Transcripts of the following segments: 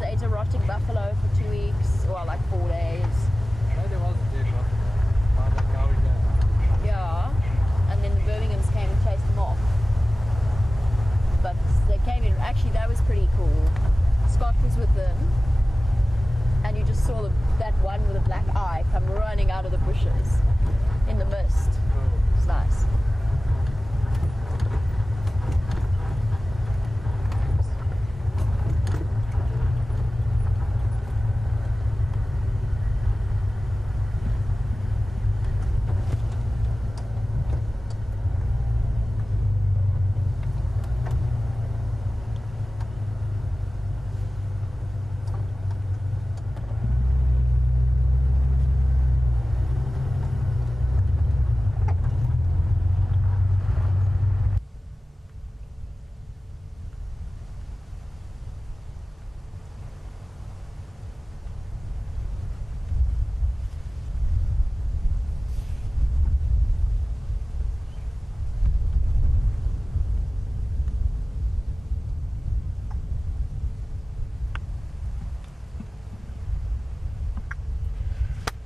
was ate a rotting buffalo for 2 weeks, well, like 4 days. No, there was a dead rotting by that guy we got. Yeah, and then the Birminghams came and chased them off. But they came in, actually that was pretty cool. Scott was with them, and you just saw that one with a black eye come running out of the bushes in the mist. It's nice.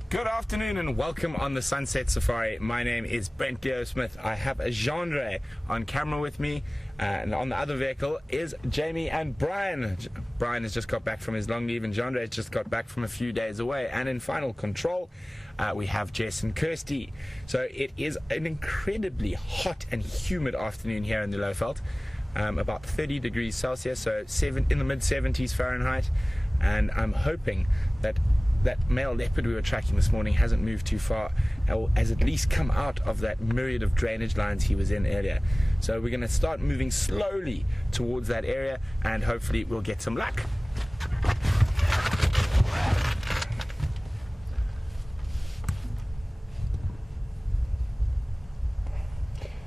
Good afternoon and welcome on the Sunset Safari. My name is Brent Leo Smith. I have a genre on camera with me, and on the other vehicle is Jamie and Brian. Brian has just got back from his long leave, and Genre has just got back from a few days away. And in final control, we have Jess and Kirsty. So it is an incredibly hot and humid afternoon here in the Lowveld. About 30 degrees Celsius, so in the mid 70s Fahrenheit. And I'm hoping that male leopard we were tracking this morning hasn't moved too far, or has at least come out of that myriad of drainage lines he was in earlier. So we're going to start moving slowly towards that area, and hopefully we'll get some luck.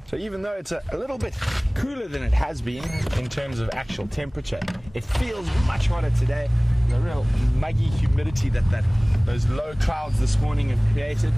So even though it's a little bit cooler than it has been in terms of actual temperature, it feels much hotter today. The real muggy humidity that those low clouds this morning have created.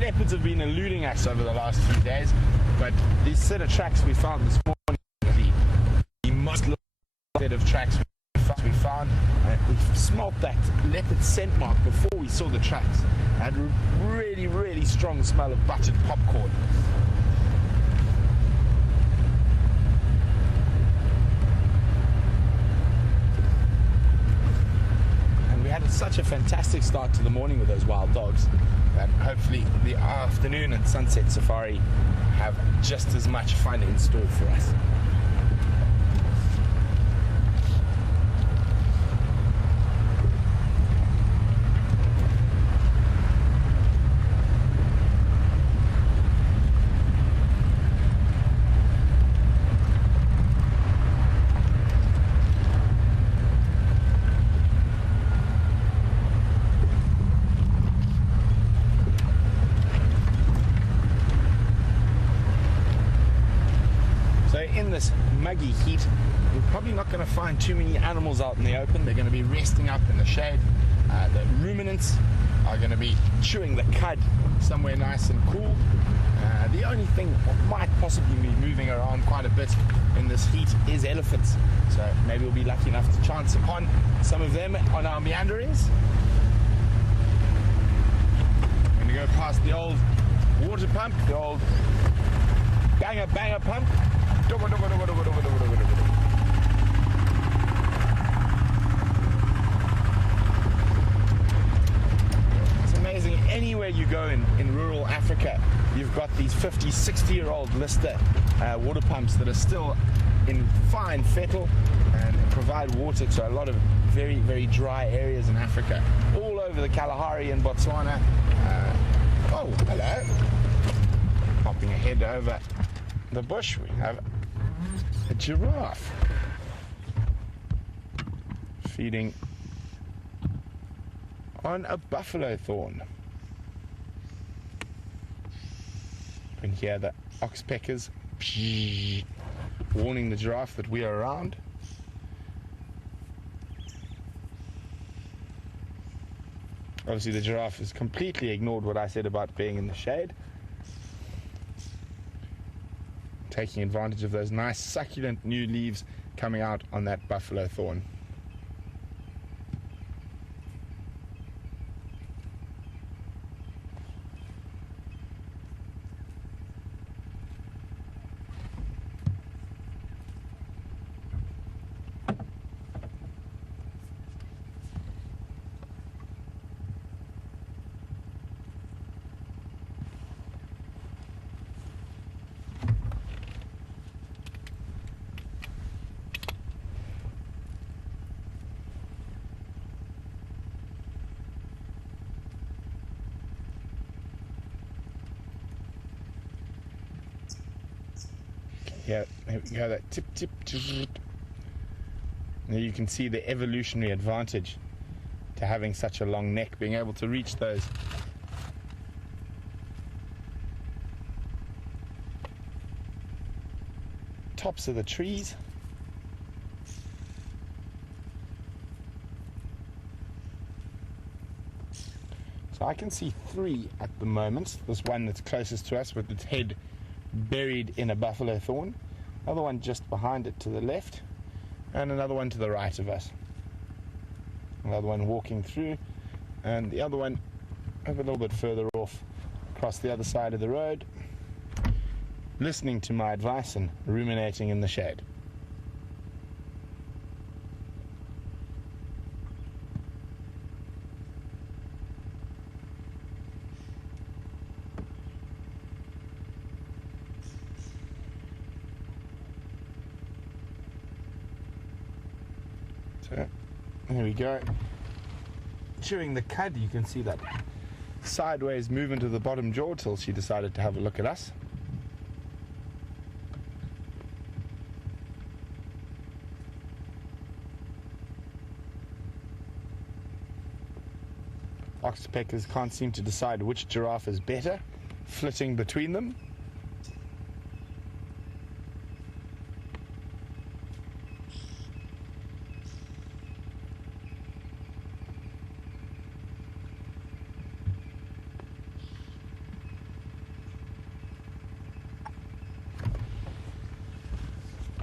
Leopards have been eluding us over the last few days, but these set of tracks we found this morning, the most set of tracks we found, we smelt that leopard scent mark before we saw the tracks. It had a really, really strong smell of buttered popcorn. We had such a fantastic start to the morning with those wild dogs that hopefully the afternoon and sunset safari have just as much fun in store for us. In this muggy heat, we're probably not going to find too many animals out in the open. They're going to be resting up in the shade. The ruminants are going to be chewing the cud somewhere nice and cool. The only thing that might possibly be moving around quite a bit in this heat is elephants. So maybe we'll be lucky enough to chance upon some of them on our meanderings. I'm going to go past the old water pump, the old banger pump. It's amazing, anywhere you go in rural Africa, you've got these 50, 60-year-old Lister water pumps that are still in fine fettle and provide water to a lot of very, very dry areas in Africa. All over the Kalahari and Botswana. Oh, hello. Popping ahead over the bush, we have a giraffe feeding on a buffalo thorn. You can hear the oxpeckers warning the giraffe that we are around. Obviously the giraffe has completely ignored what I said about being in the shade, taking advantage of those nice succulent new leaves coming out on that buffalo thorn. Yeah, there we go, that tip, tip, tip. Now you can see the evolutionary advantage to having such a long neck, being able to reach those tops of the trees. So I can see three at the moment. This one that's closest to us with its head buried in a buffalo thorn, another one just behind it to the left, and another one to the right of us, another one walking through, and the other one over a little bit further off across the other side of the road, listening to my advice and ruminating in the shade. So, there we go. Chewing the cud, you can see that sideways movement of the bottom jaw till she decided to have a look at us. Oxpeckers can't seem to decide which giraffe is better, flitting between them.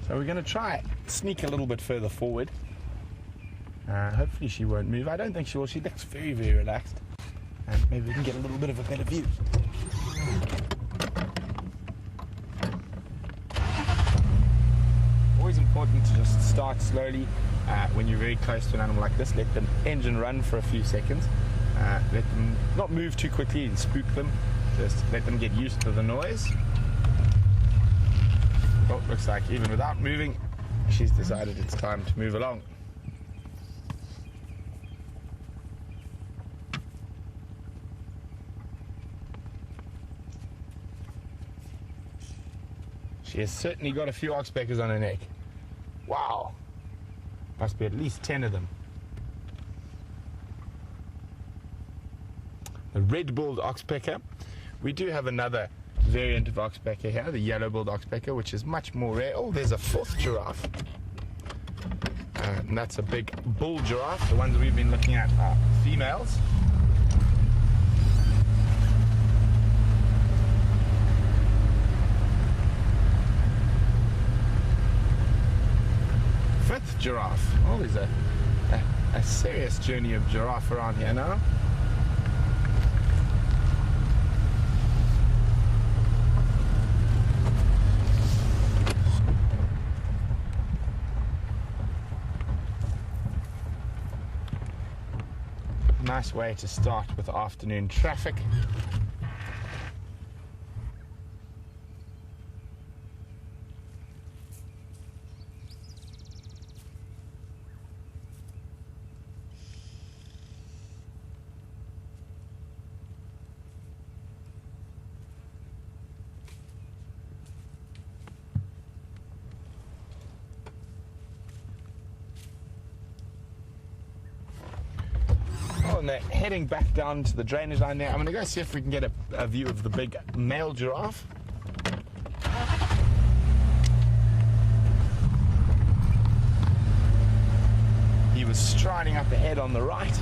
So we're going to try sneak a little bit further forward. Hopefully she won't move. I don't think she will. She looks very, very relaxed. And maybe we can get a little bit of a better view. Always important to just start slowly when you're very close to an animal like this. Let the engine run for a few seconds. Let them not move too quickly and spook them. Just let them get used to the noise. Oh, looks like even without moving, she's decided it's time to move along. She has certainly got a few oxpeckers on her neck. Wow. Must be at least 10 of them. The red-billed oxpecker. We do have another variant of oxpecker here, the yellow-billed oxpecker, which is much more rare. Oh, there's a fourth giraffe. And that's a big bull giraffe. The ones we've been looking at are females. Fifth giraffe. Oh, there's a serious journey of giraffe around here now. Nice way to start with afternoon traffic. And they're heading back down to the drainage line there. I'm going to go see if we can get a view of the big male giraffe. He was striding up ahead on the right.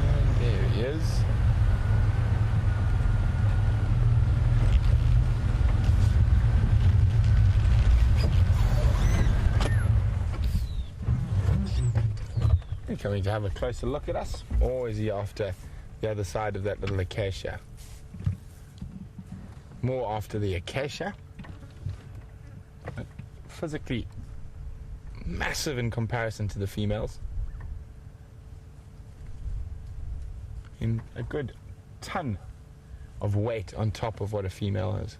And there he is. Coming to have a closer look at us, or is he after the other side of that little acacia? More after the acacia. Physically massive in comparison to the females. In a good ton of weight on top of what a female is.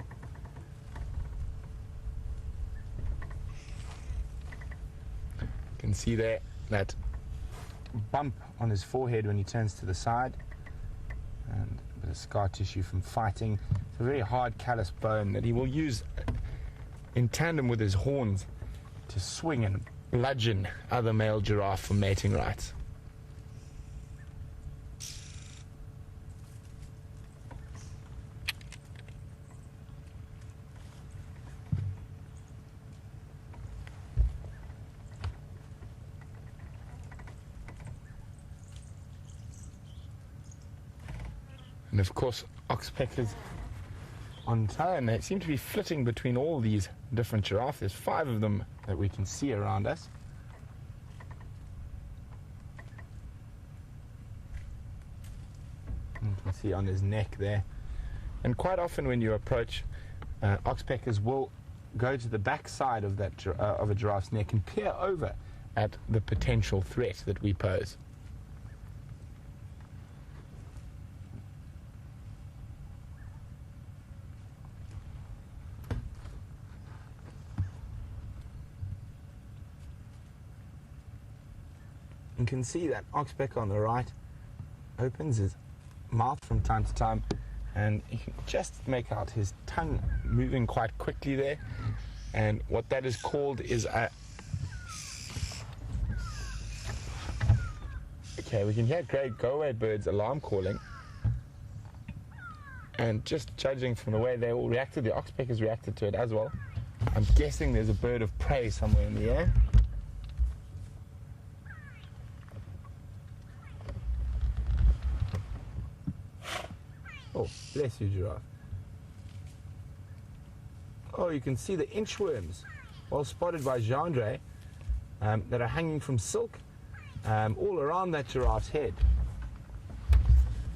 You can see there that bump on his forehead when he turns to the side, and a bit of scar tissue from fighting. It's a very hard callous bone that he will use in tandem with his horns to swing and bludgeon other male giraffe for mating rights. And of course, oxpeckers on turn, they seem to be flitting between all these different giraffes. There's 5 of them that we can see around us. And you can see on his neck there. And quite often when you approach, oxpeckers will go to the back side of that of a giraffe's neck and peer over at the potential threat that we pose. You can see that oxpecker on the right opens his mouth from time to time, and you can just make out his tongue moving quite quickly there. And what that is called is a... Okay, we can hear great go-away birds alarm calling. And just judging from the way they all reacted, the oxpeckers reacted to it as well. I'm guessing there's a bird of prey somewhere in the air. Oh, bless you, giraffe. Oh, you can see the inchworms, well spotted by Gendre, that are hanging from silk all around that giraffe's head.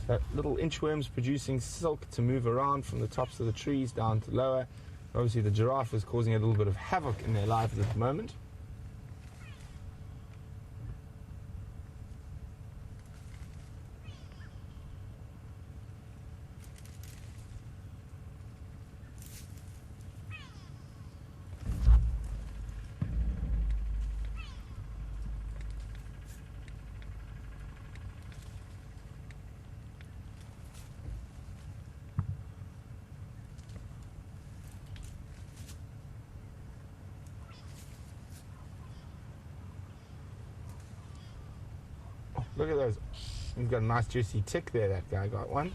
So little inchworms producing silk to move around from the tops of the trees down to lower. Obviously the giraffe is causing a little bit of havoc in their lives at the moment. Look at those. He's got a nice juicy tick there, that guy got one.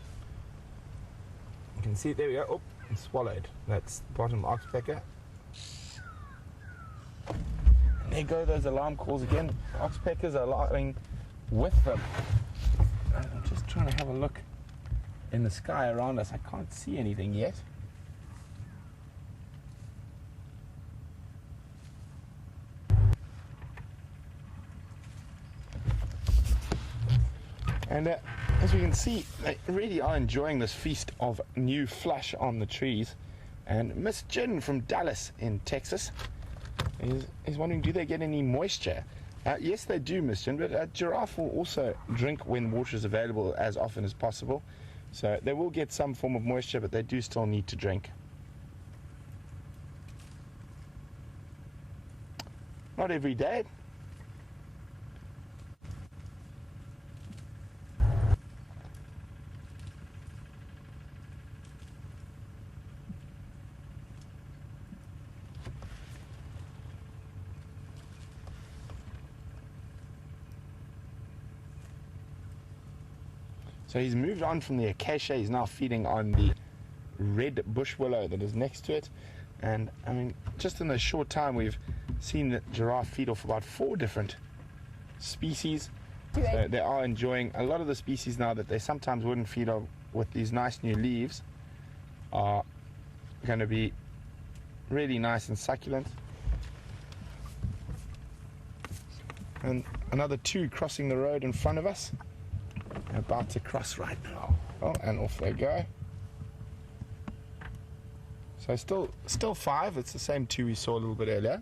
You can see it, there we go. Oh, and swallowed. That's the bottom oxpecker. And there go those alarm calls again. Oxpeckers are alarming with them. I'm just trying to have a look in the sky around us. I can't see anything yet. And as we can see, they really are enjoying this feast of new flush on the trees. And Miss Jen from Dallas in Texas is wondering, do they get any moisture? Yes, they do, Miss Jen, but a giraffe will also drink when water is available as often as possible. So they will get some form of moisture, but they do still need to drink. Not every day. So he's moved on from the acacia. He's now feeding on the red bush willow that is next to it. And I mean, just in a short time, we've seen the giraffe feed off about 4 different species. So they are enjoying a lot of the species now that they sometimes wouldn't feed on with these nice new leaves are going to be really nice and succulent. And another 2 crossing the road in front of us. About to cross right now. Oh, and off they go. So still 5. It's the same 2 we saw a little bit earlier.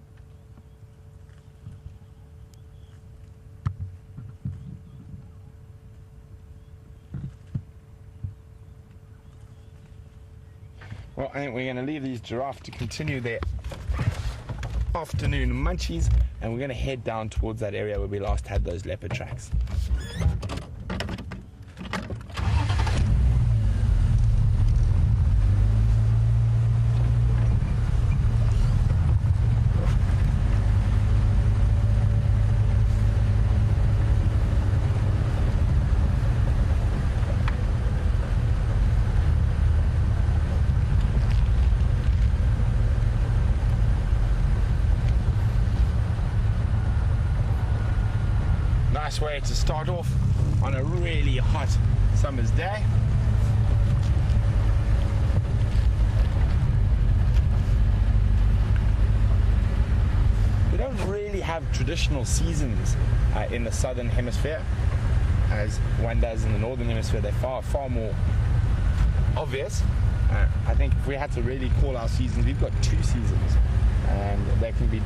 Well, I think we're going to leave these giraffe to continue their afternoon munchies, and we're going to head down towards that area where we last had those leopard tracks. Nice way to start off on a really hot summer's day. We don't really have traditional seasons in the southern hemisphere as one does in the northern hemisphere. They're far more obvious. I think if we had to really call our seasons, we've got 2 seasons, and they can be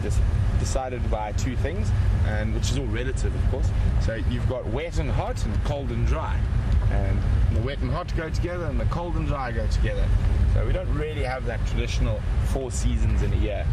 decided by 2 things, and which is all relative, of course. So you've got wet and hot and cold and dry, and the wet and hot go together and the cold and dry go together. So we don't really have that traditional 4 seasons in a year.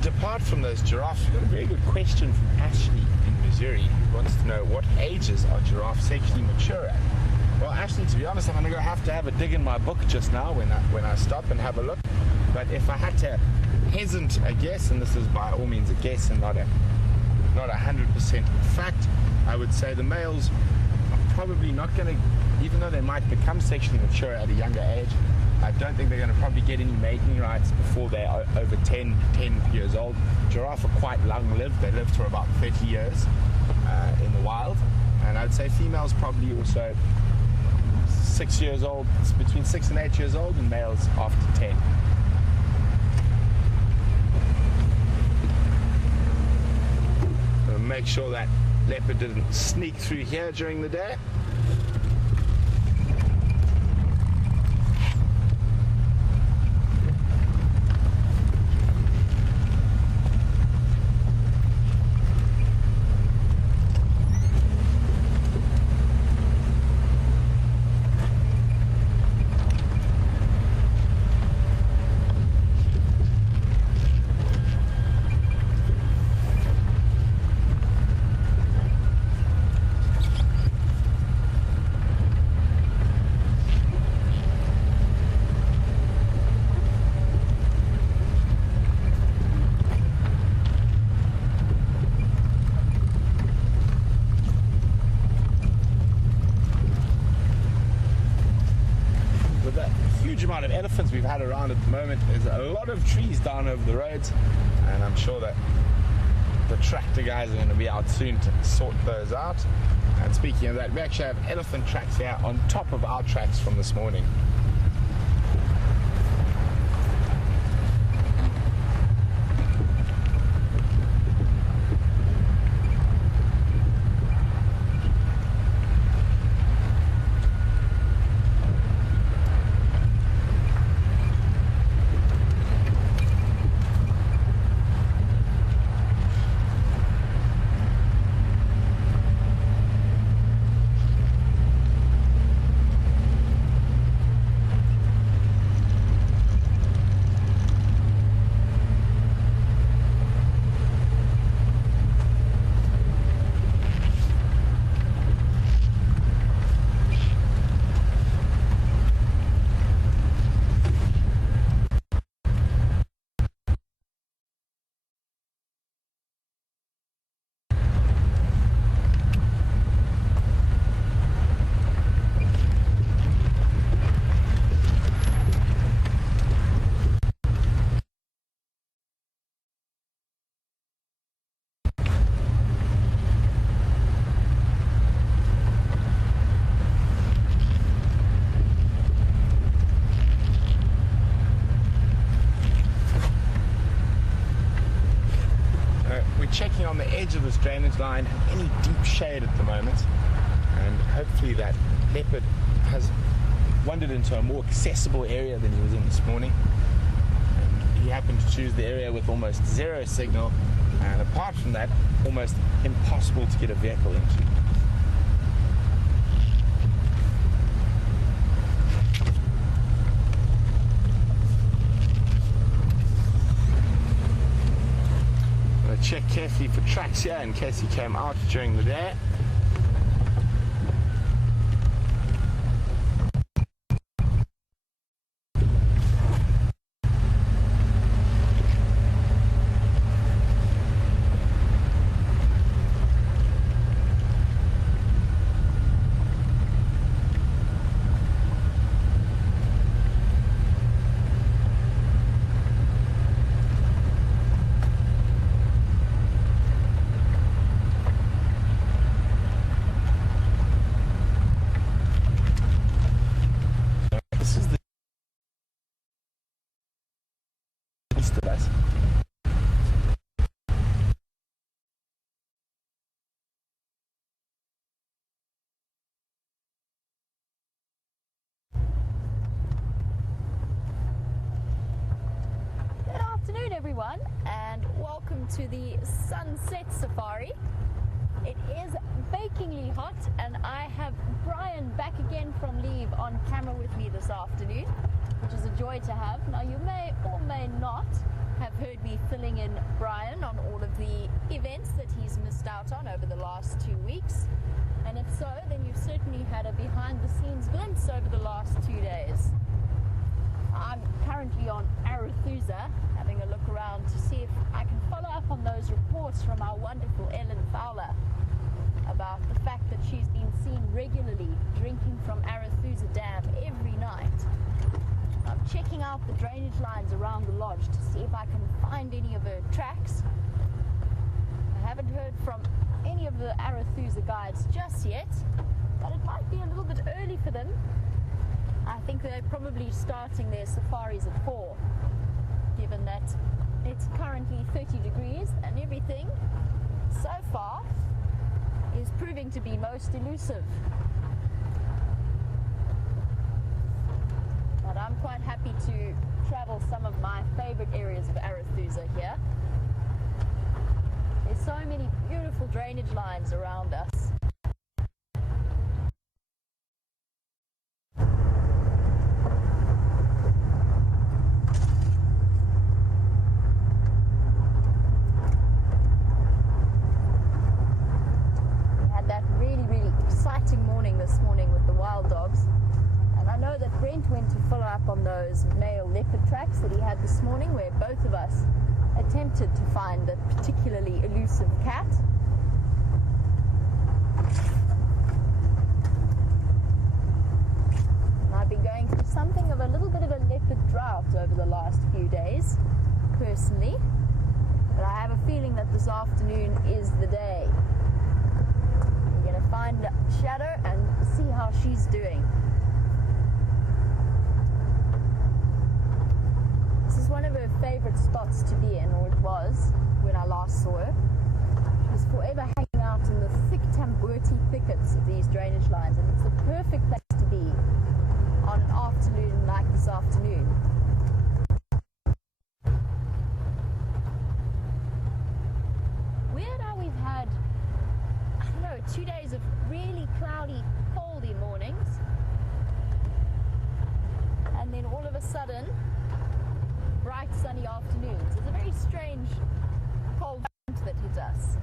Depart from those giraffes, we've got a very good question from Ashley in Missouri, who wants to know what ages are giraffes sexually mature at. Well, Ashley, to be honest, I'm going to have to have a dig in my book just now when I stop and have a look. But if I had to hazard a guess, and this is by all means a guess and not 100% fact, I would say the males are probably not going to, even though they might become sexually mature at a younger age, I don't think they're going to probably get any mating rights before they are over 10 years old. Giraffes are quite long-lived. They live for about 30 years in the wild. And I'd say females probably also 6 years old, between 6 and 8 years old, and males after 10. So make sure that leopard didn't sneak through here during the day. Amount of elephants we've had around at the moment, there's a lot of trees down over the roads, and I'm sure that the tractor guys are going to be out soon to sort those out. And speaking of that, we actually have elephant tracks here on top of our tracks from this morning. checking on the edge of this drainage line, any deep shade at the moment, and hopefully that leopard has wandered into a more accessible area than he was in this morning. And he happened to choose the area with almost zero signal, and apart from that, almost impossible to get a vehicle into. Check carefully for tracks here in case he came out during the day. Everyone, and welcome to the Sunset Safari. It is bakingly hot, and I have Brian back again from leave on camera with me this afternoon, which is a joy to have. Now, you may or may not have heard me filling in Brian on all of the events that he's missed out on over the last 2 weeks, and if so, then you've certainly had a behind-the-scenes glimpse over the last 2 days. I'm currently on Arethusa, having a look around to see if I can follow up on those reports from our wonderful Ellen Fowler about the fact that she's been seen regularly drinking from Arethusa Dam every night. I'm checking out the drainage lines around the lodge to see if I can find any of her tracks. I haven't heard from any of the Arethusa guides just yet, but it might be a little bit early for them. I think they're probably starting their safaris at 4, given that it's currently 30 degrees and everything so far is proving to be most elusive. But I'm quite happy to travel some of my favorite areas of Arethusa here. There's so many beautiful drainage lines around us. This morning with the wild dogs, and I know that Brent went to follow up on those male leopard tracks that he had this morning, where both of us attempted to find that particularly elusive cat. And I've been going through something of a little bit of a leopard drought over the last few days personally, but I have a feeling that this afternoon is the day. Find Shadow and see how she's doing. This is one of her favorite spots to be in, or it was when I last saw her. She was forever hanging out in the thick tambuti thickets of these drainage lines, and it's the perfect place to be on an afternoon like this afternoon. Weird how we've had 2 days of really cloudy, coldy mornings, and then all of a sudden bright sunny afternoons. It's a very strange cold front that hit us.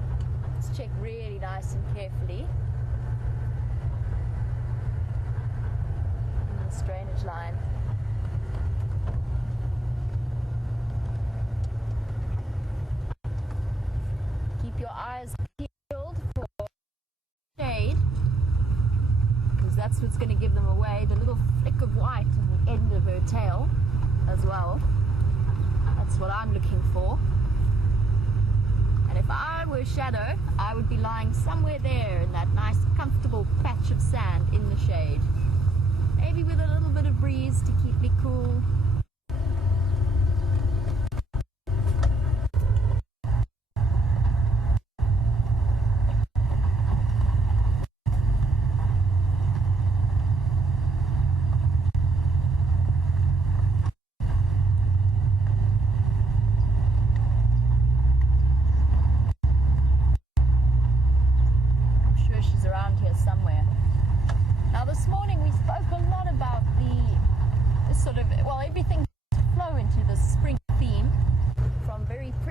Let's check really nice and carefully in this drainage line. Keep your eyes peeled for shade, because that's what's going to give them away. The little flick of white on the end of her tail as well. That's what I'm looking for. And if I were Shadow, I would be lying somewhere there in that nice comfortable patch of sand in the shade. Maybe with a little bit of breeze to keep me cool.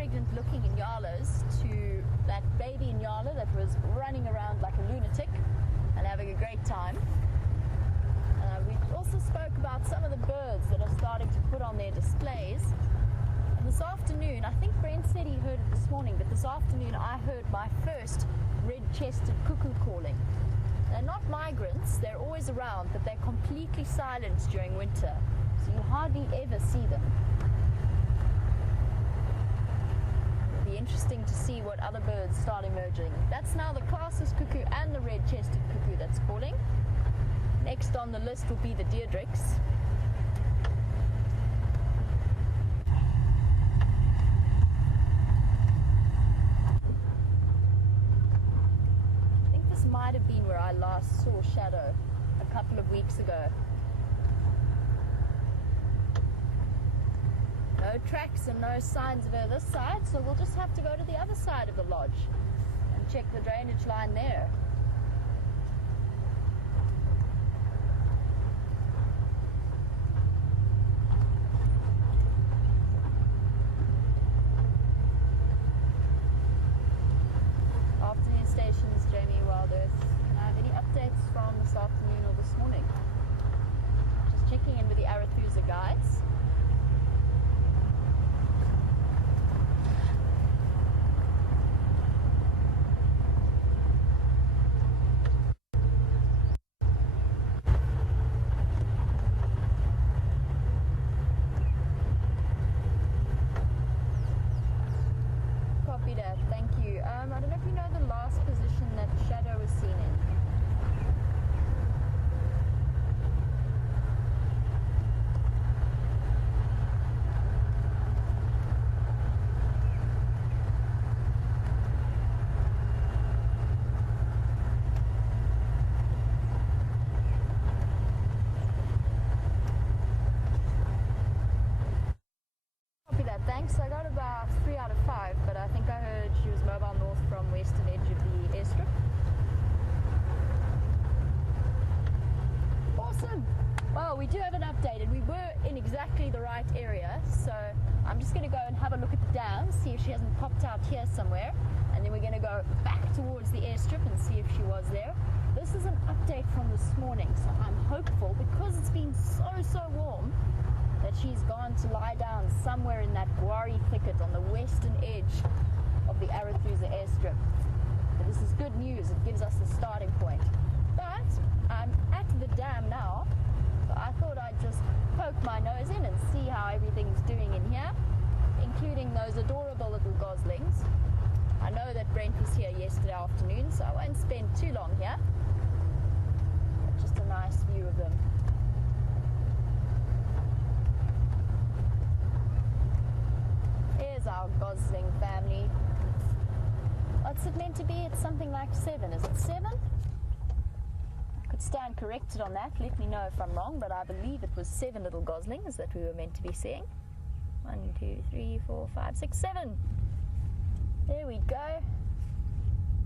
pregnant looking Inyalas to that baby Inyala that was running around like a lunatic and having a great time. We also spoke about some of the birds that are starting to put on their displays. And this afternoon, I think Brent said he heard it this morning, but this afternoon I heard my first red-chested cuckoo calling. They're not migrants, they're always around, but they're completely silent during winter, so you hardly ever see them. It'll be interesting to see what other birds start emerging. That's now the Classes cuckoo and the red-chested cuckoo that's calling. Next on the list will be the Deirdrix. I think this might have been where I last saw Shadow a couple of weeks ago. No tracks and no signs of her this side, so we'll just have to go to the other side of the lodge and check the drainage line there. Afternoon stations, Jamie, WildEarth. Can I have any updates from this afternoon or this morning? Just checking in with the Arathusa guides. Copy that, thank you. I don't know if you know the last position that Shadow was seen in. Copy that, thanks. I got about 3 out of 5, but I think I heard she was mobile north from western edge of the airstrip. Awesome! Well, we do have an update, and we were in exactly the right area, so I'm just going to go and have a look at the dam, see if she hasn't popped out here somewhere, and then we're going to go back towards the airstrip and see if she was there. This is an update from this morning, so I'm hopeful, because it's been so warm, that she's gone to lie down somewhere in that guari thicket on the western edge of the Arathusa airstrip. But this is good news, it gives us a starting point. But I'm at the dam now, so I thought I'd just poke my nose in and see how everything's doing in here, including those adorable little goslings. I know that Brent was here yesterday afternoon, so I won't spend too long here. But just a nice view of them. Here's our gosling family. What's it meant to be? It's something like 7. Is it 7? I could stand corrected on that. Let me know if I'm wrong, but I believe it was 7 little goslings that we were meant to be seeing. 1, 2, 3, 4, 5, 6, 7. There we go.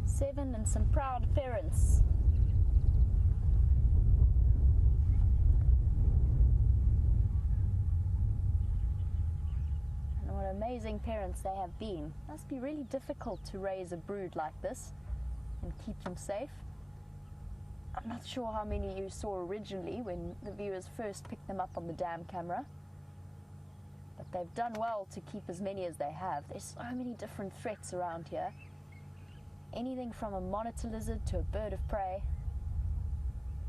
7 and some proud parents. What amazing parents they have been. Must be really difficult to raise a brood like this and keep them safe. I'm not sure how many you saw originally when the viewers first picked them up on the dam camera, but they've done well to keep as many as they have. There's so many different threats around here. Anything from a monitor lizard to a bird of prey.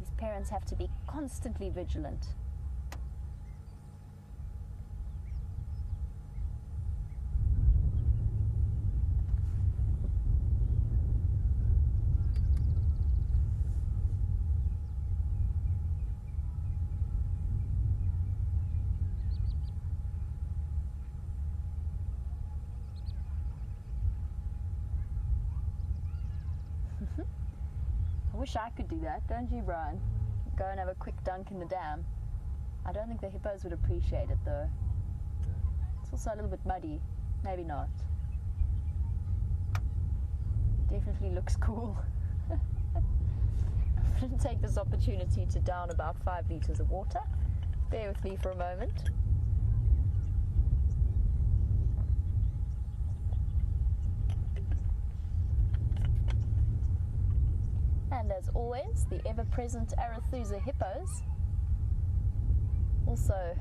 These parents have to be constantly vigilant. I wish I could do that, don't you, Brian? Go and have a quick dunk in the dam. I don't think the hippos would appreciate it, though. It's also a little bit muddy. Maybe not. Definitely looks cool. I'm going to take this opportunity to down about 5 litres of water. Bear with me for a moment. as always, the ever-present Arethusa hippos. Also,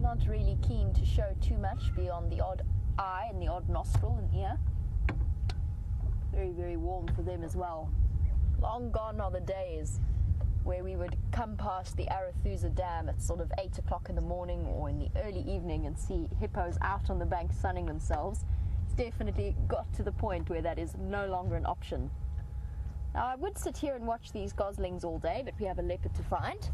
not really keen to show too much beyond the odd eye and the odd nostril and ear. Very, very warm for them as well. Long gone are the days where we would come past the Arethusa Dam at sort of 8 o'clock in the morning or in the early evening and see hippos out on the bank sunning themselves. It's definitely got to the point where that is no longer an option. Now, I would sit here and watch these goslings all day, but we have a leopard to find,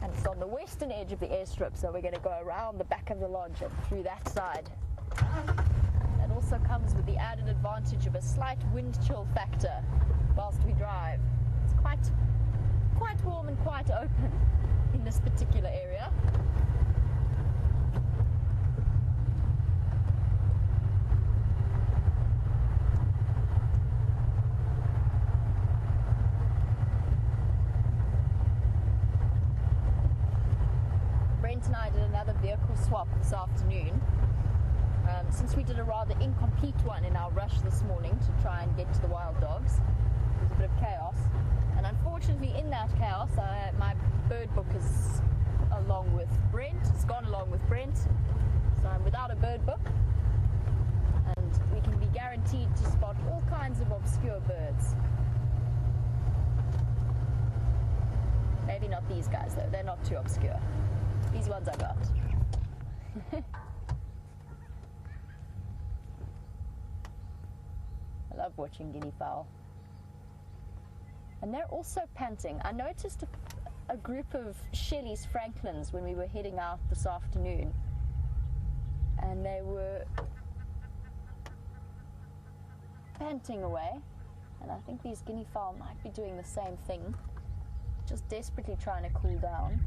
and it's on the western edge of the airstrip, so we're going to go around the back of the lodge and through that side. That also comes with the added advantage of a slight wind chill factor whilst we drive. It's quite warm and quite open in this particular area. Brent and I did another vehicle swap this afternoon. Since we did a rather incomplete one in our rush this morning to try and get to the wild dogs, it was a bit of chaos. And unfortunately, in that chaos, my bird book is along with Brent. It's gone along with Brent, so I'm without a bird book. And we can be guaranteed to spot all kinds of obscure birds. Maybe not these guys though; they're not too obscure. These ones I got. I love watching guinea fowl. And they're also panting. I noticed a group of Shelley's Franklins when we were heading out this afternoon. And they were panting away. And I think these guinea fowl might be doing the same thing. Just desperately trying to cool down.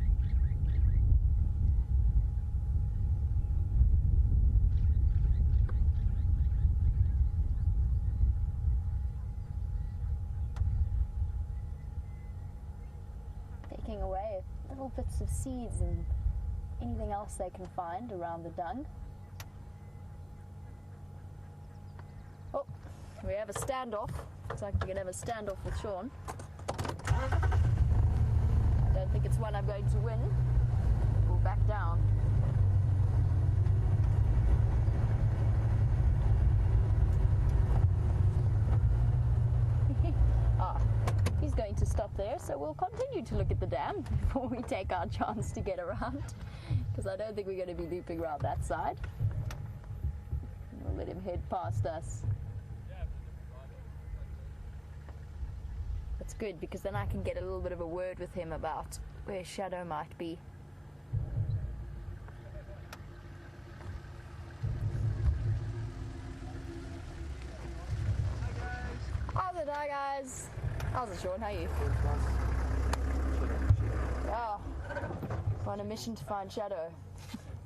Taking away little bits of seeds and anything else they can find around the dung. Oh, we have a standoff. Looks like we're going to have a standoff with Sean. I don't think it's one I'm going to win. We'll back down. He's going to stop there, so we'll continue to look at the dam before we take our chance to get around, because I don't think we're going to be looping around that side. We'll let him head past us. That's good, because then I can get a little bit of a word with him about where Shadow might be. How's it, hi guys? How's it, Sean? How are you? Oh, on a mission to find Shadow.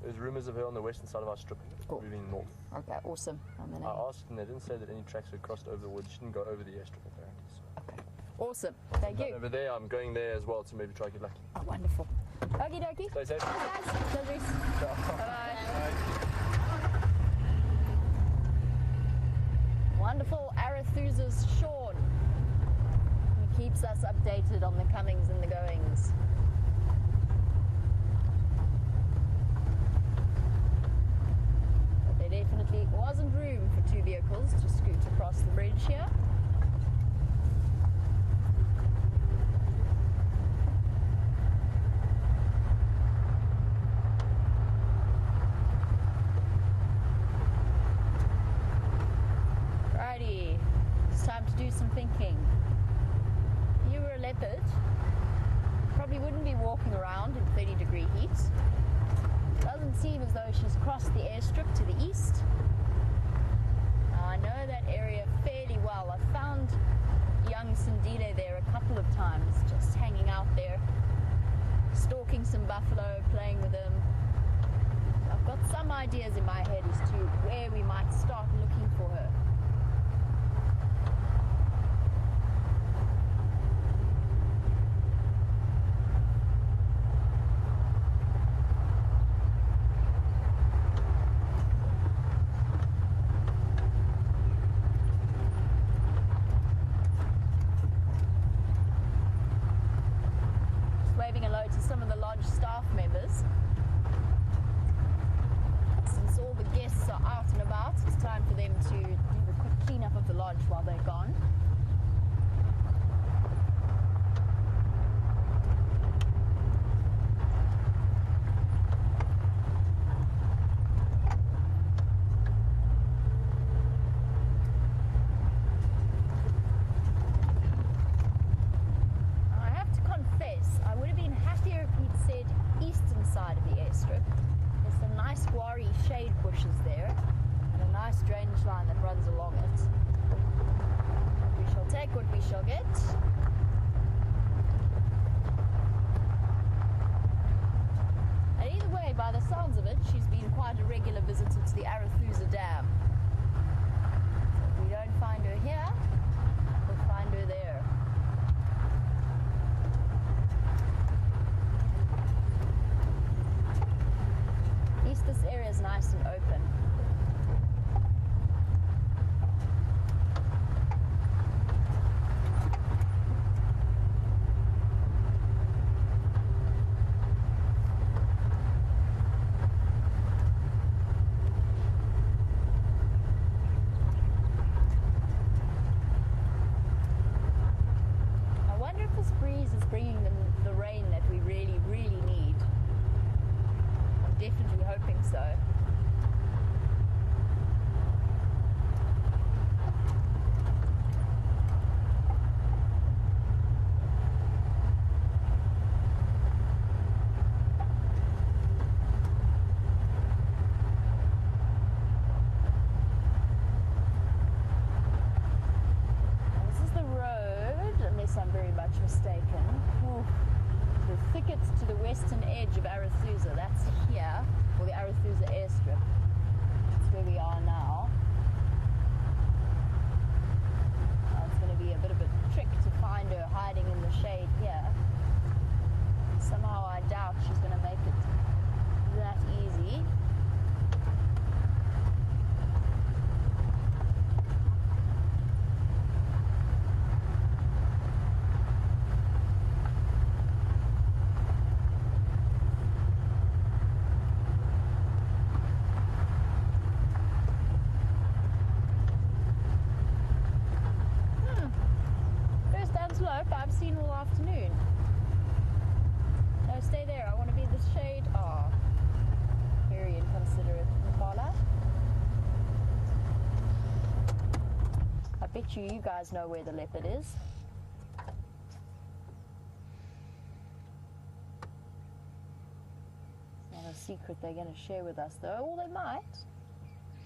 There's rumours of her on the western side of our strip, moving north. Okay, awesome. I asked and they didn't say that any tracks had crossed over the woods. She didn't go over the airstrip apparently. So. Okay, awesome. Thank you. Over there, I'm going there as well to maybe try to get lucky. Oh, wonderful. Okie dokie. Stay safe. Thanks, guys. Pleasures. Bye-bye. Wonderful Arethusa's Sean. He keeps us updated on the comings and the goings. But there definitely wasn't room for two vehicles to scoot across the bridge here. It's time to do some thinking. If you were a leopard, probably wouldn't be walking around in 30-degree heat. Doesn't seem as though she's crossed the airstrip to the east. Now, I know that area fairly well. I've found young Sindile there a couple of times, just hanging out there, stalking some buffalo, playing with them. I've got some ideas in my head as to where we might start looking for her. areas. Since all the guests are out and about, it's time for them to do the quick cleanup of the lodge while they're gone. Shade bushes there and a nice drainage line that runs along it. We shall take what we shall get. And either way, by the sounds of it, she's been quite a regular visitor to the Arathusa Dam. So if we don't find her here, we'll find her there. At least this area is nice and open. I wonder if this breeze is bringing the rain that we really, really need. I'm definitely hoping so. This is the road, unless I'm very much mistaken. Ooh. The thickets to the western edge of Arathusa, that's here, or the Arathusa airstrip. That's where we are now. It's going to be a bit of a trick to find her hiding in the shade here. Somehow I doubt she's going to make it that easy. I've seen all afternoon. No, stay there. I want to be in the shade. Oh, very inconsiderate, Impala. I bet you guys know where the leopard is. It's not a secret they're going to share with us, though. Or they might.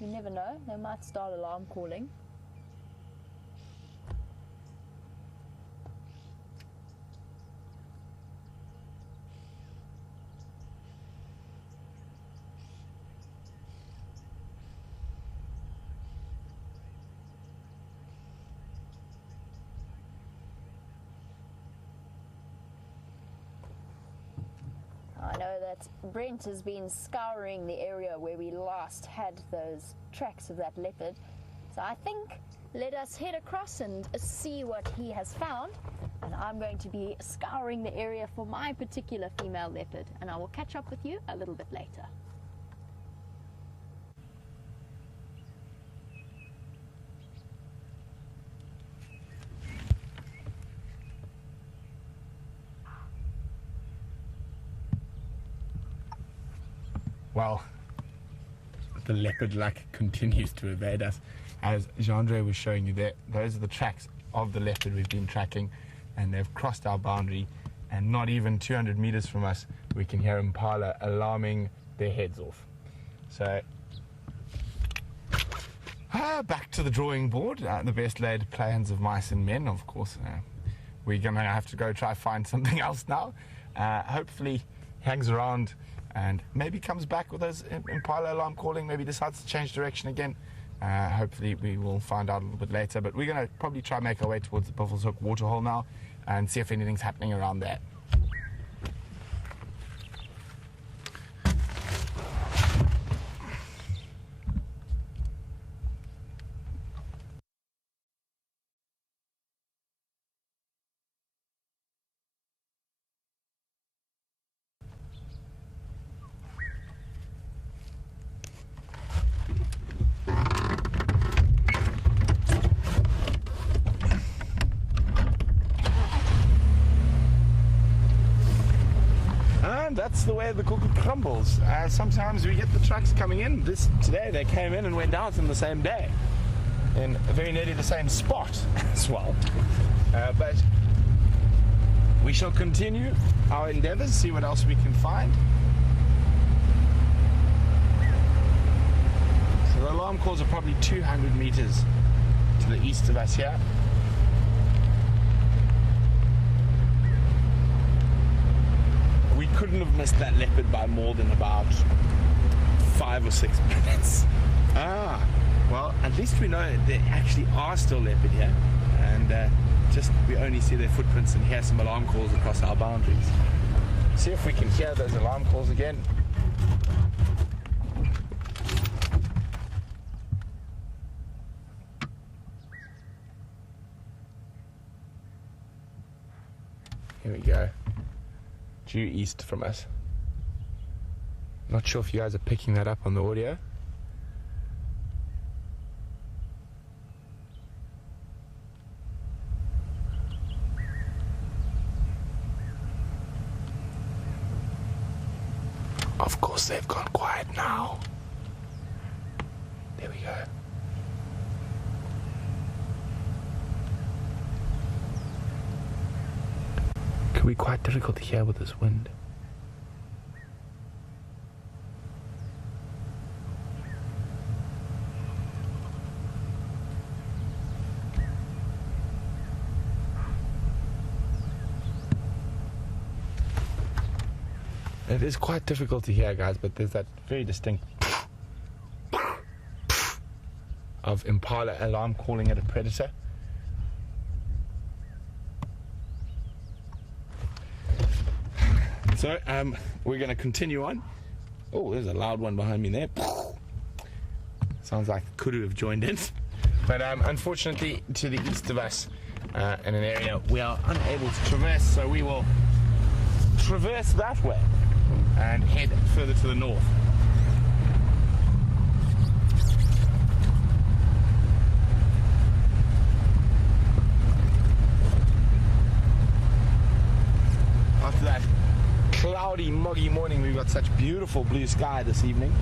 You never know. They might start alarm calling. I know that Brent has been scouring the area where we last had those tracks of that leopard. So I think let us head across and see what he has found. And I'm going to be scouring the area for my particular female leopard. And I will catch up with you a little bit later. Well, the leopard luck continues to evade us. As Jean-Andre was showing you there, those are the tracks of the leopard we've been tracking, and they've crossed our boundary, and not even 200 meters from us we can hear impala alarming their heads off. So back to the drawing board. The best laid plans of mice and men, of course. We're gonna have to go try find something else now. Hopefully hangs around and maybe comes back with those impala alarm calling, maybe decides to change direction again. Hopefully we will find out a little bit later, but we're going to probably try and make our way towards the Buffalo's Hook waterhole now and see if anything's happening around there. that's the way the cookie crumbles. Sometimes we get the trucks coming in. Today they came in and went out in the same day, in very nearly the same spot as well. But we shall continue our endeavors, see what else we can find. So the alarm calls are probably 200 meters to the east of us here. We couldn't have missed that leopard by more than about 5 or 6 minutes. Well, at least we know there actually are still leopard here, and just we only see their footprints and hear some alarm calls across our boundaries. See if we can hear those alarm calls again. Here we go. Due east from us. Not sure if you guys are picking that up on the audio. Of course they've gone quiet now. There we go. Could be quite difficult to hear with this wind. It is quite difficult to hear, guys, but there's that very distinct of impala alarm calling at a predator. So we're going to continue on. Oh, there's a loud one behind me there. Sounds like Kudu have joined in. But unfortunately, to the east of us, in an area we are unable to traverse, so we will traverse that way and head further to the north. After that cloudy, muggy morning, we've got such beautiful blue sky this evening.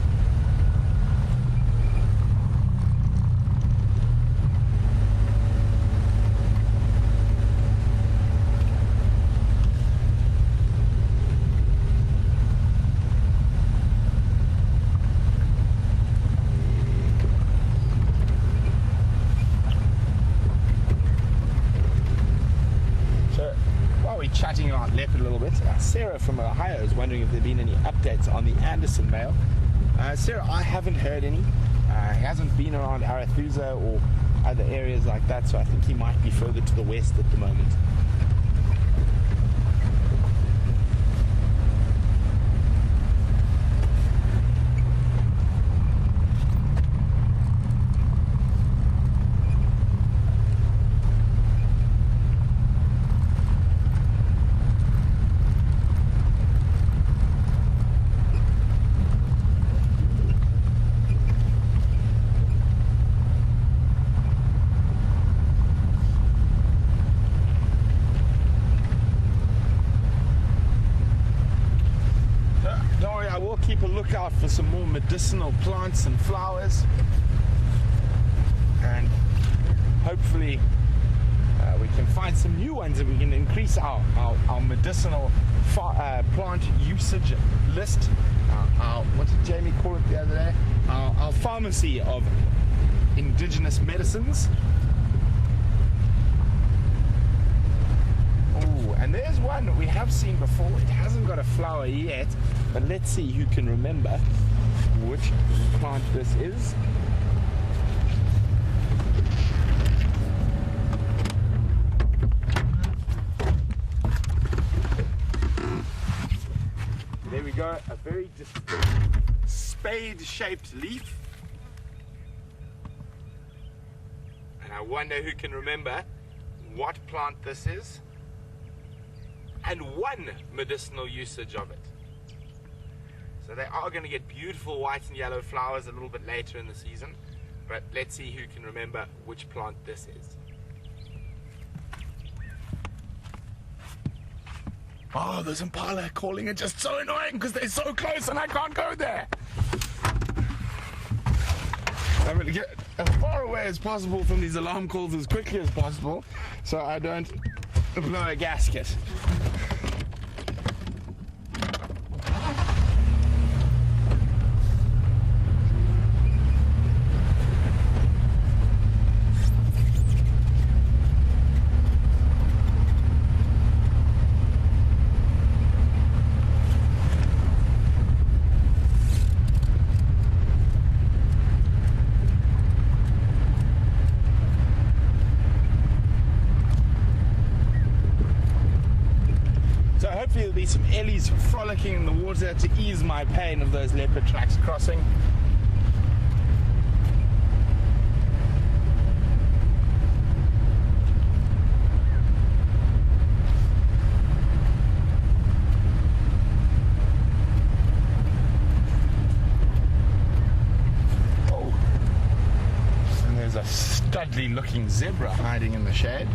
Chatting about leopard a little bit. Sarah from Ohio is wondering if there have been any updates on the Anderson male. Sarah, I haven't heard any. He hasn't been around Arathusa or other areas like that, so I think he might be further to the west at the moment. Keep a lookout for some more medicinal plants and flowers, and hopefully we can find some new ones and we can increase our medicinal plant usage list. What did Jamie call it the other day? Our pharmacy of indigenous medicines. And there's one that we have seen before. It hasn't got a flower yet, but let's see who can remember which plant this is. There we go, a very spade-shaped leaf. And I wonder who can remember what plant this is and one medicinal usage of it. So they are going to get beautiful white and yellow flowers a little bit later in the season, but let's see who can remember which plant this is. Oh, there's impala calling. It's just so annoying because they're so close and I can't go there. I'm going to get as far away as possible from these alarm calls as quickly as possible so I don't blow a gasket. There'll be some ellies frolicking in the water to ease my pain of those leopard tracks crossing. Oh, and there's a studly looking zebra hiding in the shade.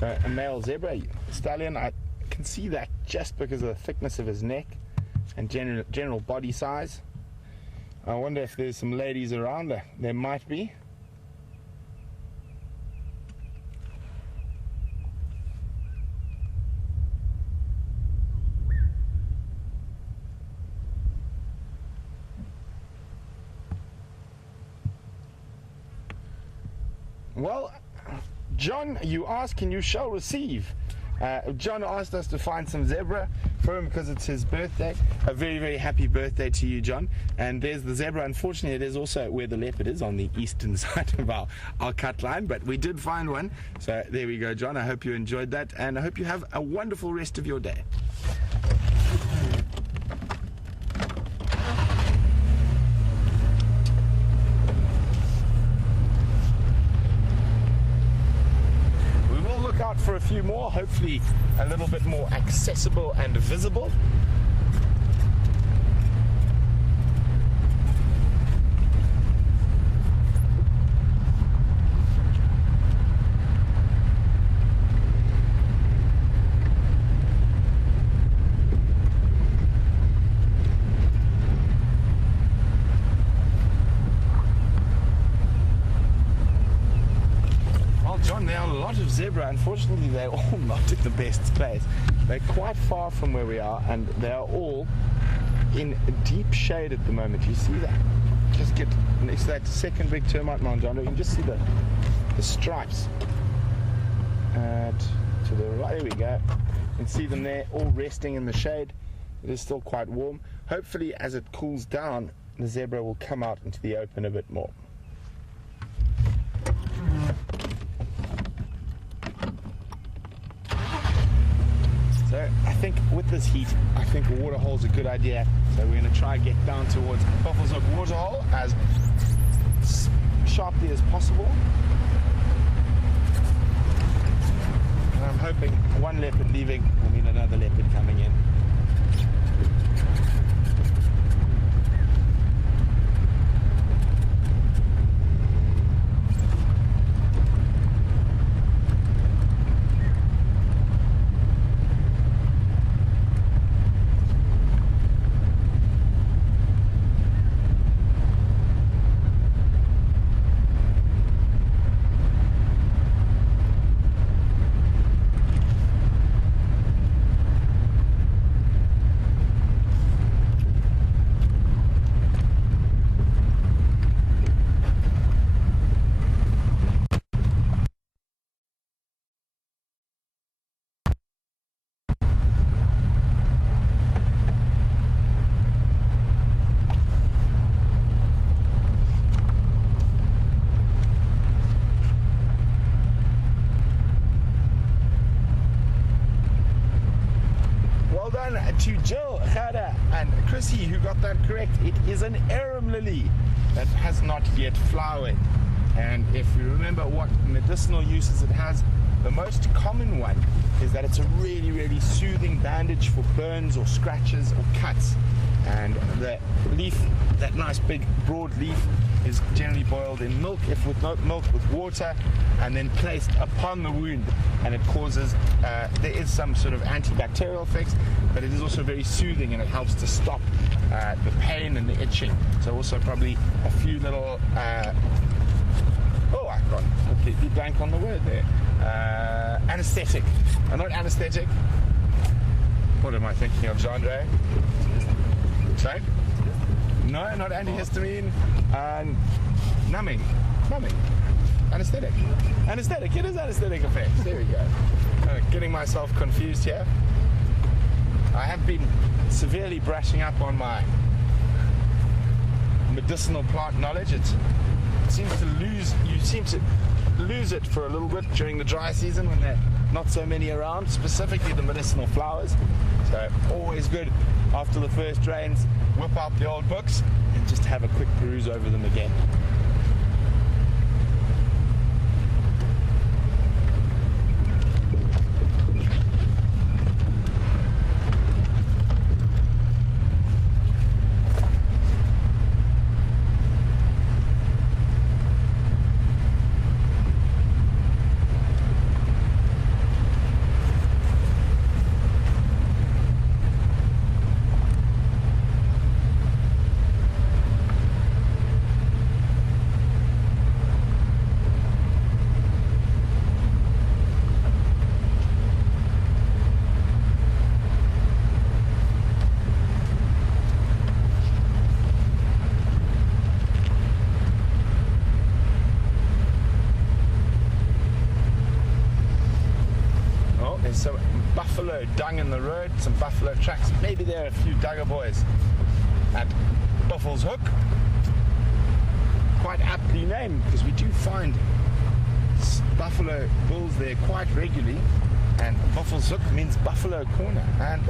So a male zebra stallion, I can see that just because of the thickness of his neck and general body size. I wonder if there's some ladies around there. There might be. Well, John, you ask and you shall receive. John asked us to find some zebra for him because it's his birthday. A very, very happy birthday to you, John. And there's the zebra. Unfortunately, it is also where the leopard is, on the eastern side of our cut line. But we did find one. So there we go, John. I hope you enjoyed that. And I hope you have a wonderful rest of your day. Out for a few more, hopefully a little bit more accessible and visible. John, there are a lot of zebra. Unfortunately, they're all not in the best place. They're quite far from where we are, and they are all in deep shade at the moment. You see that? Just get next to that second big termite mound, John. You can just see the stripes. To the right, there we go. You can see them there, all resting in the shade. It is still quite warm. Hopefully, as it cools down, the zebra will come out into the open a bit more. So I think with this heat, I think a water hole is a good idea. So we're going to try and get down towards Buffelshoek waterhole as sharply as possible. And I'm hoping one leopard leaving will mean another leopard coming in. To Jill, Gerda and Chrissy who got that correct. It is an arum lily that has not yet flowered. And if you remember what medicinal uses it has, the most common one is that it's a really, really soothing bandage for burns or scratches or cuts. And the leaf, that nice big broad leaf, is generally boiled in milk, if with not milk, with water, and then placed upon the wound. And it causes, there is some sort of antibacterial effects, but it is also very soothing, and it helps to stop the pain and the itching. So also probably a few little, I can't completely blank on the word there. Anesthetic. Not anesthetic. What am I thinking of, Jean-Ray? Sorry? No, not antihistamine. Numbing. Anesthetic. Anesthetic. It is anesthetic effects. There we go. Getting myself confused here. I have been severely brushing up on my medicinal plant knowledge. You seem to lose it for a little bit during the dry season when there are not so many around, specifically the medicinal flowers. So always good after the first rains, whip out the old books and just have a quick peruse over them again. Some buffalo dung in the road, some buffalo tracks. Maybe there are a few Dugger boys at Buffalo's Hook. Quite aptly named, because we do find buffalo bulls there quite regularly, and Buffalo's Hook means buffalo corner. And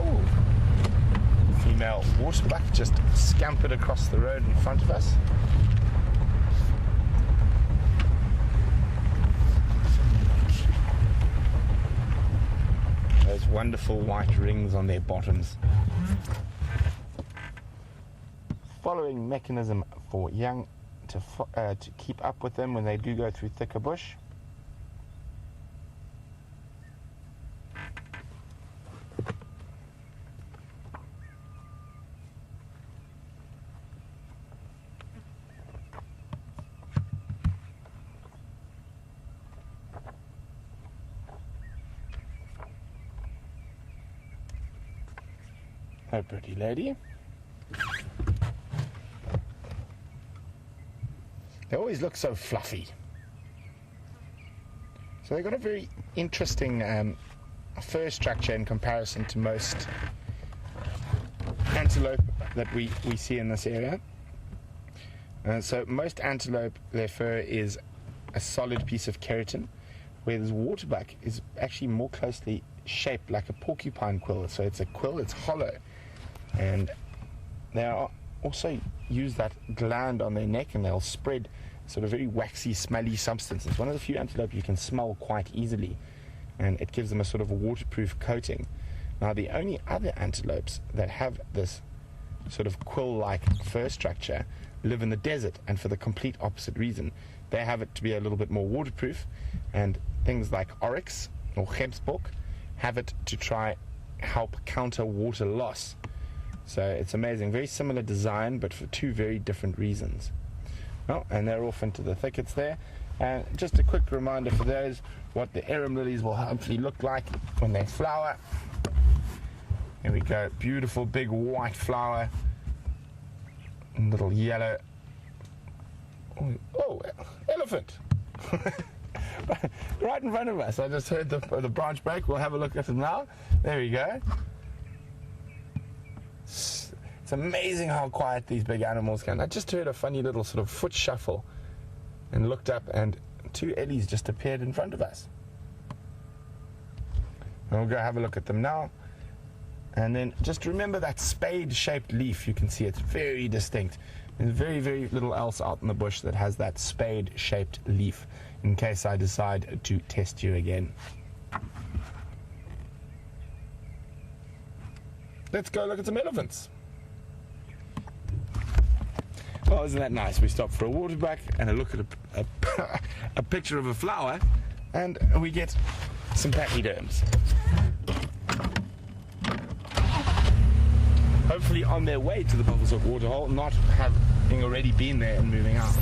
female waterbuck just scampered across the road in front of us. Those wonderful white rings on their bottoms. Following mechanism for young to keep up with them when they do go through thicker bush. Oh, pretty lady. They always look so fluffy. So they've got a very interesting fur structure in comparison to most antelope that we see in this area. So most antelope, their fur is a solid piece of keratin, whereas waterbuck is actually more closely shaped like a porcupine quill. So it's a quill, it's hollow. And they also use that gland on their neck, and they'll spread sort of very waxy, smelly substance. It's one of the few antelope you can smell quite easily, and it gives them a sort of a waterproof coating. Now, the only other antelopes that have this sort of quill-like fur structure live in the desert, and for the complete opposite reason. They have it to be a little bit more waterproof, and things like oryx or gemsbok have it to try help counter water loss. So it's amazing, very similar design, but for two very different reasons. Oh, and they're off into the thickets there. And just a quick reminder for those what the arum lilies will hopefully look like when they flower. Here we go, beautiful big white flower, and little yellow. Oh, elephant! Right in front of us. I just heard the branch break. We'll have a look at it now. There we go. It's amazing how quiet these big animals can. I just heard a funny little sort of foot shuffle and looked up, and two ellies just appeared in front of us. And we'll go have a look at them now. And then just remember that spade-shaped leaf. You can see it's very distinct. There's very, very little else out in the bush that has that spade-shaped leaf, in case I decide to test you again. Let's go look at some elephants. Oh, isn't that nice? We stop for a water break and a look at a picture of a flower, and we get some pachyderms. Hopefully on their way to the Buffelshoek waterhole, not having already been there and moving out.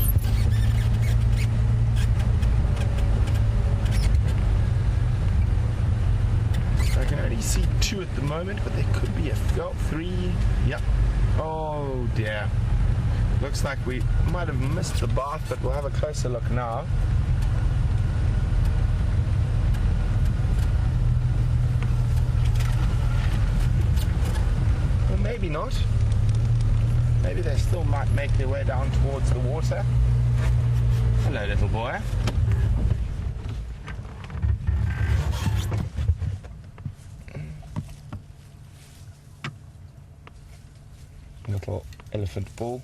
I can only see 2 at the moment, but there could be 3. Yep. Oh dear. Looks like we might have missed the bath, but we'll have a closer look now. Well, maybe not. Maybe they still might make their way down towards the water. Hello, little boy. Little elephant bull.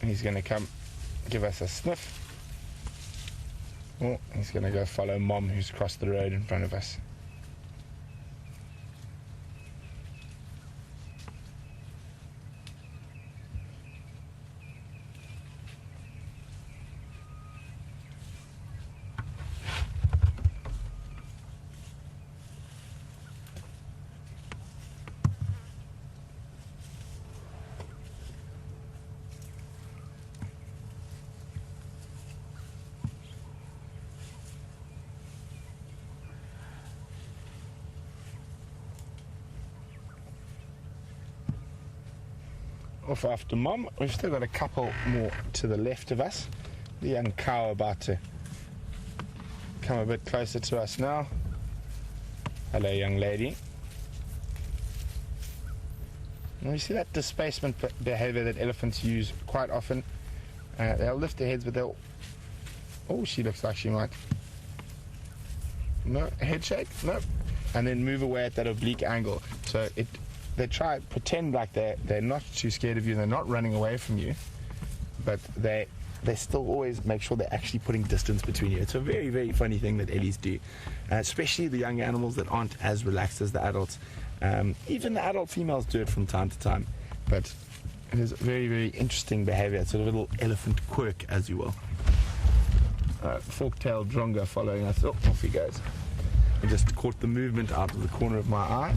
He's going to come give us a sniff. Oh, he's going to go follow Mom, who's crossed the road in front of us. Off after Mom. We've still got a couple more to the left of us. The young cow about to come a bit closer to us now. Hello, young lady. And we see that displacement behavior that elephants use quite often. They'll lift their heads, but they'll... Oh, she looks like she might... No, head shake? No. And then move away at that oblique angle. So they try pretend like they're not too scared of you, they're not running away from you, but they still always make sure they're actually putting distance between you. It's a very, very funny thing that Ellies do, especially the young animals that aren't as relaxed as the adults. Even the adult females do it from time to time, but it is very, very interesting behavior. It's a little elephant quirk, as you will. Fork-tailed dronga following us. Oh, off he goes. I just caught the movement out of the corner of my eye.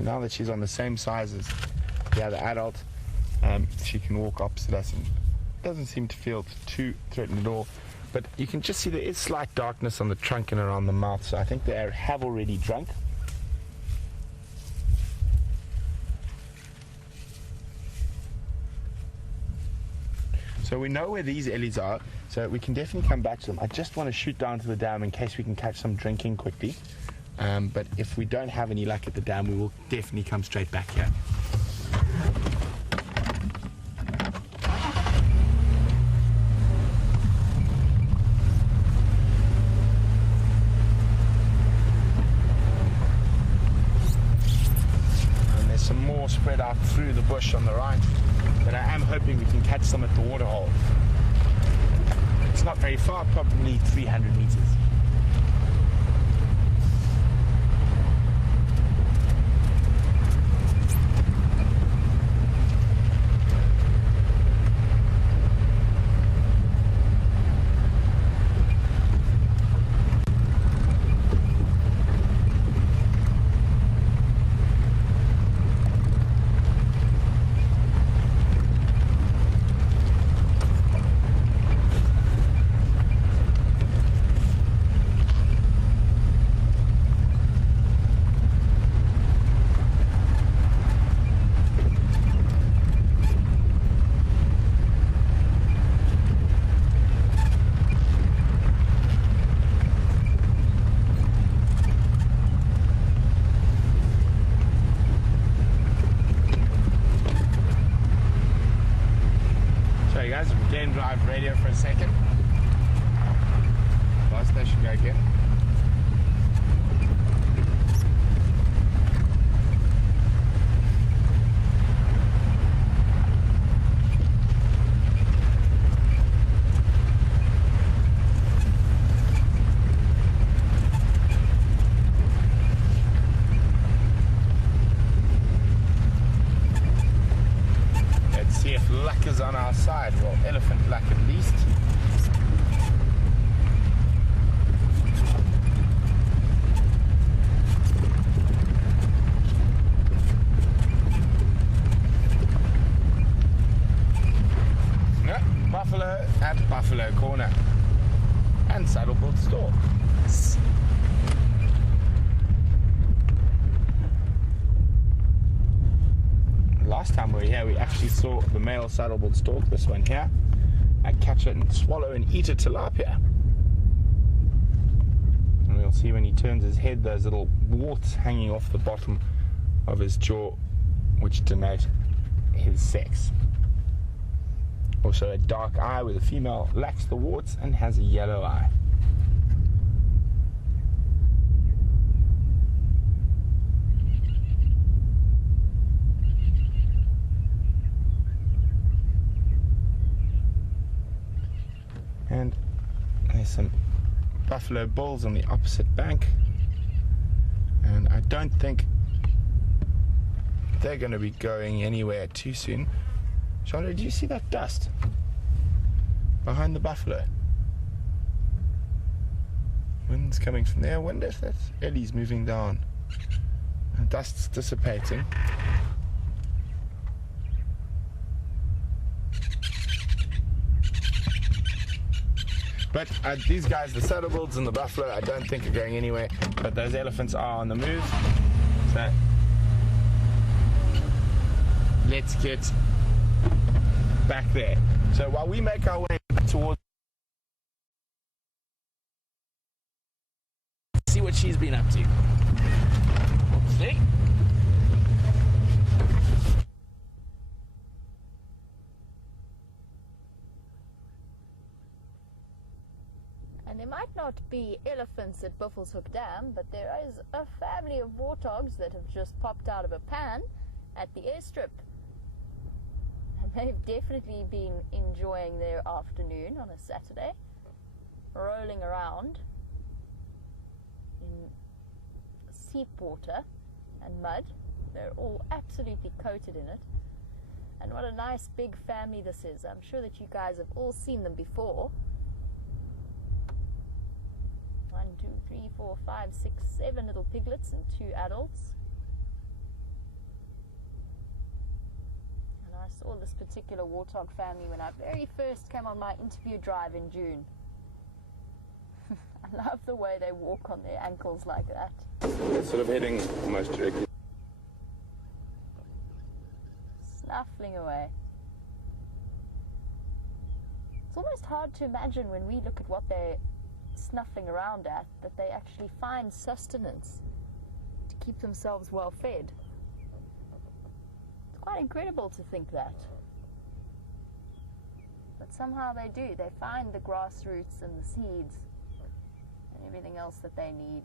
Now that she's on the same size as the other adult, she can walk opposite us and doesn't seem to feel too threatened at all. But you can just see there is slight darkness on the trunk and around the mouth, so I think they have already drunk. So we know where these ellies are, so we can definitely come back to them. I just want to shoot down to the dam in case we can catch some drinking quickly. But if we don't have any luck at the dam, we will definitely come straight back here. And there's some more spread out through the bush on the right, but I am hoping we can catch some at the waterhole. It's not very far, probably 300 meters. is on our side. Well, elephant luck at least. No, buffalo at Buffalo Corner. And Saddleboard Store. Last time we were here, we actually saw the male saddleboard stork, this one here. I catch it and swallow and eat a tilapia. And we'll see when he turns his head, those little warts hanging off the bottom of his jaw, which denote his sex. Also a dark eye, where the female lacks the warts and has a yellow eye. And there's some buffalo bulls on the opposite bank, and I don't think they're going to be going anywhere too soon. Chandra, do you see that dust behind the buffalo? Wind's coming from there. I wonder if that's Ellie's moving down. The dust's dissipating. But these guys, the saddlebolts and the buffalo, I don't think are going anywhere. But those elephants are on the move. So let's get back there. So while we make our way towards, see what she's been up to. See? And there might not be elephants at Buffelshoek Dam, but there is a family of warthogs that have just popped out of a pan at the airstrip. And they've definitely been enjoying their afternoon on a Saturday, rolling around in seep water and mud. They're all absolutely coated in it. And what a nice big family this is. I'm sure that you guys have all seen them before. 1, 2, 3, 4, 5, 6, 7 little piglets and 2 adults. And I saw this particular warthog family when I very first came on my interview drive in June. I love the way they walk on their ankles like that. Sort of heading almost directly. Snuffling away. It's almost hard to imagine when we look at what they're snuffling around at, that they actually find sustenance to keep themselves well fed. It's quite incredible to think that. But somehow they do. They find the grass roots and the seeds and everything else that they need.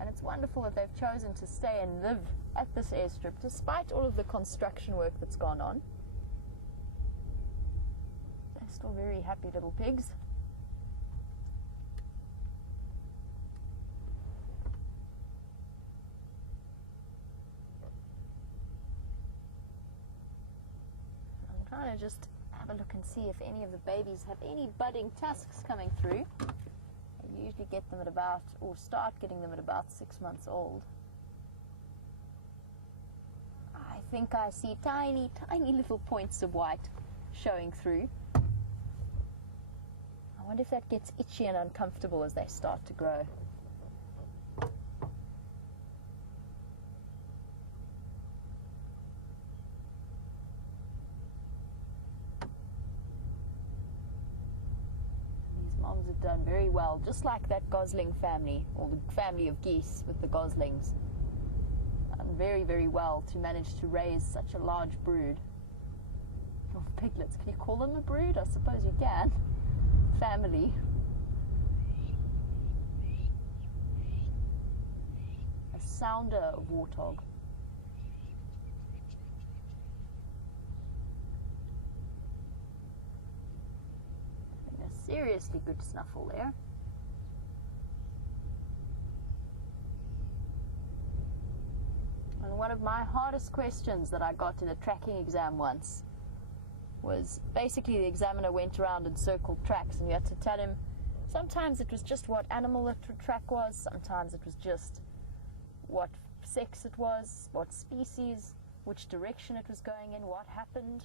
And it's wonderful that they've chosen to stay and live at this airstrip despite all of the construction work that's gone on. They're still very happy little pigs. I'm trying to just have a look and see if any of the babies have any budding tusks coming through. You usually get them at about, or start getting them at about 6 months old. I think I see tiny, tiny little points of white showing through. I wonder if that gets itchy and uncomfortable as they start to grow. Moms have done very well, just like that gosling family, or the family of geese with the goslings. Done very, very well to manage to raise such a large brood of piglets. Can you call them a brood? I suppose you can. Family. A sounder of warthog. Seriously good snuffle there. And one of my hardest questions that I got in a tracking exam once was basically the examiner went around and circled tracks, and you had to tell him sometimes it was just what animal the track was, sometimes it was just what sex it was, what species, which direction it was going in, what happened.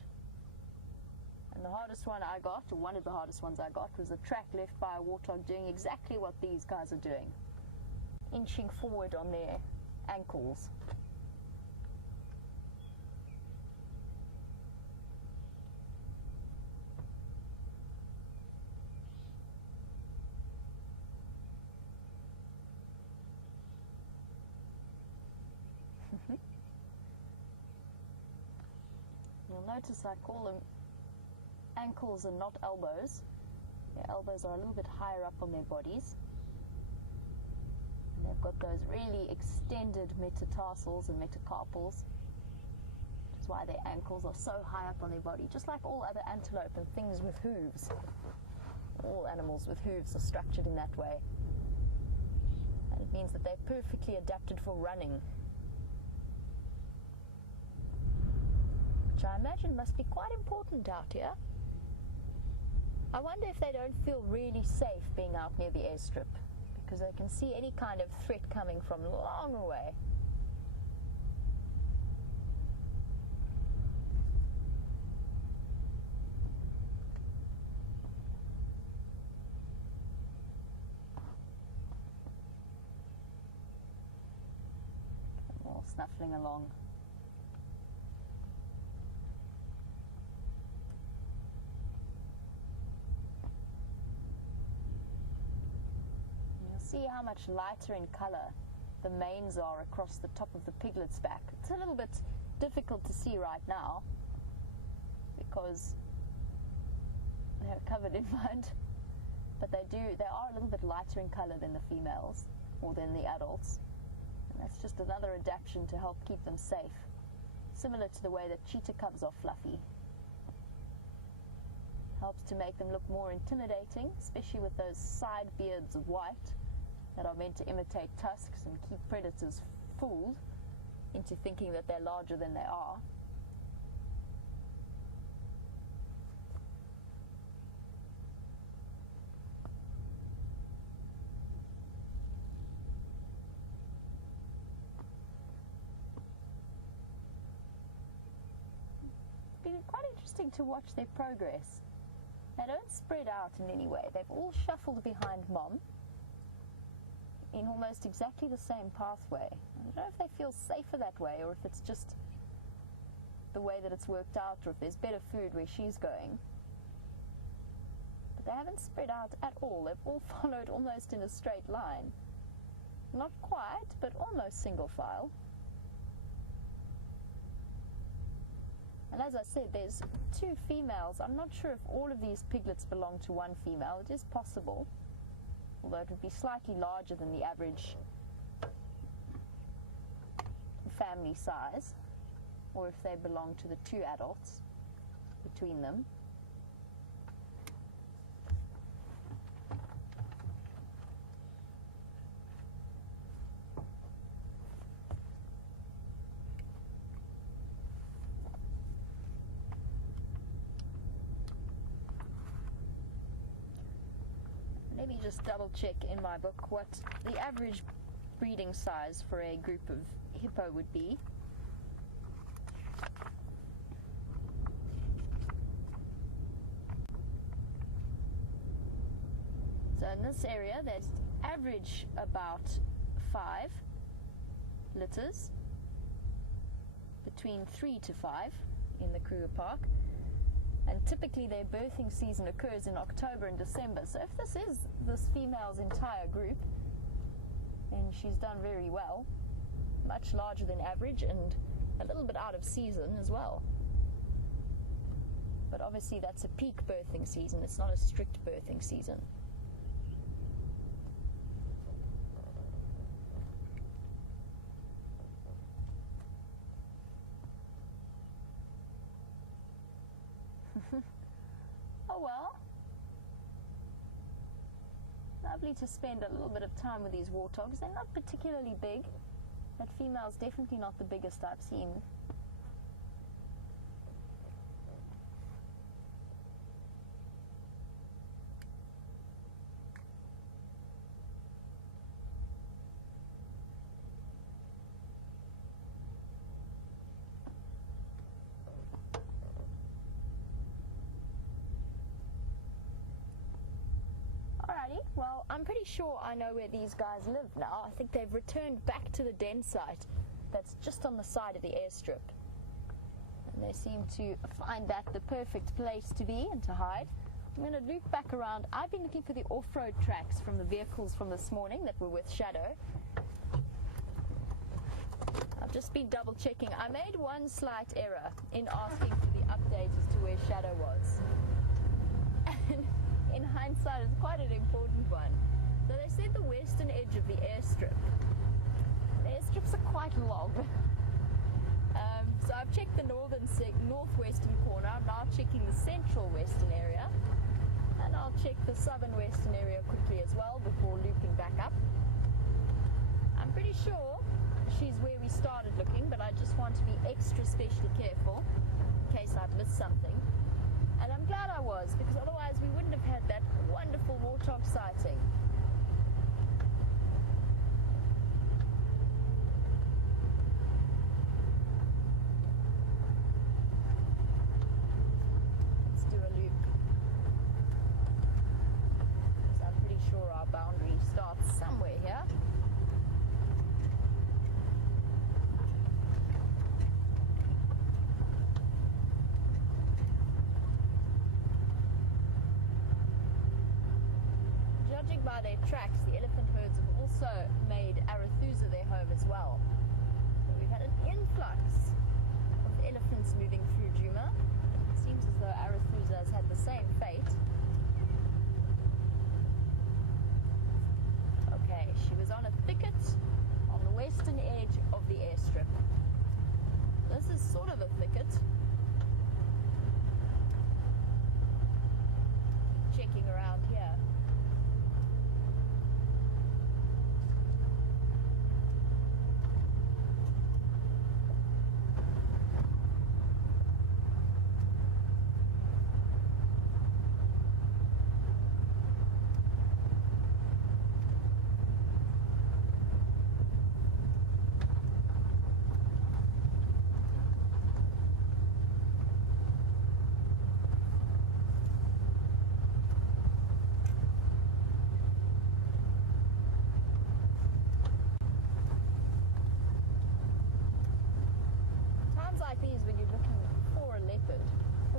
And the hardest one I got, or one of the hardest ones I got, was a track left by a warthog doing exactly what these guys are doing, inching forward on their ankles. You'll notice I call them ankles and not elbows. Their elbows are a little bit higher up on their bodies. And they've got those really extended metatarsals and metacarpals, which is why their ankles are so high up on their body, just like all other antelope and things with hooves. All animals with hooves are structured in that way. And it means that they're perfectly adapted for running, which I imagine must be quite important out here. I wonder if they don't feel really safe being out near the airstrip, because they can see any kind of threat coming from long away. All snuffling along. See how much lighter in color the manes are across the top of the piglet's back. It's a little bit difficult to see right now because they're covered in mud, but they are a little bit lighter in color than the females or than the adults, and that's just another adaptation to help keep them safe, similar to the way that cheetah cubs are fluffy. Helps to make them look more intimidating, especially with those side beards of white that are meant to imitate tusks and keep predators fooled into thinking that they're larger than they are. It's been quite interesting to watch their progress. They don't spread out in any way. They've all shuffled behind Mom in almost exactly the same pathway. I don't know if they feel safer that way, or if it's just the way that it's worked out, or if there's better food where she's going. But they haven't spread out at all. They've all followed almost in a straight line. Not quite, but almost single file. And as I said, there's 2 females. I'm not sure if all of these piglets belong to one female. It is possible, although it would be slightly larger than the average family size, or if they belong to the 2 adults between them. Let me just double check in my book what the average breeding size for a group of hippo would be. So in this area, there's average about 5 litters, between 3 to 5 in the Kruger Park. And typically their birthing season occurs in October and December. So if this is this female's entire group, then she's done very well. Much larger than average and a little bit out of season as well. But obviously that's a peak birthing season. It's not a strict birthing season. Oh well. Lovely to spend a little bit of time with these warthogs. They're not particularly big. That female's definitely not the biggest I've seen. Alrighty, well, I'm pretty sure I know where these guys live now. I think they've returned back to the den site that's just on the side of the airstrip. And they seem to find that the perfect place to be and to hide. I'm going to loop back around. I've been looking for the off-road tracks from the vehicles from this morning that were with Shadow. I've just been double checking. I made one slight error in asking for the update as to where Shadow was. And in hindsight, it's quite an important one. So they said the western edge of the airstrip. The airstrips are quite long. So I've checked the northwestern corner. I'm now checking the central western area. And I'll check the southern western area quickly as well before looping back up. I'm pretty sure she's where we started looking, but I just want to be extra specially careful in case I've missed something. And I'm glad I was, because otherwise we wouldn't have had that wonderful warthog sighting. Let's do a loop. Because I'm pretty sure our boundary starts somewhere here. Judging by their tracks, the elephant herds have also made Arathusa their home as well. So we've had an influx of elephants moving through Djuma. It seems as though Arathusa has had the same fate. Okay, she was on a thicket on the western edge of the airstrip. This is sort of a thicket. Checking around here.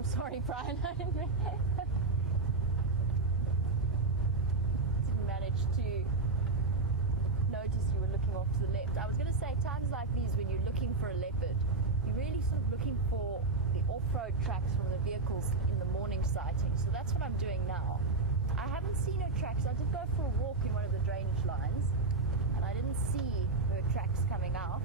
Sorry, Brian, I didn't manage to notice you were looking off to the left. I was going to say, times like these when you're looking for a leopard, you're really sort of looking for the off-road tracks from the vehicles in the morning sighting. So that's what I'm doing now. I haven't seen her tracks. I did go for a walk in one of the drainage lines, and I didn't see her tracks coming out.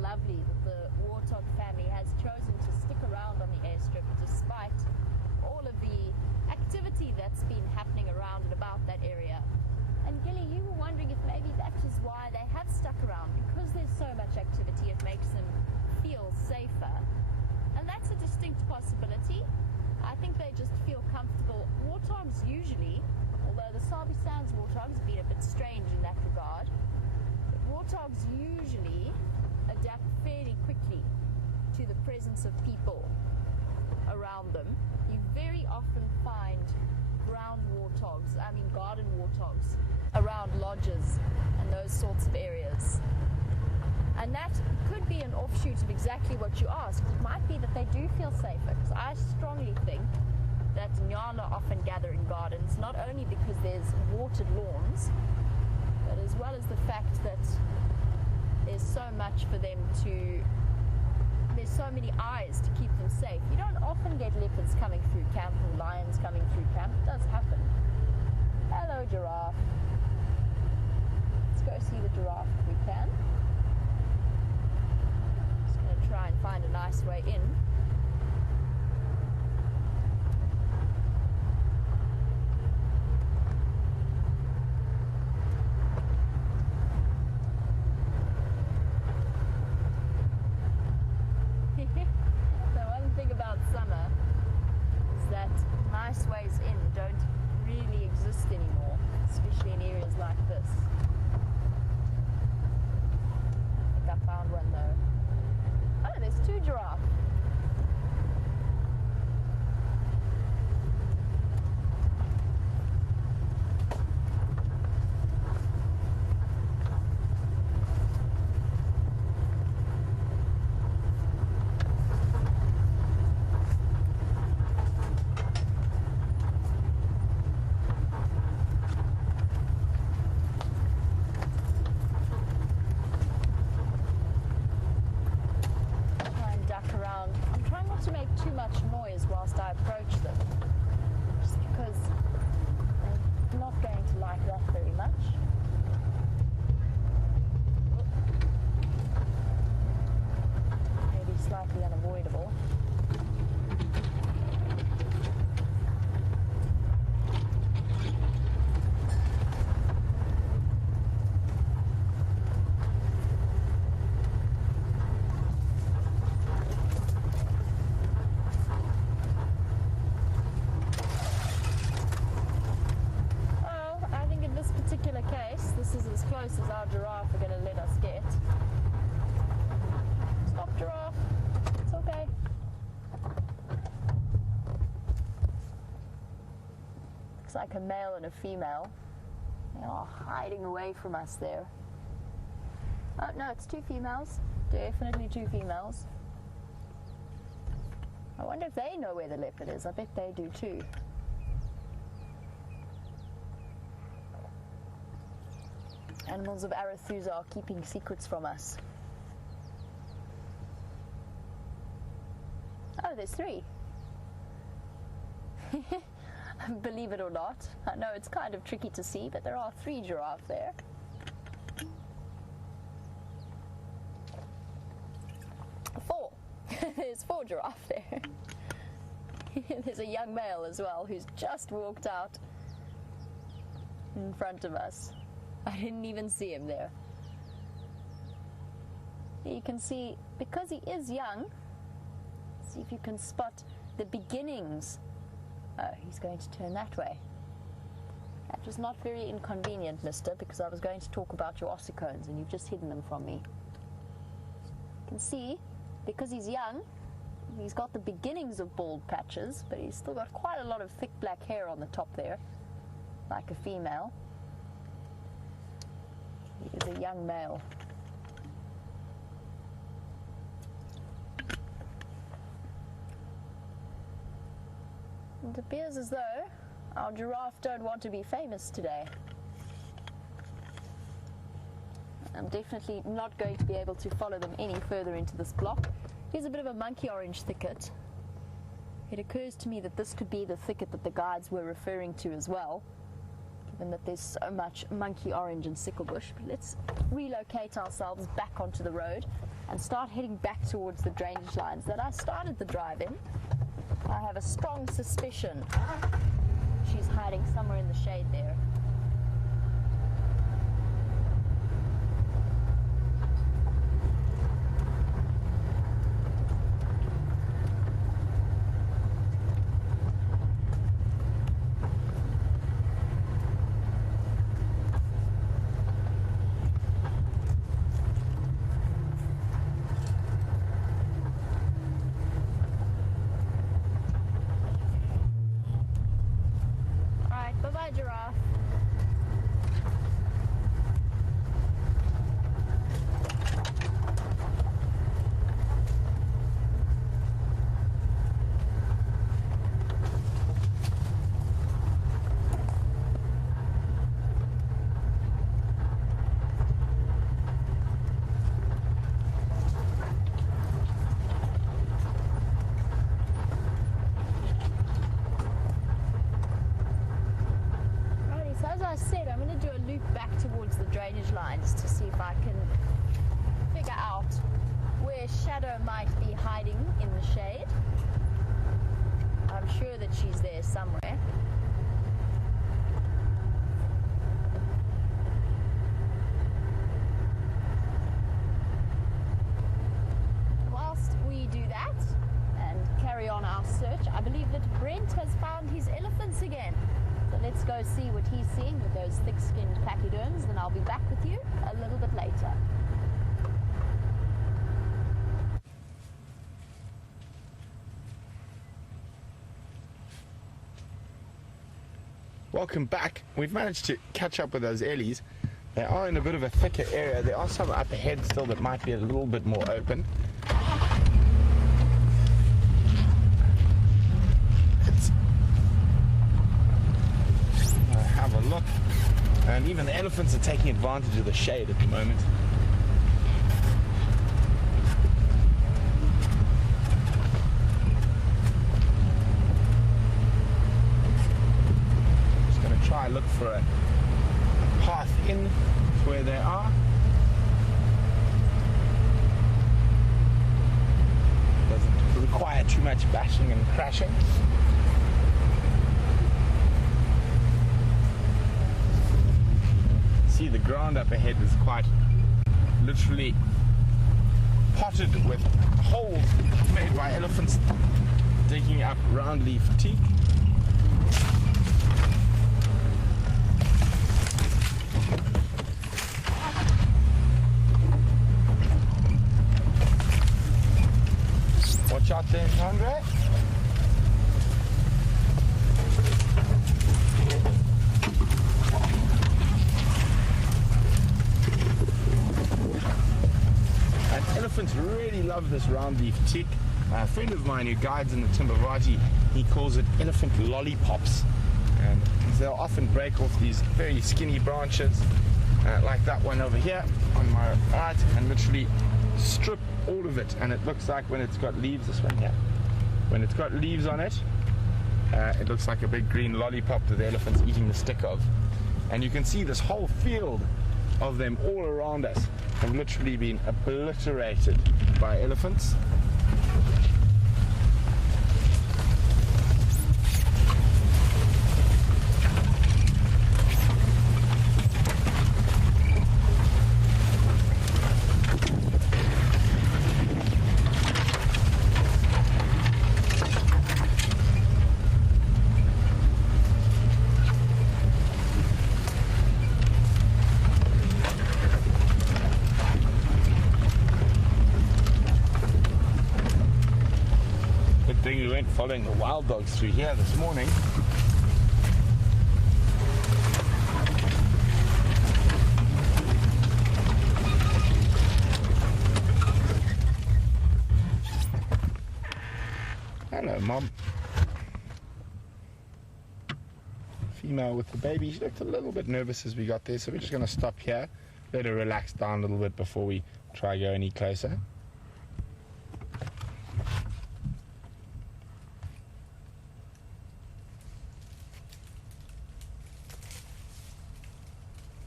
Lovely that the warthog family has chosen to stick around on the airstrip despite all of the activity that's been happening around and about that area. And Gilly, you were wondering if maybe that is why they have stuck around, because there's so much activity, it makes them feel safer. And that's a distinct possibility. I think they just feel comfortable. Warthogs usually, although the Sabi Sands warthogs have been a bit strange in that regard, but warthogs usually adapt fairly quickly to the presence of people. around them. You very often find garden warthogs around lodges and those sorts of areas. And that could be an offshoot of exactly what you asked. It might be that they do feel safer, because I strongly think that nyala often gather in gardens, not only because there's watered lawns, but as well as the fact that there's so much for them to, there's so many eyes to keep them safe. You don't often get leopards coming through camp or lions coming through camp. It does happen. Hello, giraffe. Let's go see the giraffe if we can. Just going to try and find a nice way in. The one thing about summer is that nice ways in don't really exist anymore, especially in areas like this. I think I found one though. Oh, there's two giraffes. As our giraffe are going to let us get. Stop, giraffe. It's okay. Looks like a male and a female. They are hiding away from us there. Oh no, it's two females. Definitely two females. I wonder if they know where the leopard is. I bet they do too. Animals of Arethusa are keeping secrets from us. Oh, there's three. Believe it or not. I know it's kind of tricky to see, but there are three giraffe there. Four. There's four giraffe there. There's a young male as well who's just walked out in front of us. I didn't even see him there. You can see, because he is young, see if you can spot the beginnings. Oh, he's going to turn that way. That was not very inconvenient, mister, because I was going to talk about your ossicones and you've just hidden them from me. You can see, because he's young, he's got the beginnings of bald patches, but he's still got quite a lot of thick black hair on the top there, like a female. He is a young male. It appears as though our giraffe don't want to be famous today. I'm definitely not going to be able to follow them any further into this block. Here's a bit of a monkey orange thicket. It occurs to me that this could be the thicket that the guides were referring to as well, given that there's so much monkey orange and sicklebush. But let's relocate ourselves back onto the road and start heading back towards the drainage lines that I started the drive in. I have a strong suspicion she's hiding somewhere in the shade there. Hi, giraffe. Righty, so as I said, I'm going to do a loop back towards the drainage lines to see if I can figure out where Shadow might be hiding in the shade. I'm sure that she's there somewhere. Whilst we do that and carry on our search, I believe that Brent has found his elephants again. So let's go see what he's seeing with those thick-skinned pachyderms, and I'll be back with you a little bit later. Welcome back. We've managed to catch up with those ellies. They are in a bit of a thicker area. There are some up ahead still that might be a little bit more open. Let's have a look. And even the elephants are taking advantage of the shade at the moment. Try look for a path in to where they are. Doesn't require too much bashing and crashing. See, the ground up ahead is quite literally potted with holes made by elephants digging up round leaf teak. Watch out there, Andre. And elephants really love this round leaf teak. A friend of mine who guides in the Timbavati, he calls it elephant lollipops. And they'll often break off these very skinny branches, like that one over here on my right, and literally strip all of it, and it looks like when it's got leaves, this one here, when it's got leaves on it, it looks like a big green lollipop that the elephant's eating the stick of. And you can see this whole field of them all around us have literally been obliterated by elephants. We went following the wild dogs through here this morning. Hello, Mom. Female with the baby. She looked a little bit nervous as we got there, so we're just going to stop here, let her relax down a little bit before we try go any closer.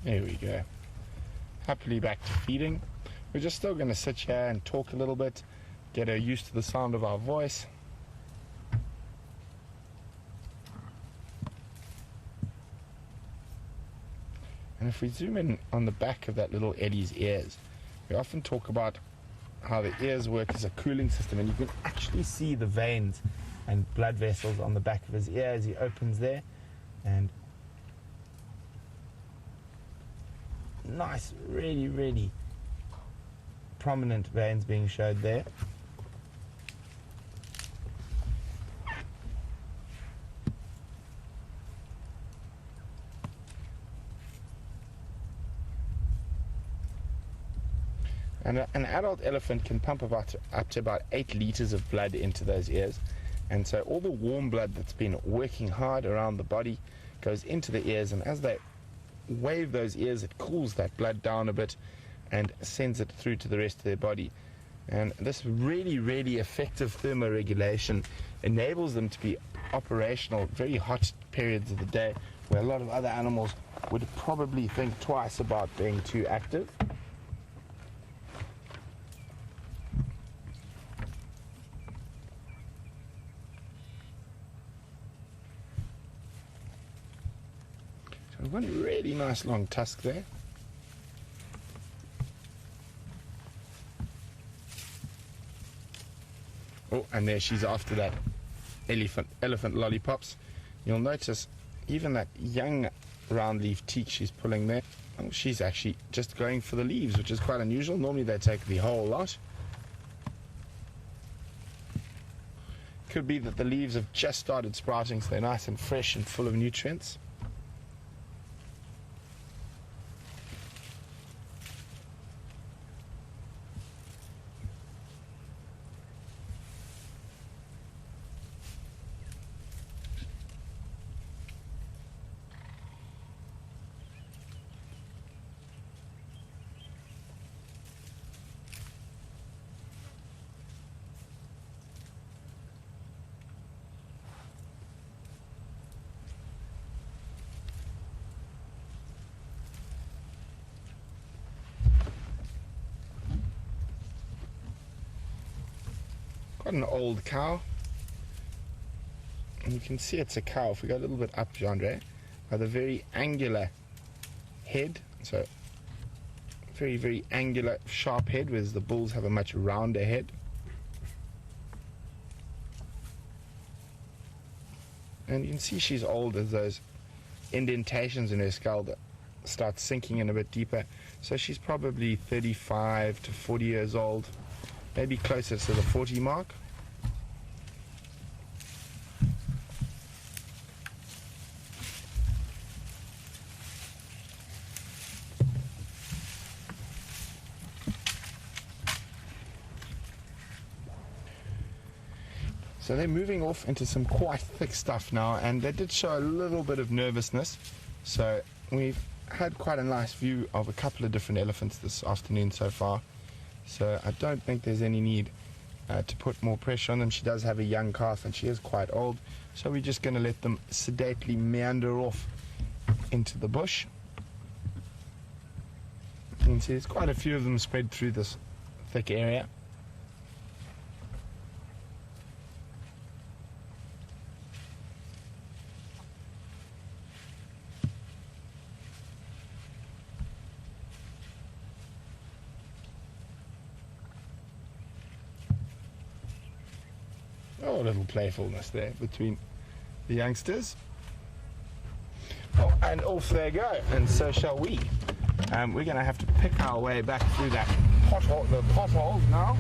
There we go. Happily back to feeding. We're just still going to sit here and talk a little bit, get her used to the sound of our voice. And if we zoom in on the back of that little Eddie's ears, we often talk about how the ears work as a cooling system, and you can actually see the veins and blood vessels on the back of his ear as he opens there, and nice, really prominent veins being showed there. And an adult elephant can pump up to about 8 liters of blood into those ears. And so all the warm blood that's been working hard around the body goes into the ears, and as they wave those ears, it cools that blood down a bit and sends it through to the rest of their body. And this really, really effective thermoregulation enables them to be operational very hot periods of the day, where a lot of other animals would probably think twice about being too active. So one really nice long tusk there. Oh, and there she's after that elephant lollipops. You'll notice even that young round leaf teak she's pulling there, oh, she's actually just going for the leaves, which is quite unusual. Normally they take the whole lot. Could be that the leaves have just started sprouting, so they're nice and fresh and full of nutrients. Got an old cow, and you can see it's a cow if we go a little bit up, Jean-Andre, by the very angular head. So very, very angular, sharp head, whereas the bulls have a much rounder head. And you can see she's old as those indentations in her skull that start sinking in a bit deeper. So she's probably 35 to 40 years old, maybe closer to the 40 mark. So they're moving off into some quite thick stuff now, and they did show a little bit of nervousness. So we've had quite a nice view of a couple of different elephants this afternoon so far. So I don't think there's any need to put more pressure on them. She does have a young calf and she is quite old, so we're just going to let them sedately meander off into the bush. You can see there's quite a few of them spread through this thick area. Oh, a little playfulness there between the youngsters. Oh, and off they go, and so shall we. We're going to have to pick our way back through that pothole, the potholes now.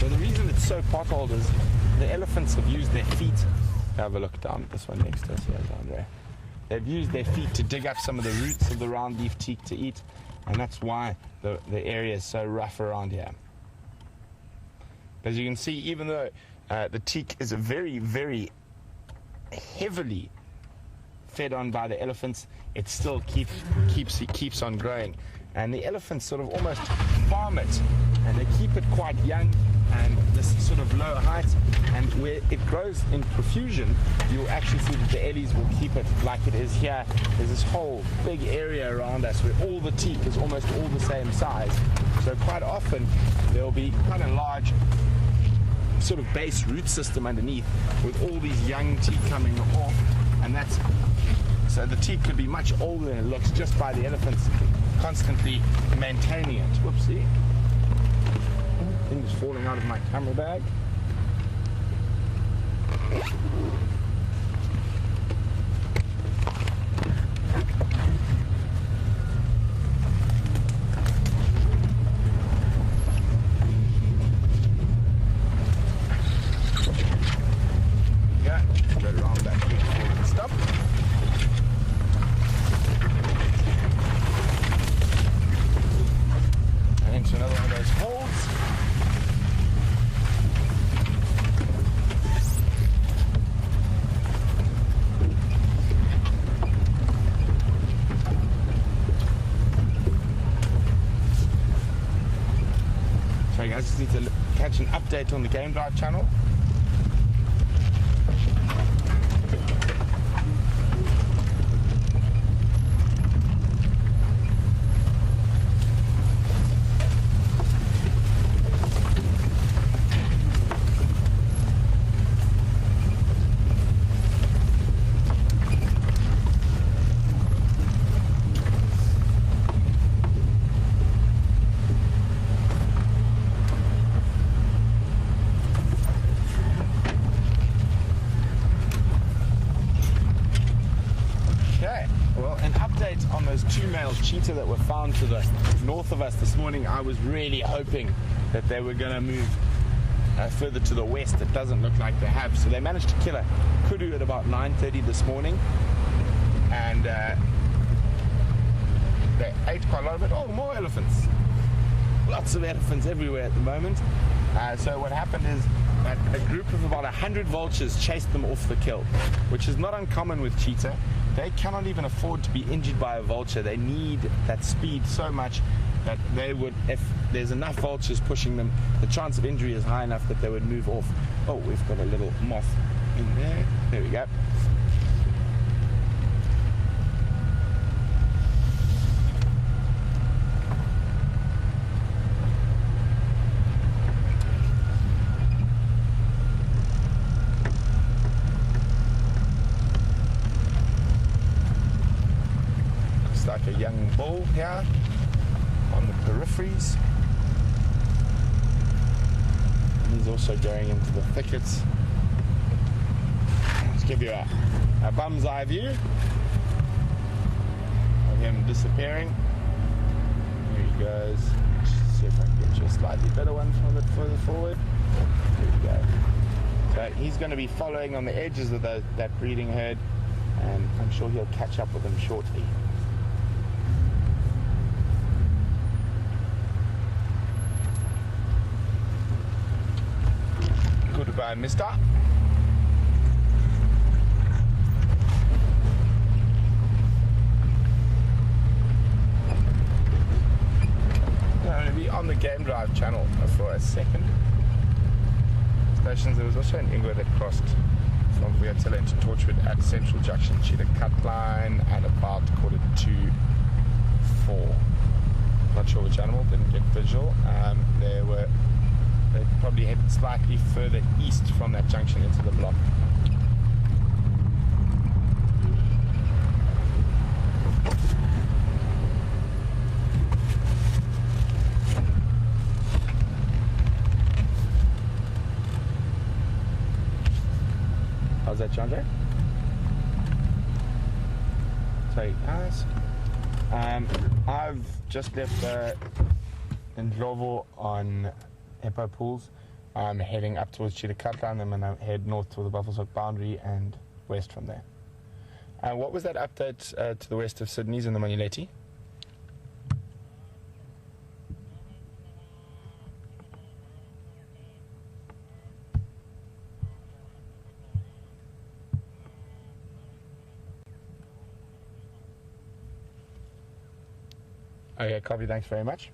So the reason it's so potholed is the elephants have used their feet. Have a look down at this one next to us here, down there. They've used their feet to dig up some of the roots of the round leaf teak to eat, and that's why the area is so rough around here. As you can see, even though the teak is a very, very heavily fed on by the elephants, it still keeps on growing. And the elephants sort of almost farm it, and they keep it quite young and this sort of low height, and where it grows in profusion, you'll actually see that the ellies will keep it like it is here. There's this whole big area around us where all the teak is almost all the same size. So quite often there'll be quite a large sort of base root system underneath with all these young teak coming off, and that's so the teak could be much older than it looks just by the elephants constantly maintaining it. Whoopsie. Things falling out of my camera bag. I just need to catch an update on the Game Drive channel. On those two male cheetah that were found to the north of us this morning. I was really hoping that they were going to move further to the west. It doesn't look like they have. So they managed to kill a kudu at about 9:30 this morning, and they ate quite a lot of it. Oh, more elephants. Lots of elephants everywhere at the moment. So what happened is that a group of about 100 vultures chased them off the kill, which is not uncommon with cheetah. They cannot even afford to be injured by a vulture. They need that speed so much that they would, if there's enough vultures pushing them, the chance of injury is high enough that they would move off. Oh, we've got a little moth in there. There we go. Like a young bull here on the peripheries, and he's also going into the thickets. Let's give you a bum's eye view of him disappearing. There he goes. Let's see if I can get you a slightly better one from a bit further forward. There we go. So he's going to be following on the edges of that breeding herd, and I'm sure he'll catch up with them shortly. Goodbye, mister. I'm going to be on the Game Drive channel for a second. Stations. There was also an Ingrid that crossed from Vuyatila into Torchwood at Central Junction. She had a cut line at about 4:45. Not sure which animal, didn't get visual. They probably headed slightly further east from that junction into the block. How's that, Chandra? Sorry, guys. I've just left Ndlovu on Hippo Pools. I'm heading up towards Chitakatla, and then I'm going to head north toward the Buffelshoek boundary and west from there. What was that update to the west of Sydney's in the Manuleti? Okay, copy, thanks very much.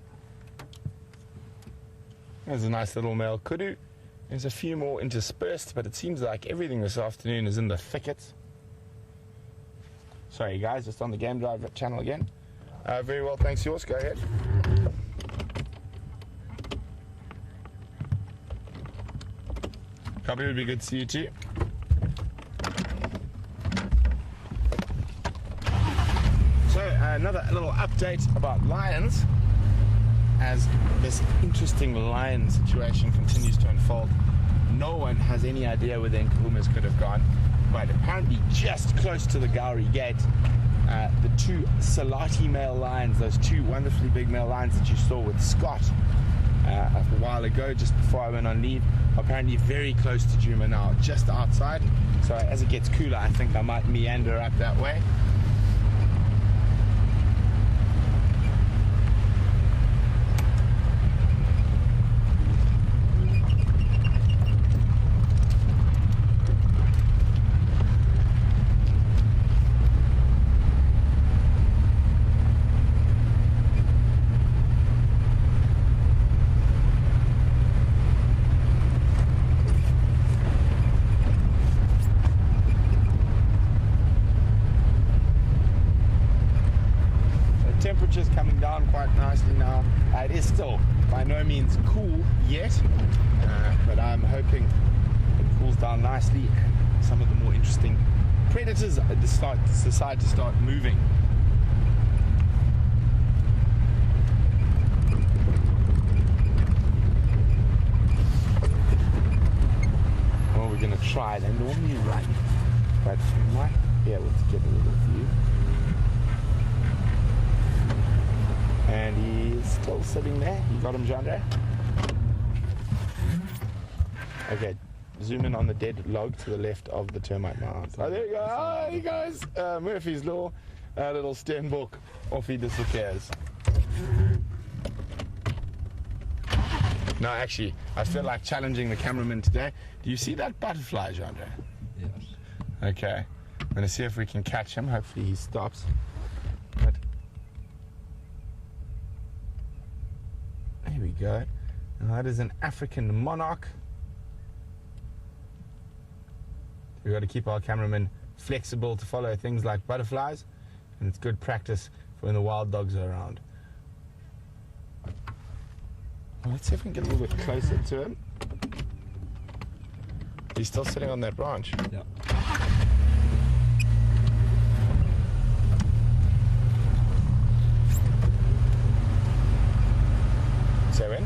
There's a nice little male kudu. There's a few more interspersed, but it seems like everything this afternoon is in the thickets. Sorry guys, just on the Game Drive channel again. Very well, thanks yours, go ahead. Copy, would be good to see you too. So another little update about lions. As this interesting lion situation continues to unfold, no one has any idea where the Nkuhumas could have gone, but apparently just close to the Gowrie gate, the two Salati male lions, those two wonderfully big male lions that you saw with Scott a while ago, just before I went on leave, are apparently very close to Juma now, just outside. So as it gets cooler, I think I might meander up that way. temperature's coming down quite nicely now. It is still by no means cool yet, but I'm hoping it cools down nicely and some of the more interesting predators decide to start moving. Well, we're going to try. They normally run, but we might be able to get a little view. And he's still sitting there. You got him, Jandre? Okay, zoom in on the dead log to the left of the termite mound. Oh, there you go. Oh, he goes. Murphy's Law. Little Sternbok. Off he disappears. No, actually, I feel like challenging the cameraman today. Do you see that butterfly, Jandre? Yes. Okay. I'm going to see if we can catch him. Hopefully he stops. But there we go. Now that is an African monarch. We've got to keep our cameramen flexible to follow things like butterflies, and it's good practice for when the wild dogs are around. Well, let's see if we can get a little bit closer to him. He's still sitting on that branch. Yeah. So in.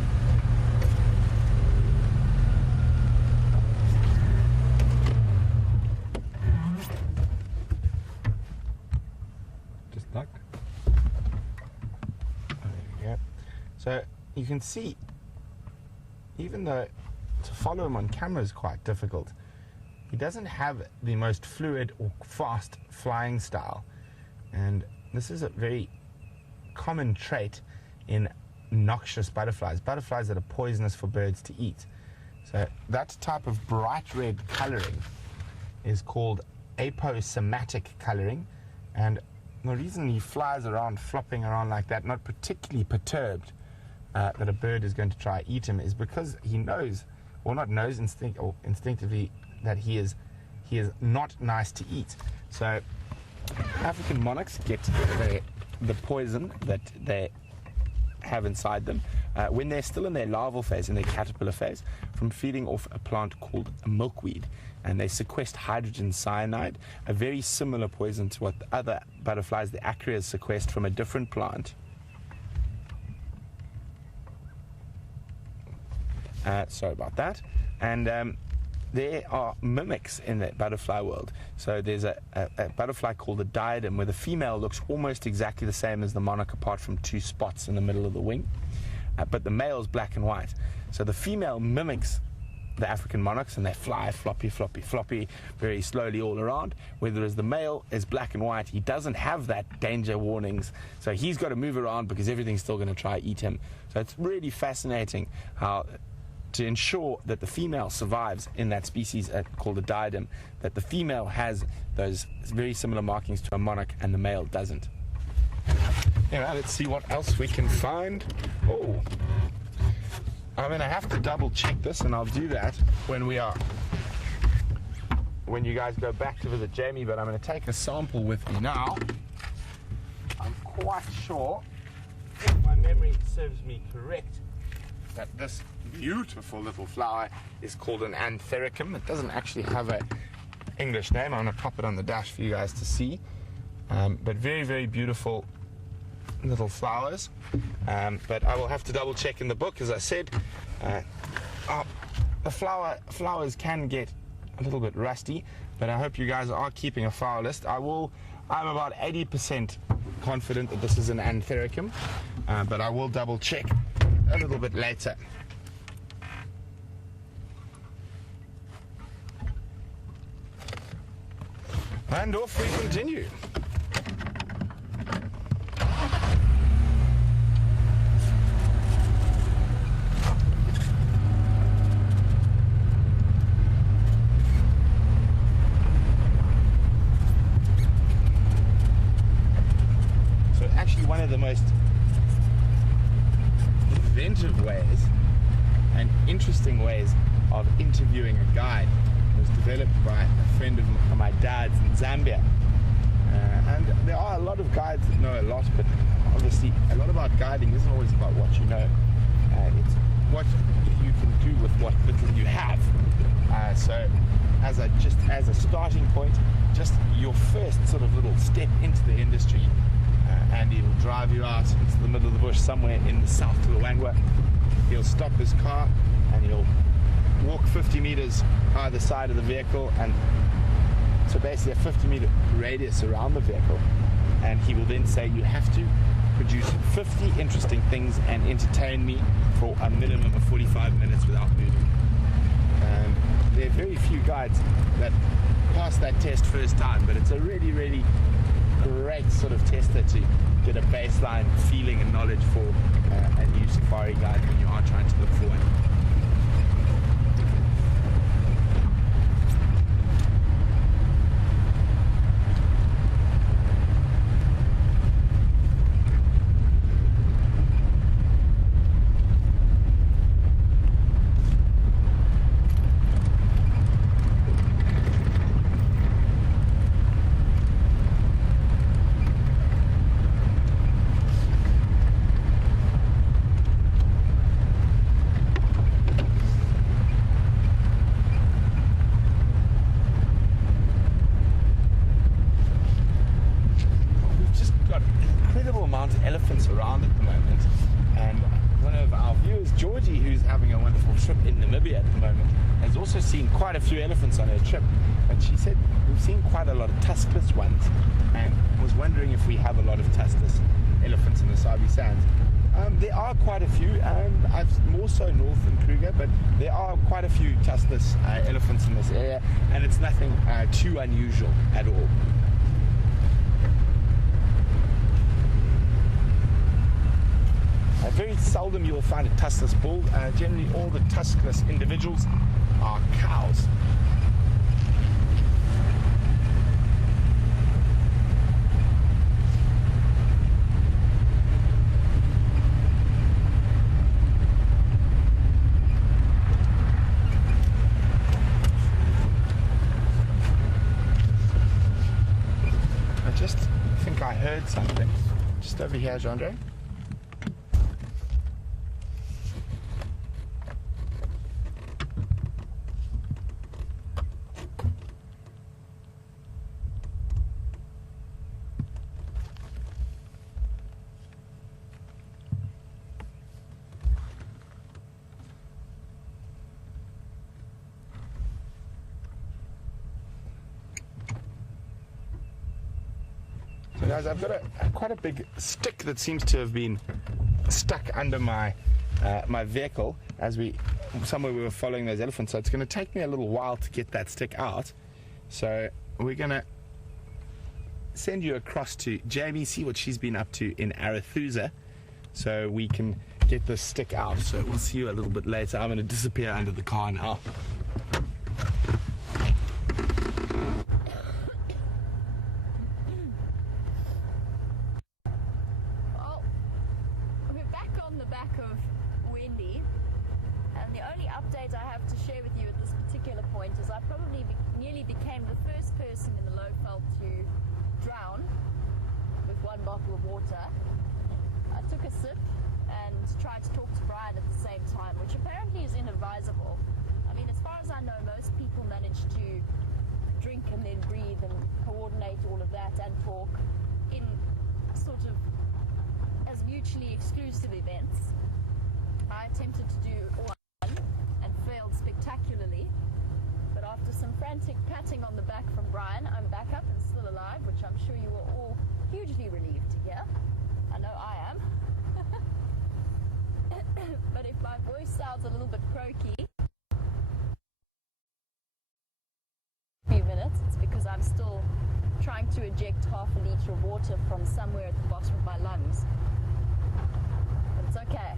Just duck. There we go. So you can see, even though to follow him on camera is quite difficult, he doesn't have the most fluid or fast flying style, and this is a very common trait in noxious butterflies that are poisonous for birds to eat. So that type of bright red coloring is called aposematic coloring, and the reason he flies around flopping around like that, not particularly perturbed that a bird is going to try eat him, is because he knows, or not knows, instinctively, that he is not nice to eat. So African monarchs get the poison that they have inside them when they're still in their larval phase, in their caterpillar phase, from feeding off a plant called milkweed, and they sequester hydrogen cyanide, a very similar poison to what the other butterflies, the acreas, sequester from a different plant. Sorry about that. And there are mimics in the butterfly world. So there's a butterfly called the diadem, where the female looks almost exactly the same as the monarch, apart from two spots in the middle of the wing. But the male is black and white. So the female mimics the African monarchs, and they fly floppy, floppy, floppy, very slowly all around. Whereas the male is black and white. He doesn't have that danger warnings. So he's got to move around because everything's still going to try eat him. So it's really fascinating how, to ensure that the female survives in that species called a diadem, that the female has those very similar markings to a monarch and the male doesn't. Anyway, let's see what else we can find. Oh, I'm going to have to double check this, and I'll do that when you guys go back to visit Jamie, but I'm going to take a sample with me now. I'm quite sure, if my memory serves me correct, that this beautiful little flower is called an anthericum. It doesn't actually have an English name. I'm going to pop it on the dash for you guys to see. But very, very beautiful little flowers. But I will have to double check in the book, as I said. The flowers can get a little bit rusty, but I hope you guys are keeping a flower list. I'm about 80% confident that this is an anthericum, but I will double check a little bit later. And off we continue. So actually one of the most inventive ways and interesting ways of interviewing a guide was developed by a friend of my dad's in Zambia. And there are a lot of guides that know a lot, but obviously a lot about guiding isn't always about what you know. It's what you can do with what little you have. So as a starting point, just your first sort of little step into the industry, Andy will drive you out into the middle of the bush somewhere in the South Luangwa. He'll stop his car and he'll walk 50 meters either side of the vehicle, and so basically a 50-meter radius around the vehicle, and he will then say, you have to produce 50 interesting things and entertain me for a minimum of 45 minutes without moving. And there are very few guides that pass that test first time, but it's a really, really great sort of tester to get a baseline feeling and knowledge for a new safari guide when you are trying to look for one. Elephants around at the moment, and one of our viewers, Georgie, who's having a wonderful trip in Namibia at the moment, has also seen quite a few elephants on her trip, but she said we've seen quite a lot of tuskless ones and was wondering if we have a lot of tuskless elephants in the Sabi Sands. There are quite a few, more so north in Kruger, but there are quite a few tuskless elephants in this area, and it's nothing too unusual at all. Very seldom you'll find a tuskless bull. Generally all the tuskless individuals are cows. I just think I heard something just over here, Jean-Andre. So guys, I've got quite a big stick that seems to have been stuck under my my vehicle somewhere we were following those elephants. So it's going to take me a little while to get that stick out. So we're going to send you across to Jamie, see what she's been up to in Arathusa, so we can get this stick out. So we'll see you a little bit later. I'm going to disappear under the car now. Nearly became the first person in the low veld to drown with one bottle of water. I took a sip and tried to talk to Brian at the same time, which apparently is inadvisable. I mean, as far as I know, most people manage to drink and then breathe and coordinate all of that and talk in sort of as mutually exclusive events. I attempted to do one and failed spectacularly. But after some frantic patting on the back from Brian, I'm back up and still alive, which I'm sure you are all hugely relieved to hear. I know I am. But if my voice sounds a little bit croaky, a few minutes, it's because I'm still trying to eject half a litre of water from somewhere at the bottom of my lungs. But it's okay.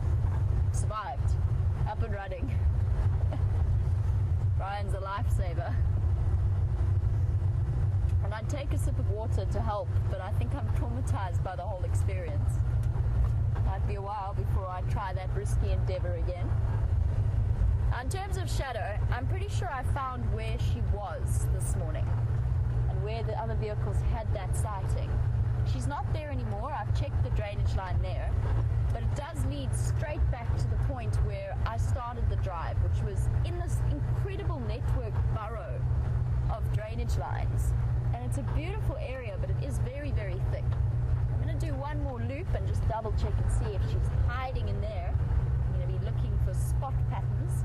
Survived. Up and running. Brian's a lifesaver. And I'd take a sip of water to help, but I think I'm traumatized by the whole experience. Might be a while before I try that risky endeavor again. In terms of Shadow, I'm pretty sure I found where she was this morning and where the other vehicles had that sighting. She's not there anymore. I've checked the drainage line there, but it does lead straight back to the point where I started the drive, which was in this incredible network burrow of drainage lines. And it's a beautiful area, but it is very, very thick. I'm going to do one more loop and just double check and see if she's hiding in there. I'm going to be looking for spot patterns,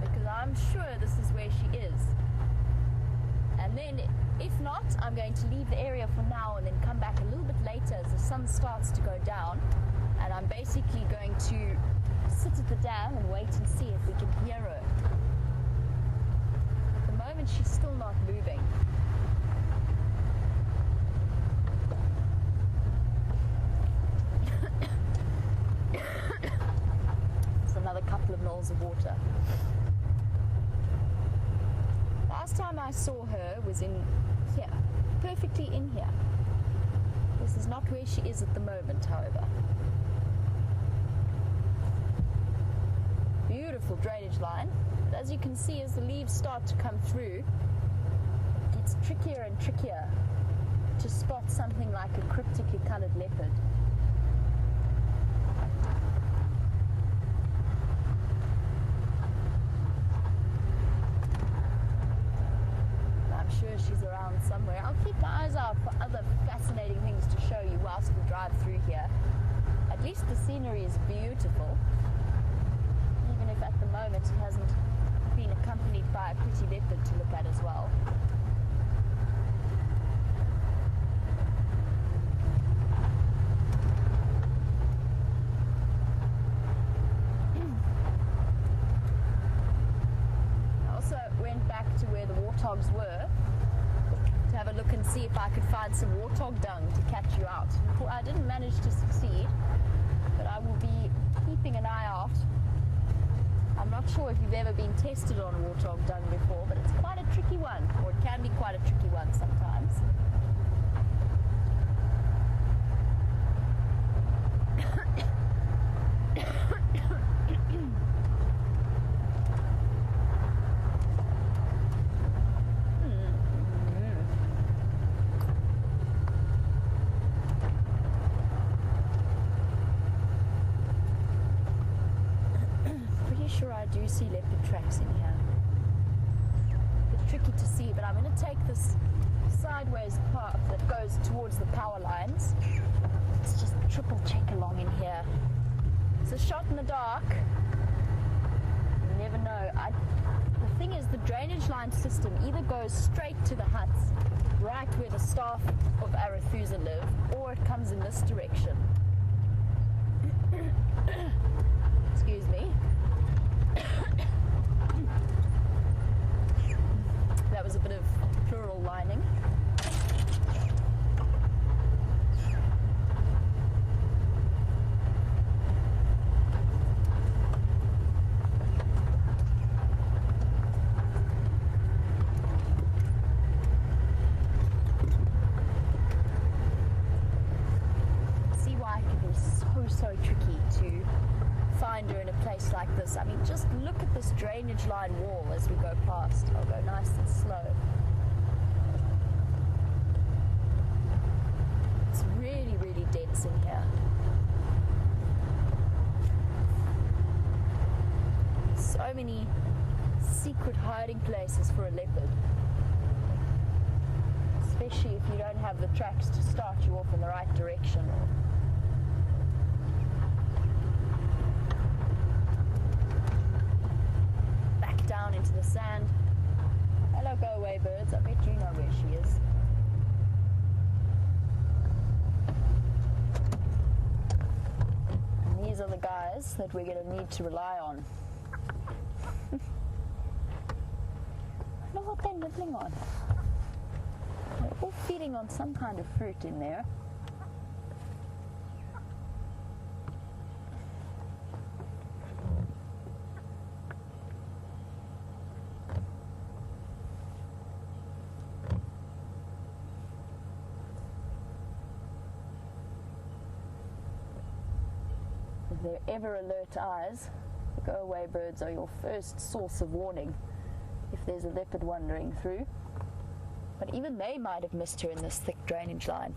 because I'm sure this is where she is. And then if not, I'm going to leave the area for now and then come back a little bit later as the sun starts to go down, and I'm basically going to sit at the dam and wait and see if we can hear her. At the moment she's still not moving. It's another couple of mils of water. Last time I saw her was in here, perfectly in here. This is not where she is at the moment, however. Beautiful drainage line, but as you can see, as the leaves start to come through, it's trickier and trickier to spot something like a cryptically coloured leopard. Sure she's around somewhere. I'll keep my eyes out for other fascinating things to show you whilst we drive through here. At least the scenery is beautiful, even if at the moment it hasn't been accompanied by a pretty leopard to look at as well. I also went back to where the warthogs were to have a look and see if I could find some warthog dung to catch you out. I didn't manage to succeed, but I will be keeping an eye out. I'm not sure if you've ever been tested on warthog dung before, but it's quite a tricky one, or it can be quite a tricky one sometimes. I do see leopard tracks in here. It's tricky to see, but I'm going to take this sideways path that goes towards the power lines. Let's just triple check along in here. It's a shot in the dark. You never know. The thing is, the drainage line system either goes straight to the huts, right where the staff of Arathusa live, or it comes in this direction. Excuse me. That was a bit of plural lining. See why it can be so tricky to find her in a place like this. I mean, just look at this drainage line wall as we go past. I'll go nice and slow. It's really, really dense in here. So many secret hiding places for a leopard. Especially if you don't have the tracks to start you off in the right direction. Down into the sand. Hello, go away birds. I bet you know where she is. And these are the guys that we're going to need to rely on. I don't know what they're nibbling on. They're all feeding on some kind of fruit in there. Their ever alert eyes, the go-away birds are your first source of warning if there's a leopard wandering through. But even they might have missed her in this thick drainage line.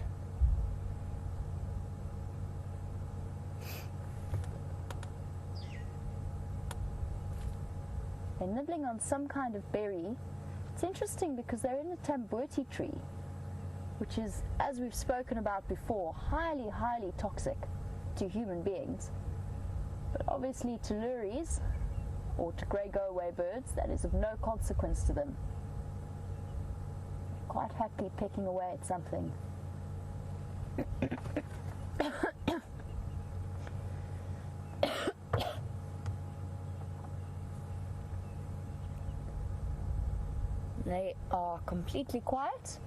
They're nibbling on some kind of berry. It's interesting because they're in a tambuti tree, which is, as we've spoken about before, highly, highly toxic to human beings. But obviously to lories, or to grey go-away birds, that is of no consequence to them. They're quite happily pecking away at something. They are completely quiet.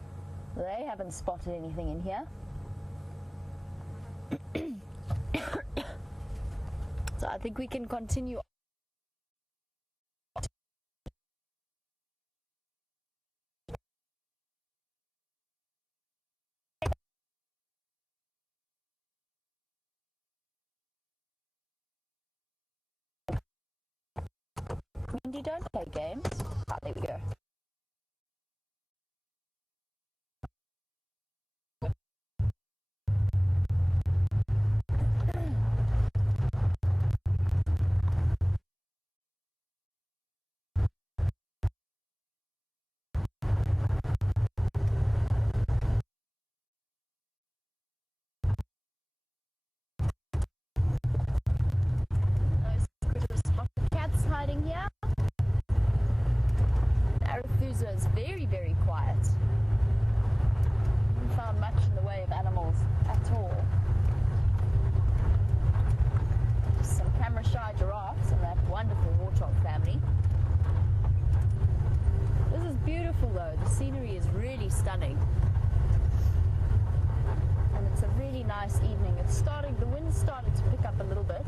They haven't spotted anything in here. So I think we can continue. Wendy, don't play games. Ah, there we go. Cats hiding here. Arethusa is very, very quiet. Haven't found much in the way of animals at all. Just some camera shy giraffes and that wonderful warthog family. This is beautiful though. The scenery is really stunning. And it's a really nice evening. The wind started to pick up a little bit.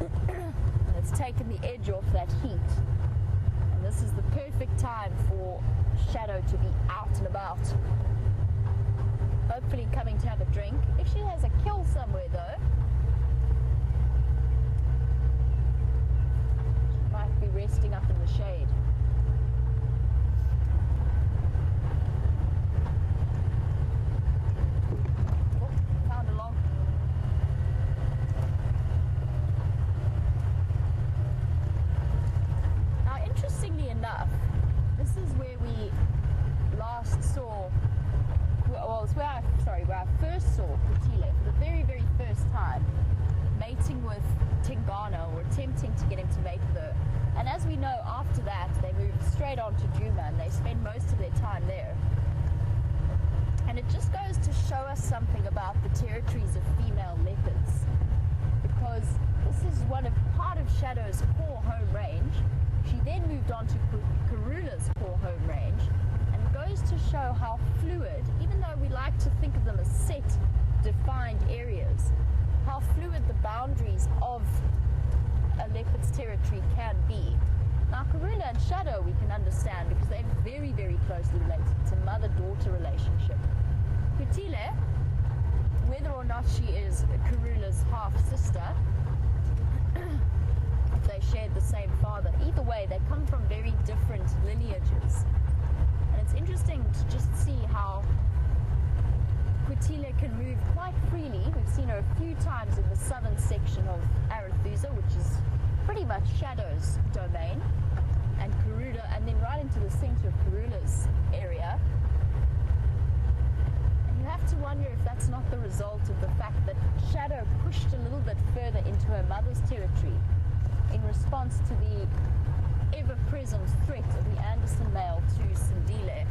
And it's taken the edge off that heat. And this is the perfect time for Shadow to be out and about. Hopefully coming to have a drink. If she has a kill somewhere though, she might be resting up in the shade. Oh, found a log. Now, interestingly enough, this is where we last saw, well, it's where I first saw Kutile for the very, very first time, mating with Tingana, or attempting to get him to mate with her. And as we know, after that, they moved straight on to Djuma, and they spend most of their time there. And it just goes to show us something about the territories of female leopards, because this is part of Shadow's core home range. She then moved on to Karula's core home range, and it goes to show how fluid, even though we like to think of them as set, defined areas, how fluid the boundaries of a leopard's territory can be. Now, Karula and Shadow we can understand because they're very, very closely related. It's a mother-daughter relationship. Kutile, whether or not she is Karula's half-sister, they shared the same father. Either way, they come from very different lineages. And it's interesting to just see how Kutile can move quite freely. We've seen her a few times in the southern section of Arethusa, which is pretty much Shadow's domain, and Karula, and then right into the center of Karula's area. And you have to wonder if that's not the result of the fact that Shadow pushed a little bit further into her mother's territory in response to the ever-present threat of the Anderson male to Sindile.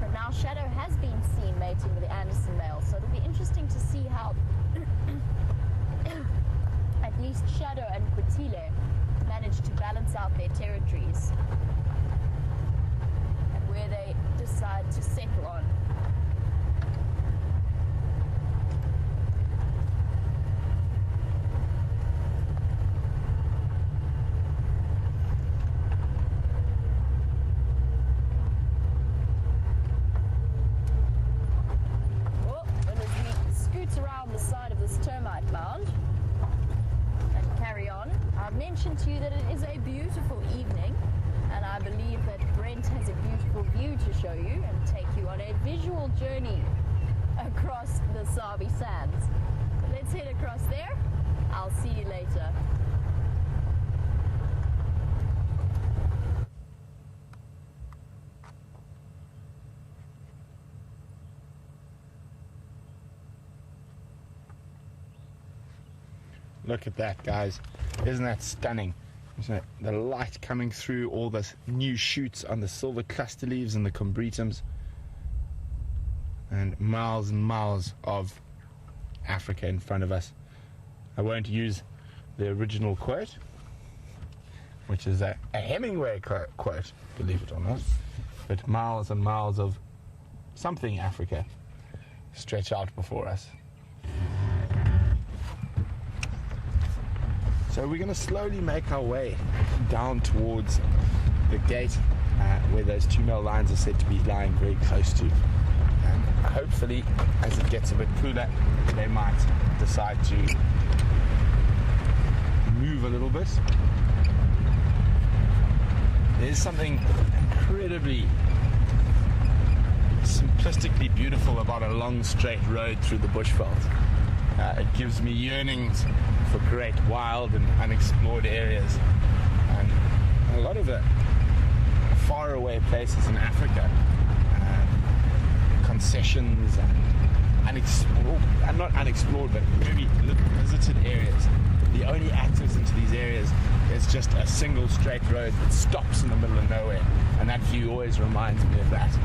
But now Shadow has been seen mating with the Anderson male, so it'll be interesting to see how at least Shadow and Kutile manage to balance out their territories and where they decide to settle on. To you that it is a beautiful evening, and I believe that Brent has a beautiful view to show you and take you on a visual journey across the Sabi Sands. Let's head across there. I'll see you later. Look at that, guys. Isn't that stunning? Isn't it? The light coming through all the new shoots on the silver cluster leaves and the combretums. And miles of Africa in front of us. I won't use the original quote, which is a Hemingway quote, believe it or not. But miles and miles of something Africa stretch out before us. So we're going to slowly make our way down towards the gate where those 2 mile lines are said to be lying very close to. And hopefully, as it gets a bit cooler, they might decide to move a little bit. There's something incredibly simplistically beautiful about a long straight road through the bushveld. It gives me yearnings for great wild and unexplored areas, and a lot of the faraway places in Africa, concessions and not unexplored but very little visited areas. The only access into these areas is just a single straight road that stops in the middle of nowhere, and that view always reminds me of that.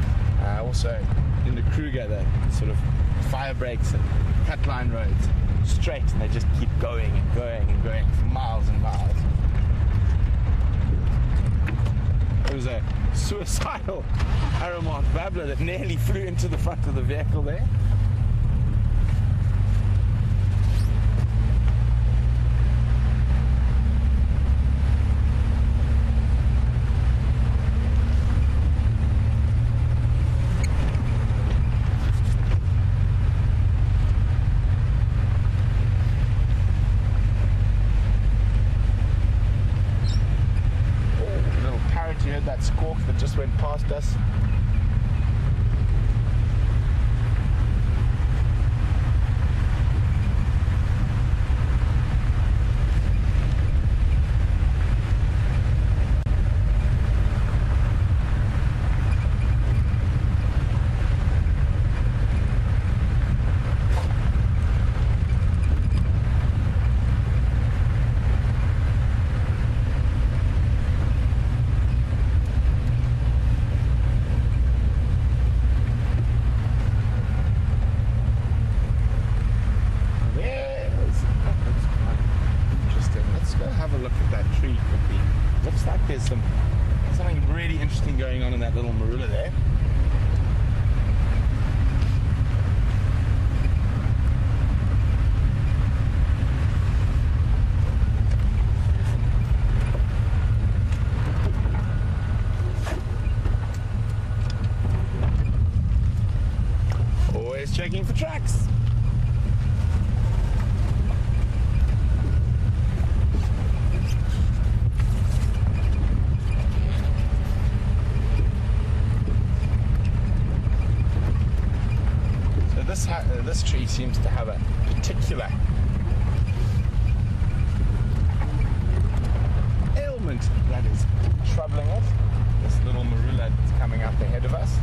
Also in the Kruger, the sort of fire breaks and cut line roads straight, and they just keep going and going and going for miles and miles. There was a suicidal Aramont babbler that nearly flew into the front of the vehicle there. That squawk that just went past us. There's something really interesting going on in that little marula there. Always checking for tracks. This tree seems to have a particular ailment that is troubling it. This little marula that's coming up ahead of us.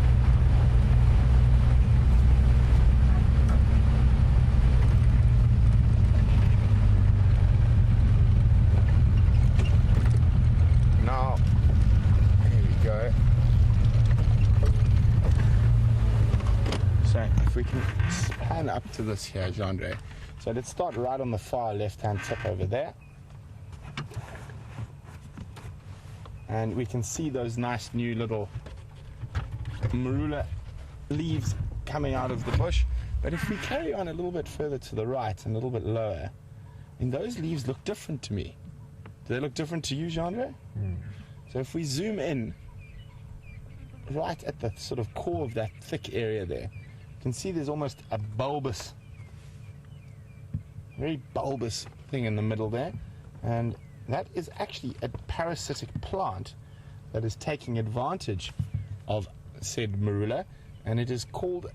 Now, here we go. So if we can pan up to this here, Jean-Andre. So let's start right on the far left-hand tip over there. And we can see those nice new little marula leaves coming out of the bush. But if we carry on a little bit further to the right and a little bit lower, and those leaves look different to me. Do they look different to you, Jean-Andre? So if we zoom in right at the sort of core of that thick area there, you can see there's almost a bulbous, very bulbous thing in the middle there, and that is actually a parasitic plant that is taking advantage of said marula, and it is called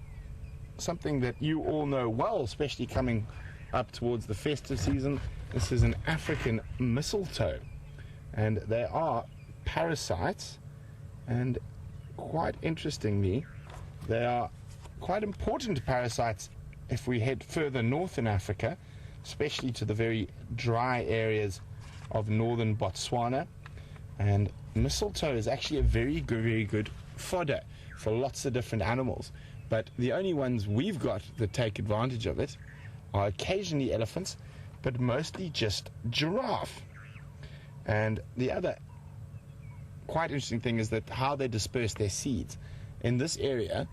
something that you all know well, especially coming up towards the festive season. This is an African mistletoe, and they are parasites, and quite interestingly, they are quite important parasites if we head further north in Africa, especially to the very dry areas of northern Botswana. And mistletoe is actually a very good fodder for lots of different animals. But the only ones we've got that take advantage of it are occasionally elephants, but mostly just giraffe. And the other quite interesting thing is that how they disperse their seeds. In this area,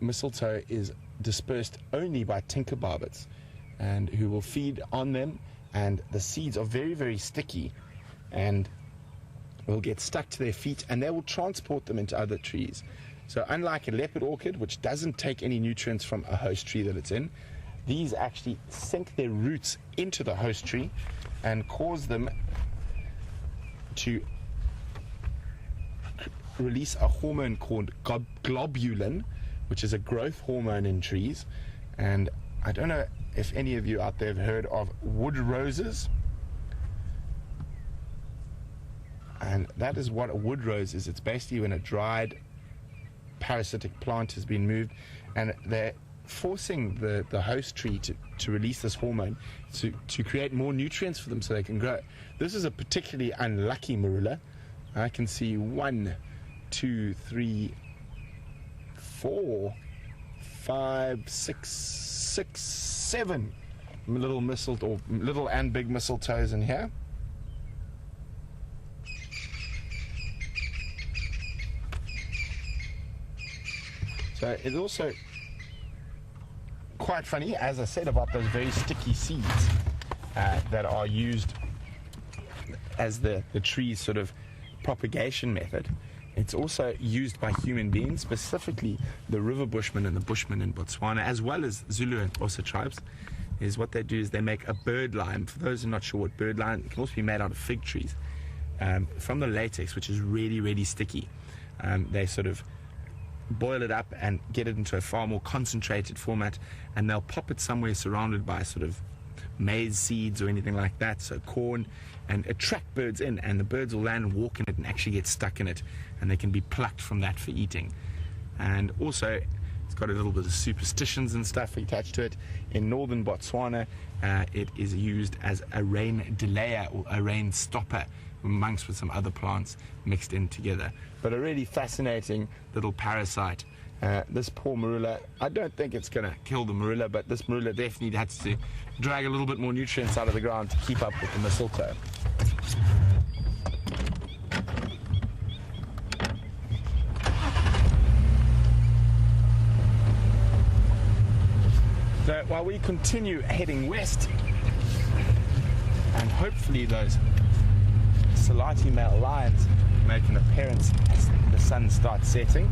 mistletoe is dispersed only by tinkerbarbets, and who will feed on them, and the seeds are very sticky and will get stuck to their feet, and they will transport them into other trees. So unlike a leopard orchid, which doesn't take any nutrients from a host tree that it's in, these actually sink their roots into the host tree and cause them to release a hormone called globulin, which is a growth hormone in trees. And I don't know if any of you out there have heard of wood roses. And that is what a wood rose is. It's basically when a dried parasitic plant has been moved, and they're forcing the host tree to release this hormone to create more nutrients for them so they can grow. This is a particularly unlucky marula. I can see 1, 2, 3, 4, 5, 6, 7 little mistletoe, or little and big mistletoes in here. So it's also quite funny, as I said, about those very sticky seeds that are used as the tree's sort of propagation method. It's also used by human beings, specifically the river bushmen and the bushmen in Botswana, as well as Zulu and Xhosa tribes. Is what they do is they make a bird lime. For those who are not sure what bird lime, it can also be made out of fig trees. From the latex, which is really sticky, they sort of boil it up and get it into a far more concentrated format, and they'll pop it somewhere surrounded by sort of maize seeds or anything like that, so corn, and attract birds in, and the birds will land and walk in it and actually get stuck in it, and they can be plucked from that for eating. And also it's got a little bit of superstitions and stuff attached to it. In northern Botswana, it is used as a rain delayer or a rain stopper, amongst with some other plants mixed in together. But a really fascinating little parasite. This poor marula, I don't think it's going to kill the marula, but this marula definitely has to drag a little bit more nutrients out of the ground to keep up with the mistletoe. So while we continue heading west, and hopefully those Salati male lions make an appearance as the sun starts setting.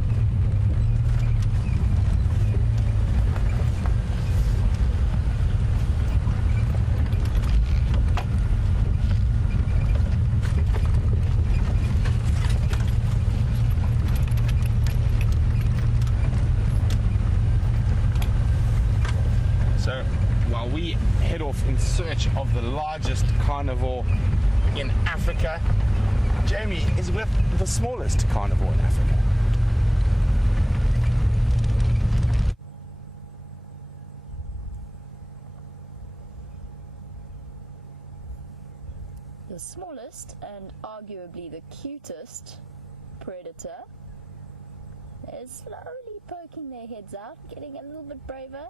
So while we head off in search of the largest carnivore in Africa, Jamie is with the smallest carnivore in Africa. The smallest and arguably the cutest predator is slowly poking their heads out, getting a little bit braver.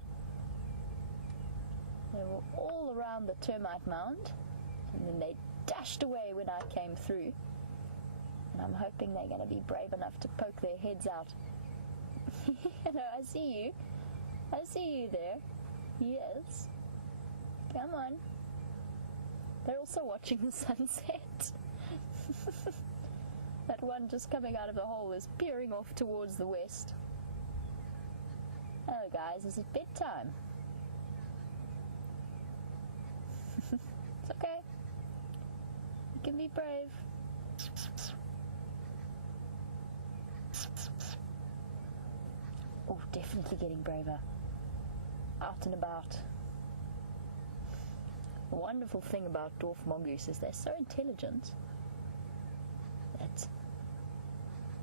They were all around the termite mound, and then they dashed away when I came through. And I'm hoping they're going to be brave enough to poke their heads out. No, I see you. I see you there. Yes. Come on. They're also watching the sunset. That one just coming out of the hole is peering off towards the west. Oh, guys, is it bedtime? It's okay. You can be brave. Oh, definitely getting braver. Out and about. The wonderful thing about dwarf mongoose is they're so intelligent that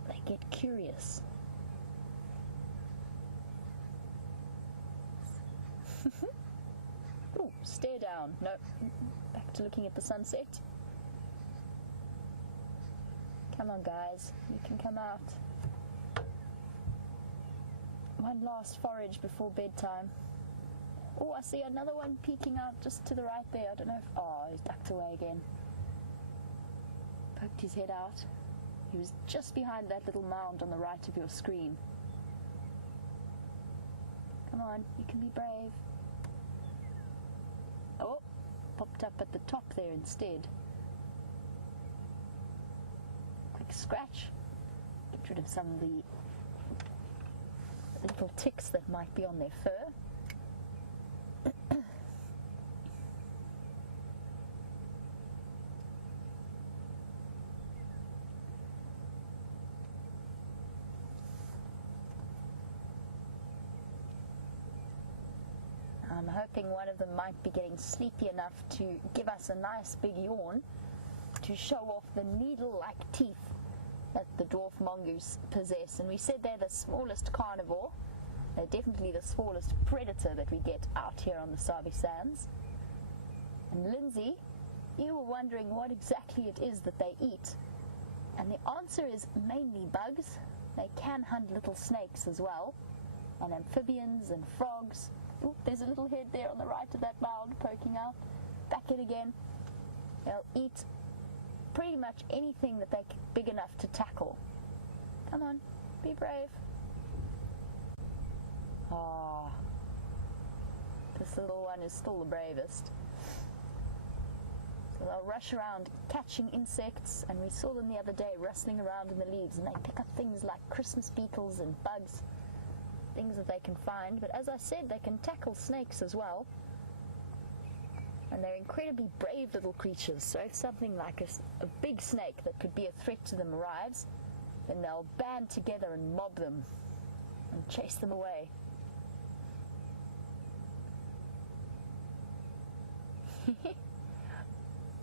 they get curious. Oh, stare down. No, back to looking at the sunset. Come on, guys, you can come out. One last forage before bedtime. Oh, I see another one peeking out just to the right there. I don't know if... Oh, he's ducked away again. Poked his head out. He was just behind that little mound on the right of your screen. Come on, you can be brave. Oh, popped up at the top there instead. Quick scratch. Get rid of some of the little ticks that might be on their fur. I'm hoping one of them might be getting sleepy enough to give us a nice big yawn to show off the needle-like teeth that the dwarf mongoose possess. And we said they're the smallest carnivore. They're definitely the smallest predator that we get out here on the Sabi Sands. And Lindsay, you were wondering what exactly it is that they eat. And the answer is mainly bugs. They can hunt little snakes as well, and amphibians and frogs. Ooh, there's a little head there on the right of that mound poking out. Back in again. They'll eat pretty much anything that they're big enough to tackle. Come on, be brave. Ah, this little one is still the bravest. So they'll rush around catching insects, and we saw them the other day rustling around in the leaves, and they pick up things like Christmas beetles and bugs. Things that they can find, but as I said, they can tackle snakes as well, and they're incredibly brave little creatures. So if something like a big snake that could be a threat to them arrives, then they'll band together and mob them and chase them away.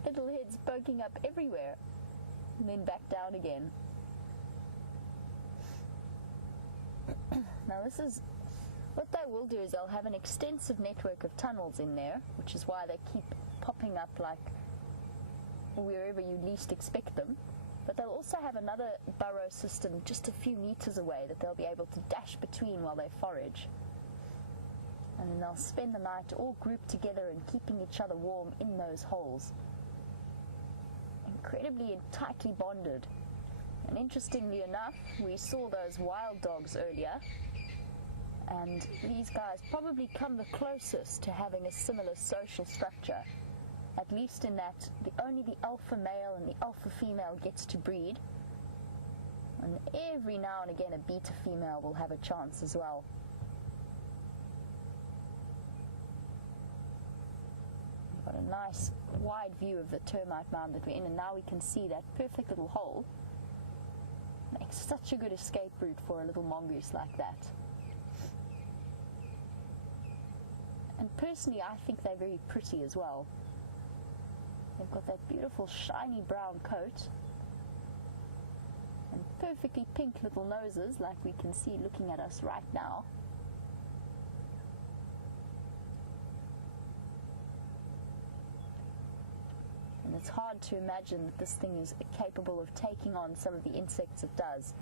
Little heads poking up everywhere and then back down again. Now this is, what they will do is they'll have an extensive network of tunnels in there, which is why they keep popping up like wherever you least expect them. But they'll also have another burrow system just a few meters away that they'll be able to dash between while they forage. And then they'll spend the night all grouped together and keeping each other warm in those holes. Incredibly and tightly bonded. And interestingly enough, we saw those wild dogs earlier, and these guys probably come the closest to having a similar social structure, at least in that only the alpha male and the alpha female gets to breed, and every now and again a beta female will have a chance as well. We've got a nice wide view of the termite mound that we're in, and now we can see that perfect little hole. Makes such a good escape route for a little mongoose like that. And personally, I think they're very pretty as well. They've got that beautiful shiny brown coat and perfectly pink little noses like we can see looking at us right now. And it's hard to imagine that this thing is capable of taking on some of the insects it does.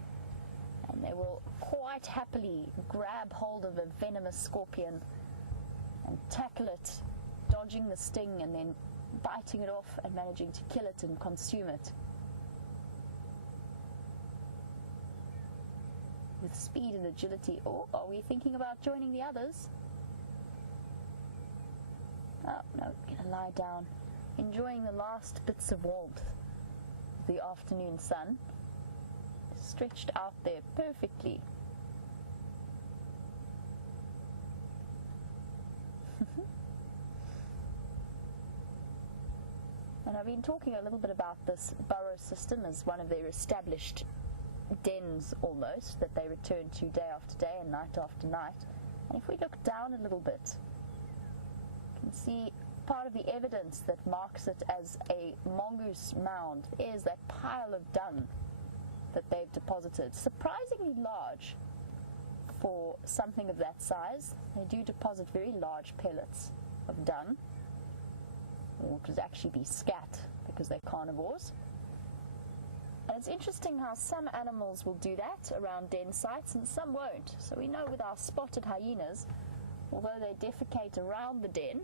And they will quite happily grab hold of a venomous scorpion and tackle it, dodging the sting and then biting it off and managing to kill it and consume it. With speed and agility. Oh, are we thinking about joining the others? Oh, no, gonna lie down. Enjoying the last bits of warmth of the afternoon sun, stretched out there perfectly. And I've been talking a little bit about this burrow system as one of their established dens almost, that they return to day after day and night after night. And if we look down a little bit, you can see part of the evidence that marks it as a mongoose mound is that pile of dung that they've deposited. Surprisingly large for something of that size. They do deposit very large pellets. of dung, or it would actually be scat because they're carnivores. And it's interesting how some animals will do that around den sites and some won't. So we know with our spotted hyenas, although they defecate around the den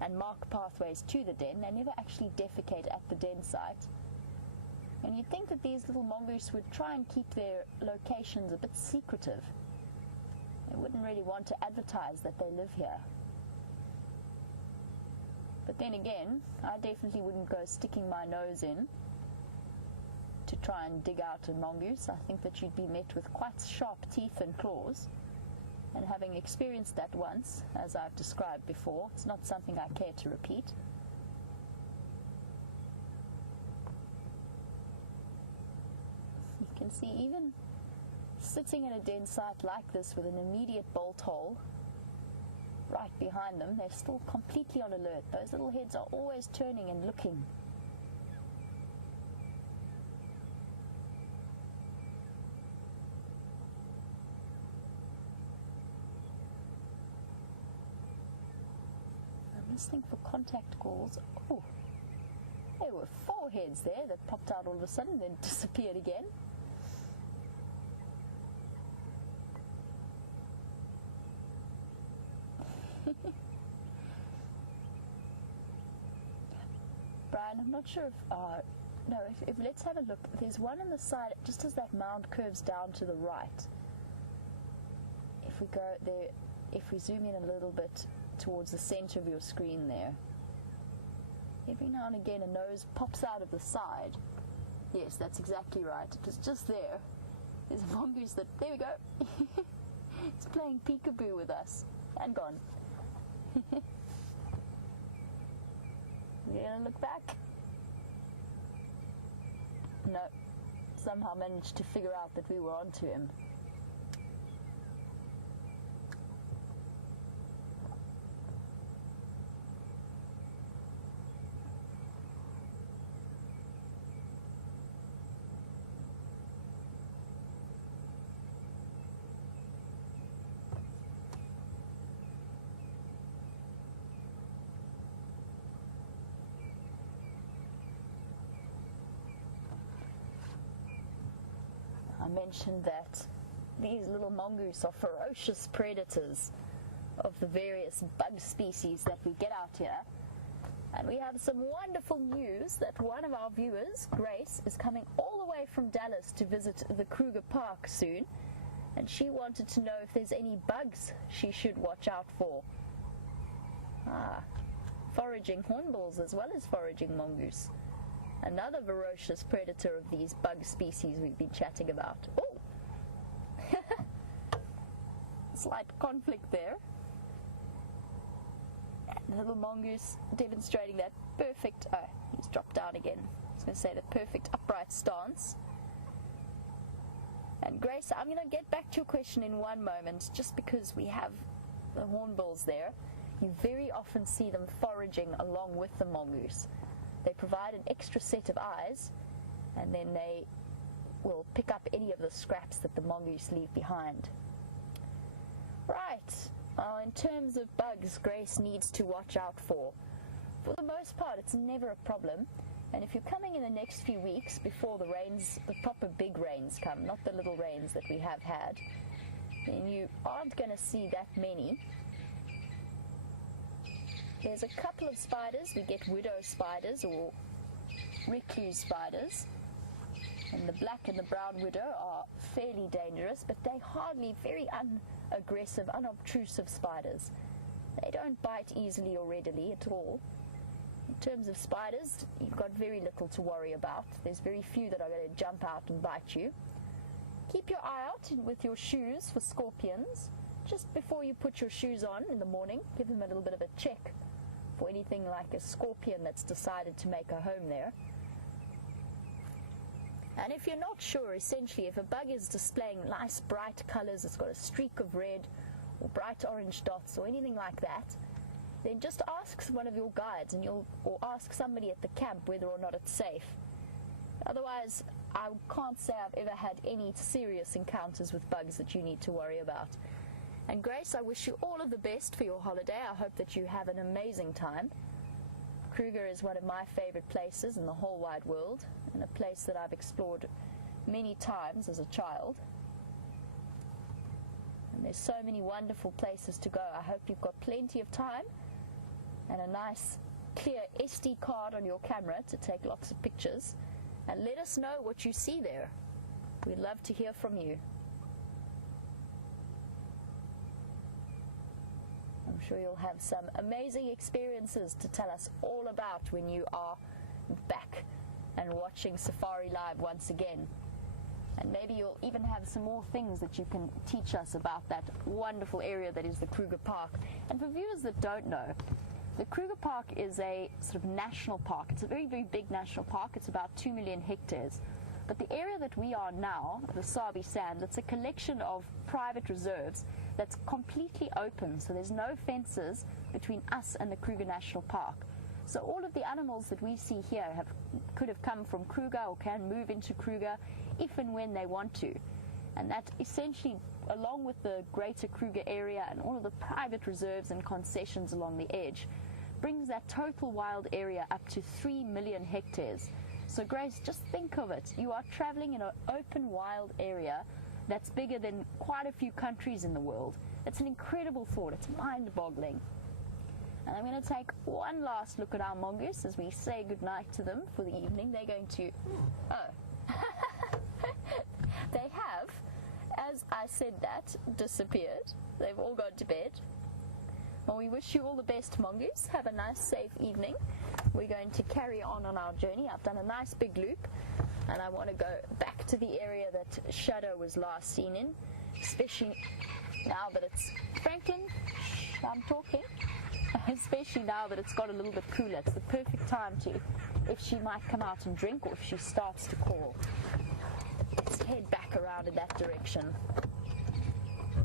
and mark pathways to the den, they never actually defecate at the den site. And you'd think that these little mongoose would try and keep their locations a bit secretive. They wouldn't really want to advertise that they live here. But then again, I definitely wouldn't go sticking my nose in to try and dig out a mongoose. I think that you'd be met with quite sharp teeth and claws. And having experienced that once, as I've described before, it's not something I care to repeat. You can see even sitting in a den site like this with an immediate bolt hole right behind them, they're still completely on alert. Those little heads are always turning and looking. I'm listening for contact calls. Oh, there were 4 heads there that popped out all of a sudden, then disappeared again. Brian, I'm not sure if, no, if let's have a look. There's one on the side, just as that mound curves down to the right. If we go there, if we zoom in a little bit towards the center of your screen there, every now and again a nose pops out of the side. Yes, that's exactly right. It was just there. There's a mongoose that, there we go. It's playing peekaboo with us. And gone. We're gonna look back. No. Somehow managed to figure out that we were onto him. I mentioned that these little mongoose are ferocious predators of the various bug species that we get out here. And we have some wonderful news that one of our viewers, Grace, is coming all the way from Dallas to visit the Kruger Park soon. And she wanted to know if there's any bugs she should watch out for. Foraging hornbills as well as foraging mongoose. Another ferocious predator of these bug species we've been chatting about. Oh! Slight conflict there. And the little mongoose demonstrating that perfect, he's dropped down again. I was going to say the perfect upright stance. And Grace, I'm going to get back to your question in one moment, just because we have the hornbills there. You very often see them foraging along with the mongoose. They provide an extra set of eyes, and then they will pick up any of the scraps that the mongoose leave behind. Right, in terms of bugs Grace needs to watch out for the most part, it's never a problem. And if you're coming in the next few weeks before the rains, the proper big rains come, not the little rains that we have had, then you aren't going to see that many. There's a couple of spiders. We get widow spiders or recluse spiders. And the black and the brown widow are fairly dangerous, but they're hardly very unaggressive, unobtrusive spiders. They don't bite easily or readily at all. In terms of spiders, you've got very little to worry about. There's very few that are going to jump out and bite you. Keep your eye out with your shoes for scorpions. Just before you put your shoes on in the morning, give them a little bit of a check for anything like a scorpion that's decided to make a home there. And if you're not sure, essentially, if a bug is displaying nice bright colors, it's got a streak of red or bright orange dots or anything like that, then just ask one of your guides or ask somebody at the camp whether or not it's safe. Otherwise, I can't say I've ever had any serious encounters with bugs that you need to worry about. And Grace, I wish you all of the best for your holiday. I hope that you have an amazing time. Kruger is one of my favorite places in the whole wide world, and a place that I've explored many times as a child. And there's so many wonderful places to go. I hope you've got plenty of time and a nice clear SD card on your camera to take lots of pictures, and let us know what you see there. We'd love to hear from you. I'm sure you'll have some amazing experiences to tell us all about when you are back and watching Safari Live once again. And maybe you'll even have some more things that you can teach us about that wonderful area that is the Kruger Park. And for viewers that don't know, the Kruger Park is a sort of national park. It's a very, very big national park. It's about 2 million hectares. But the area that we are now, the Sabi Sand, it's a collection of private reserves that's completely open. So there's no fences between us and the Kruger National Park. So all of the animals that we see here could have come from Kruger or can move into Kruger if and when they want to. And that essentially, along with the greater Kruger area and all of the private reserves and concessions along the edge, brings that total wild area up to 3 million hectares. So Grace, just think of it. You are traveling in an open wild area that's bigger than quite a few countries in the world. It's an incredible thought. It's mind-boggling. And I'm going to take one last look at our mongoose as we say goodnight to them for the evening. They're going to... Oh. They have, as I said that, disappeared. They've all gone to bed. Well, we wish you all the best, mongoose. Have a nice, safe evening. We're going to carry on our journey. I've done a nice big loop, and I want to go back to the area that Shadow was last seen in, especially now that it's... Franklin, I'm talking. Especially now that it's got a little bit cooler. It's the perfect time to, if she might come out and drink or if she starts to call. Let's head back around in that direction.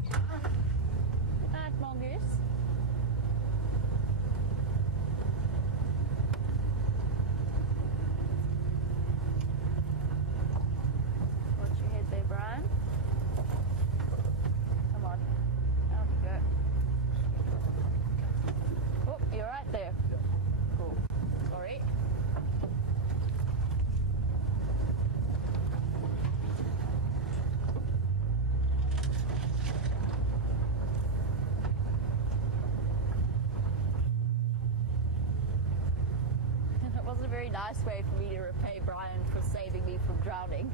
Good night, mongoose. Watch your head there, Brian. Come on. Out you go. Oh, you're right there. Cool. Sorry. It wasn't a very nice way for me to repay Brian for saving me from drowning.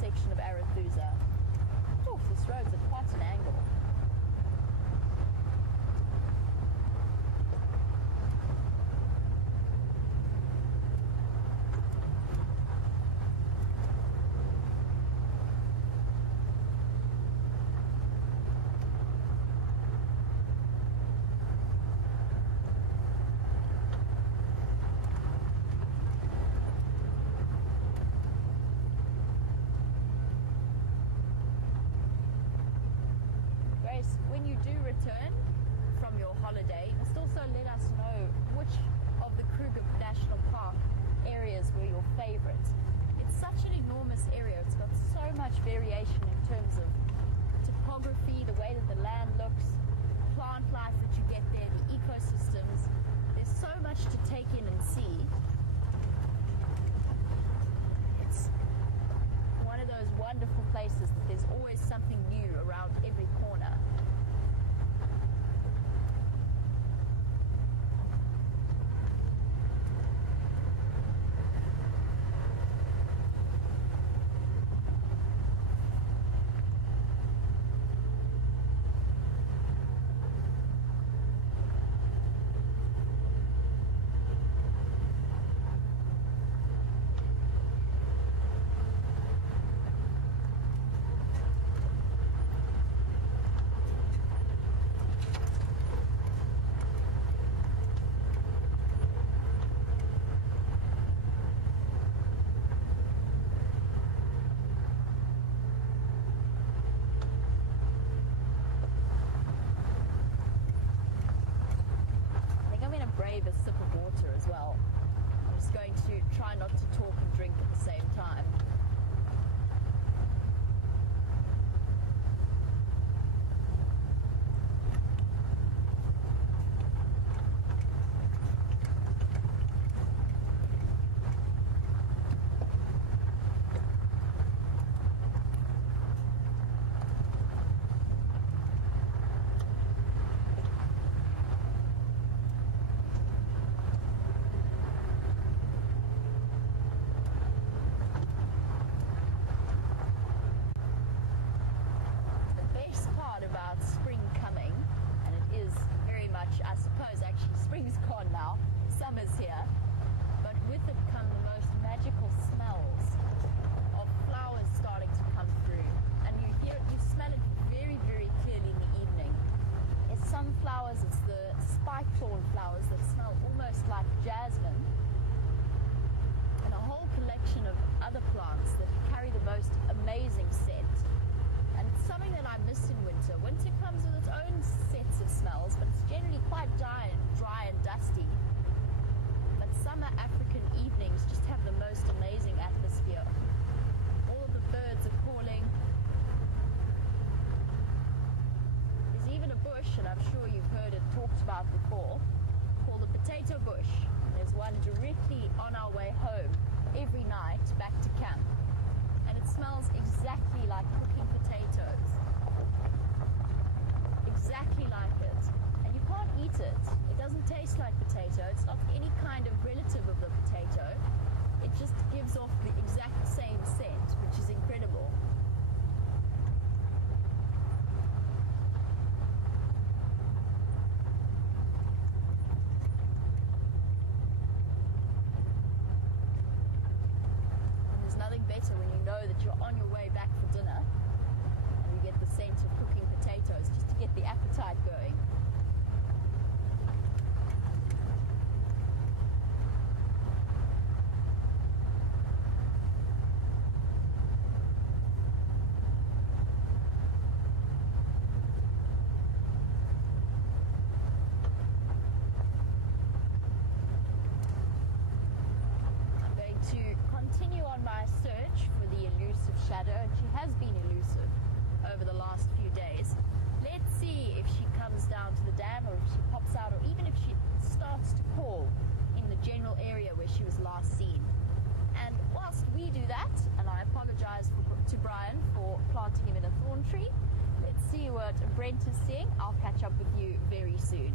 Section of Arethusa. Oh, this road's at quite an angle. When you do return from your holiday, you must also let us know which of the Kruger National Park areas were your favorites. It's such an enormous area. It's got so much variation in terms of topography, the way that the land looks, plant life that you get there, the ecosystems. There's so much to take in and see. It's one of those wonderful places that there's always something new around every corner. crave a sip of water as well. I'm just going to try not to talk and drink at the same time. I suppose actually spring's gone now, summer's here, but with it come the most magical smells of flowers starting to come through, and you smell it very, very clearly in the evening. It's some flowers, it's the spike thorn flowers that smell almost like jasmine, and a whole collection of other plants that carry the most amazing scent. And it's something that I miss in winter. Winter comes with its own sets of smells, but it's generally quite dry and dusty. But summer African evenings just have the most amazing atmosphere. All of the birds are calling. There's even a bush, and I'm sure you've heard it talked about before, called the potato bush. There's one directly on our way home every night back to camp. And it smells exactly like cooking potatoes. Exactly like it. And you can't eat it. It doesn't taste like potato. It's not any kind of relative of the potato. It just gives off the exact same scent, which is incredible. Nothing better when you know that you're on your way back for dinner and you get the scent of cooking potatoes just to get the appetite going. Shadow, and she has been elusive over the last few days. Let's see if she comes down to the dam, or if she pops out, or even if she starts to call in the general area where she was last seen. And whilst we do that, and I apologize to Brian for planting him in a thorn tree, let's see what Brent is seeing. I'll catch up with you very soon.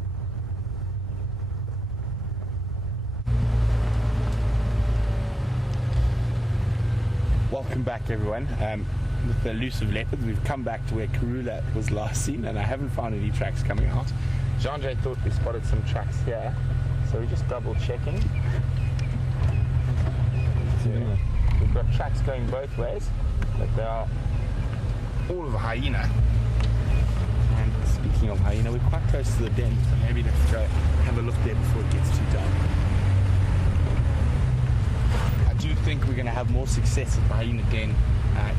Welcome back, everyone. With the elusive leopards, we've come back to where Karula was last seen, and I haven't found any tracks coming out. Jean-Jay thought we spotted some tracks here, so we're just double checking. So we've got tracks going both ways, but they are all of a hyena. And speaking of hyena, we're quite close to the den, so maybe let's go have a look there before it gets too dark. I do think we're going to have more success at the hyena den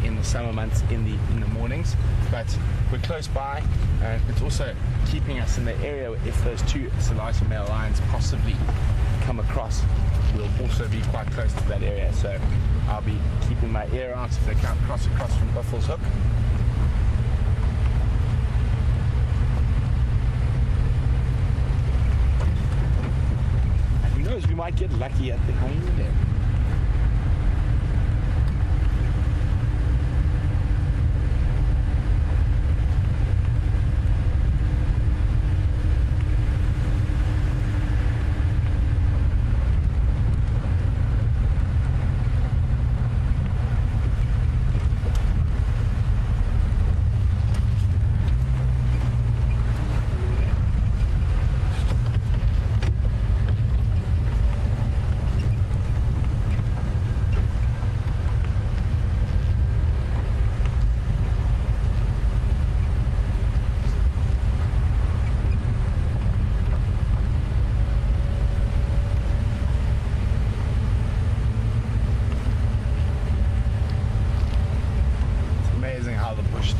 in the summer months in the mornings, but we're close by, and it's also keeping us in the area where if those two Salita male lions possibly come across, we'll also be quite close to that area, so I'll be keeping my ear out if they come across from Buffalo's Hook. And who knows, we might get lucky at the hyena den.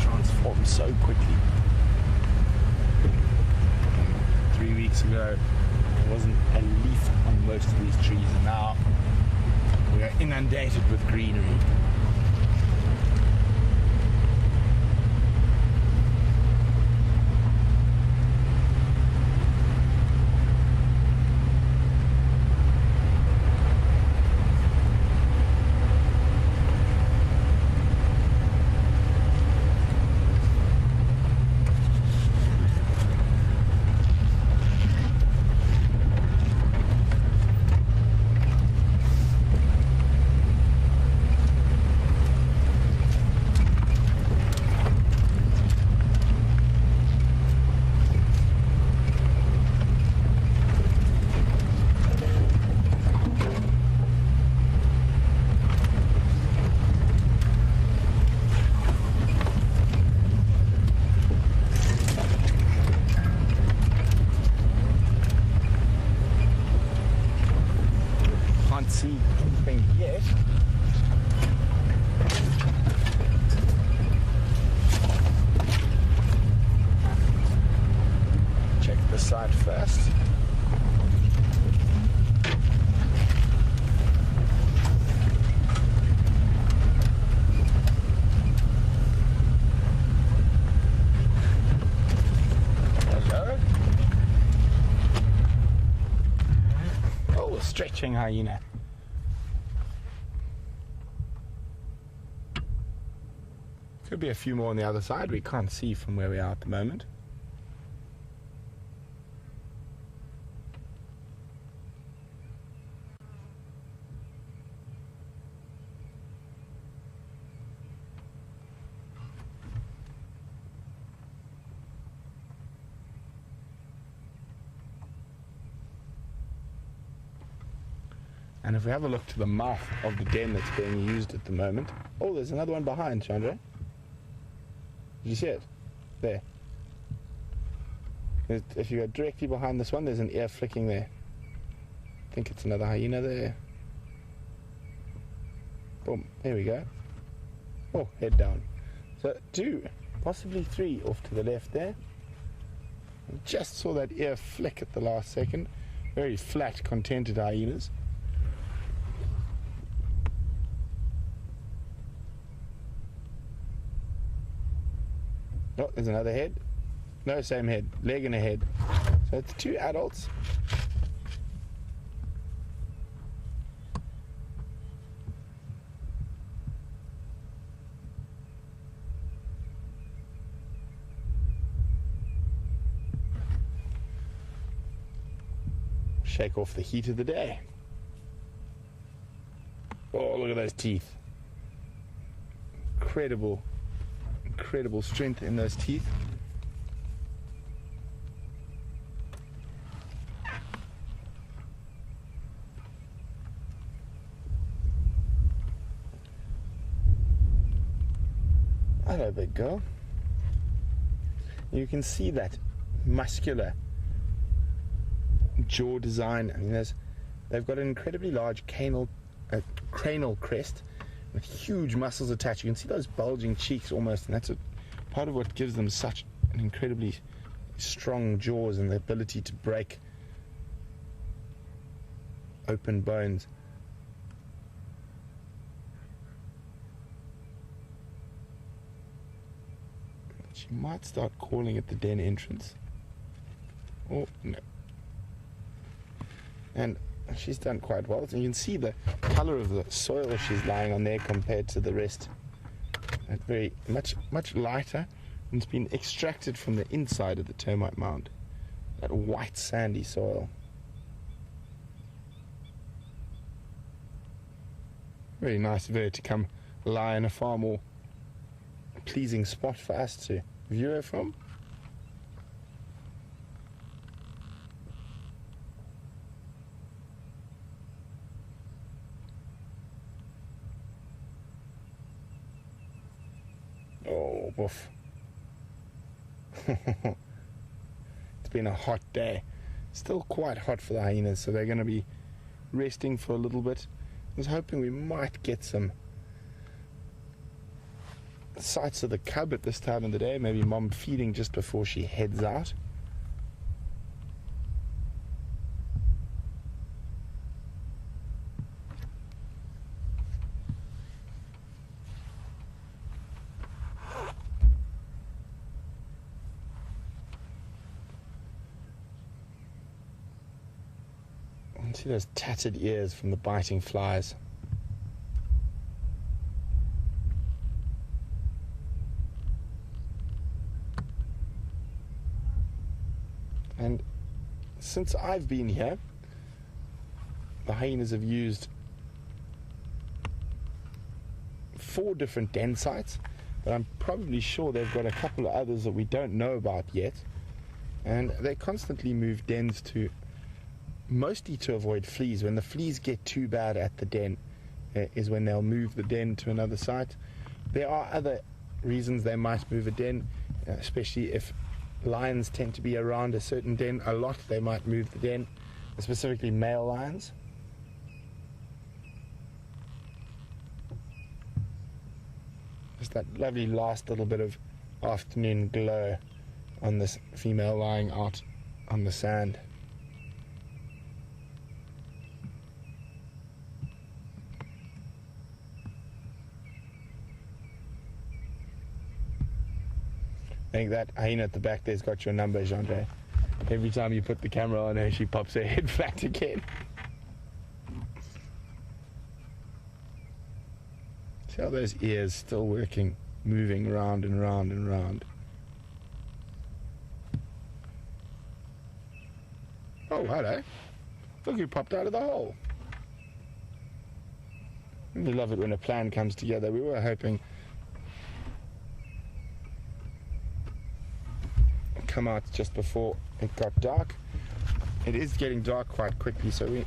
Transformed so quickly. 3 weeks ago it wasn't a leaf on most of these trees, and now we are inundated with greenery. Can't see anything yet. Check the side first. Hello. Oh, a stretching hyena. Could be a few more on the other side. We can't see from where we are at the moment. And if we have a look to the mouth of the den that's being used at the moment. Oh, there's another one behind, Chandra. Did you see it? There. If you go directly behind this one, there's an ear flicking there. I think it's another hyena there. Boom. There we go. Oh, head down. So 2, possibly 3 off to the left there. I just saw that ear flick at the last second. Very flat, contented hyenas. Oh, there's another head. No, same head. Leg and a head. So it's 2 adults. Shake off the heat of the day. Oh, look at those teeth. Incredible strength in those teeth. Hello, big girl. You can see that muscular jaw design. I mean, they've got an incredibly large cranial crest with huge muscles attached. You can see those bulging cheeks almost, and that's part of what gives them such an incredibly strong jaws and the ability to break open bones. She might start calling at the den entrance. Oh, no. And she's done quite well. So you can see the colour of the soil she's lying on there compared to the rest. It's very much lighter, and it's been extracted from the inside of the termite mound. That white sandy soil. Very nice of her to come lie in a far more pleasing spot for us to view her from. Oh, woof. It's been a hot day. Still quite hot for the hyenas, so they're going to be resting for a little bit. I was hoping we might get some sights of the cub at this time of the day, maybe mom feeding just before she heads out. See those tattered ears from the biting flies. And since I've been here, the hyenas have used 4 different den sites, but I'm probably sure they've got a couple of others that we don't know about yet. And they constantly move dens to, mostly to avoid fleas. When the fleas get too bad at the den is when they'll move the den to another site. There are other reasons they might move a den, especially if lions tend to be around a certain den a lot. They might move the den, specifically male lions. Just that lovely last little bit of afternoon glow on this female lying out on the sand. I think that hyena at the back there's got your number, Jean-Jay. Every time you put the camera on her, she pops her head flat again. See how those ears still working, moving round and round and round. Oh, hello. Look who popped out of the hole. I really love it when a plan comes together. We were hoping come out just before it got dark. It is getting dark quite quickly, so we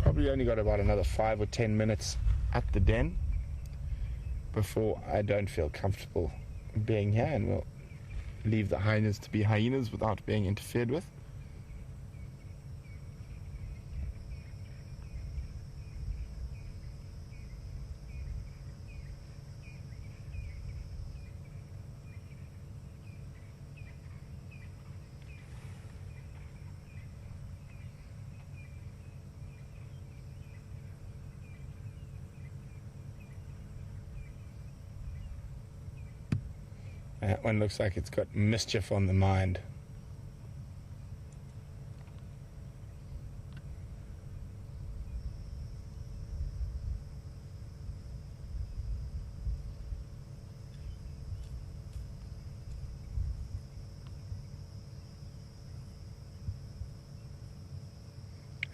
probably only got about another 5 or 10 minutes at the den before I don't feel comfortable being here, and we'll leave the hyenas to be hyenas without being interfered with. That one looks like it's got mischief on the mind.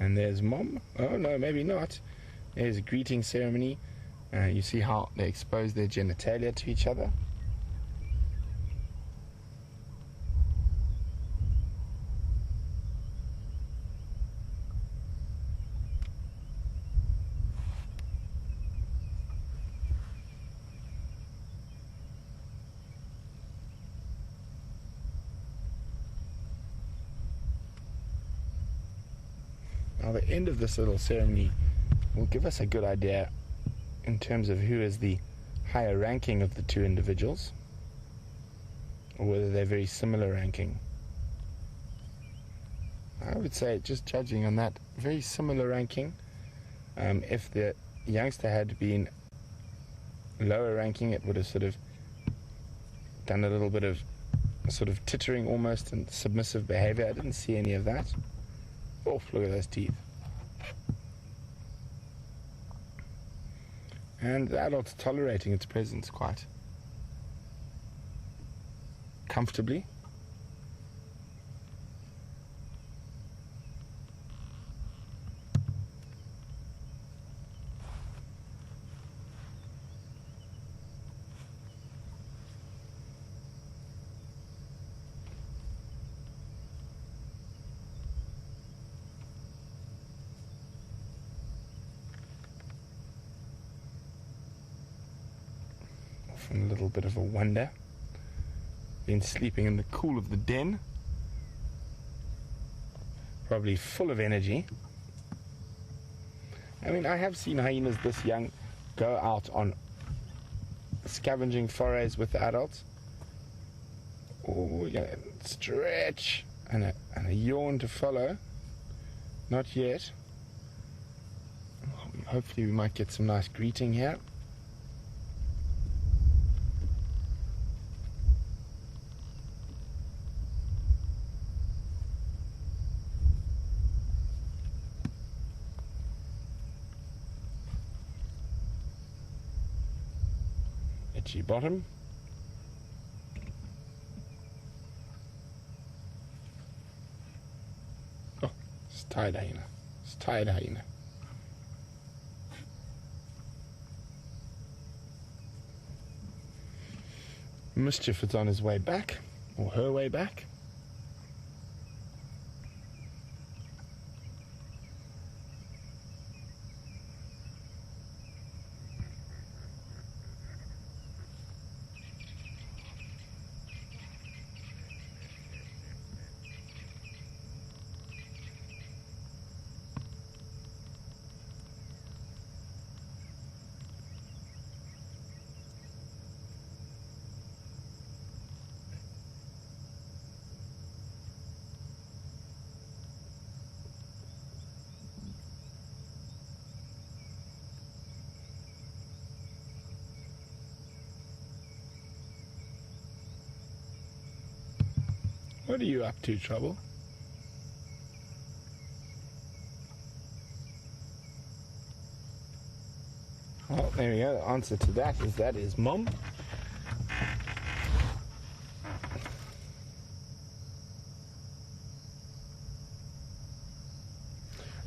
And there's Mom. Oh no, maybe not. There's a greeting ceremony. You see how they expose their genitalia to each other. Now the end of this little ceremony will give us a good idea in terms of who is the higher ranking of the two individuals, or whether they're very similar ranking. I would say, just judging on that, very similar ranking. If the youngster had been lower ranking, it would have sort of done a little bit of sort of tittering almost and submissive behavior. I didn't see any of that. Oh, look at those teeth. And the adult's tolerating its presence quite comfortably. A little bit of a wonder. Been sleeping in the cool of the den. Probably full of energy. I mean, I have seen hyenas this young go out on scavenging forays with the adults. Oh, yeah, stretch and a yawn to follow. Not yet. Hopefully we might get some nice greeting here. Itchy bottom. Oh, it's tied hyena. It's tied hyena. Mischief is on his way back, or her way back. What are you up to, Trouble? Well, there we go. The answer to that is Mom.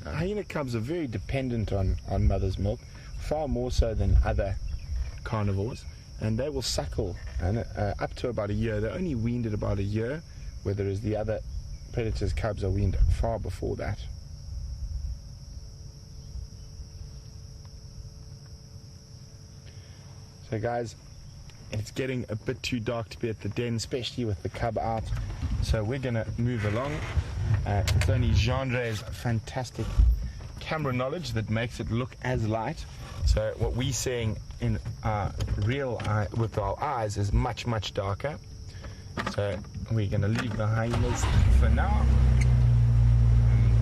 Hyena cubs are very dependent on mother's milk, far more so than other carnivores, and they will suckle and up to about a year. They're only weaned at about a year, whereas the other predators' cubs are weaned far before that. So guys, it's getting a bit too dark to be at the den, especially with the cub out, so we're going to move along. It's only Jeanre's fantastic camera knowledge that makes it look as light. So what we're seeing in our real eye, with our eyes, is much, much darker. So we're going to leave the hyenas for now. And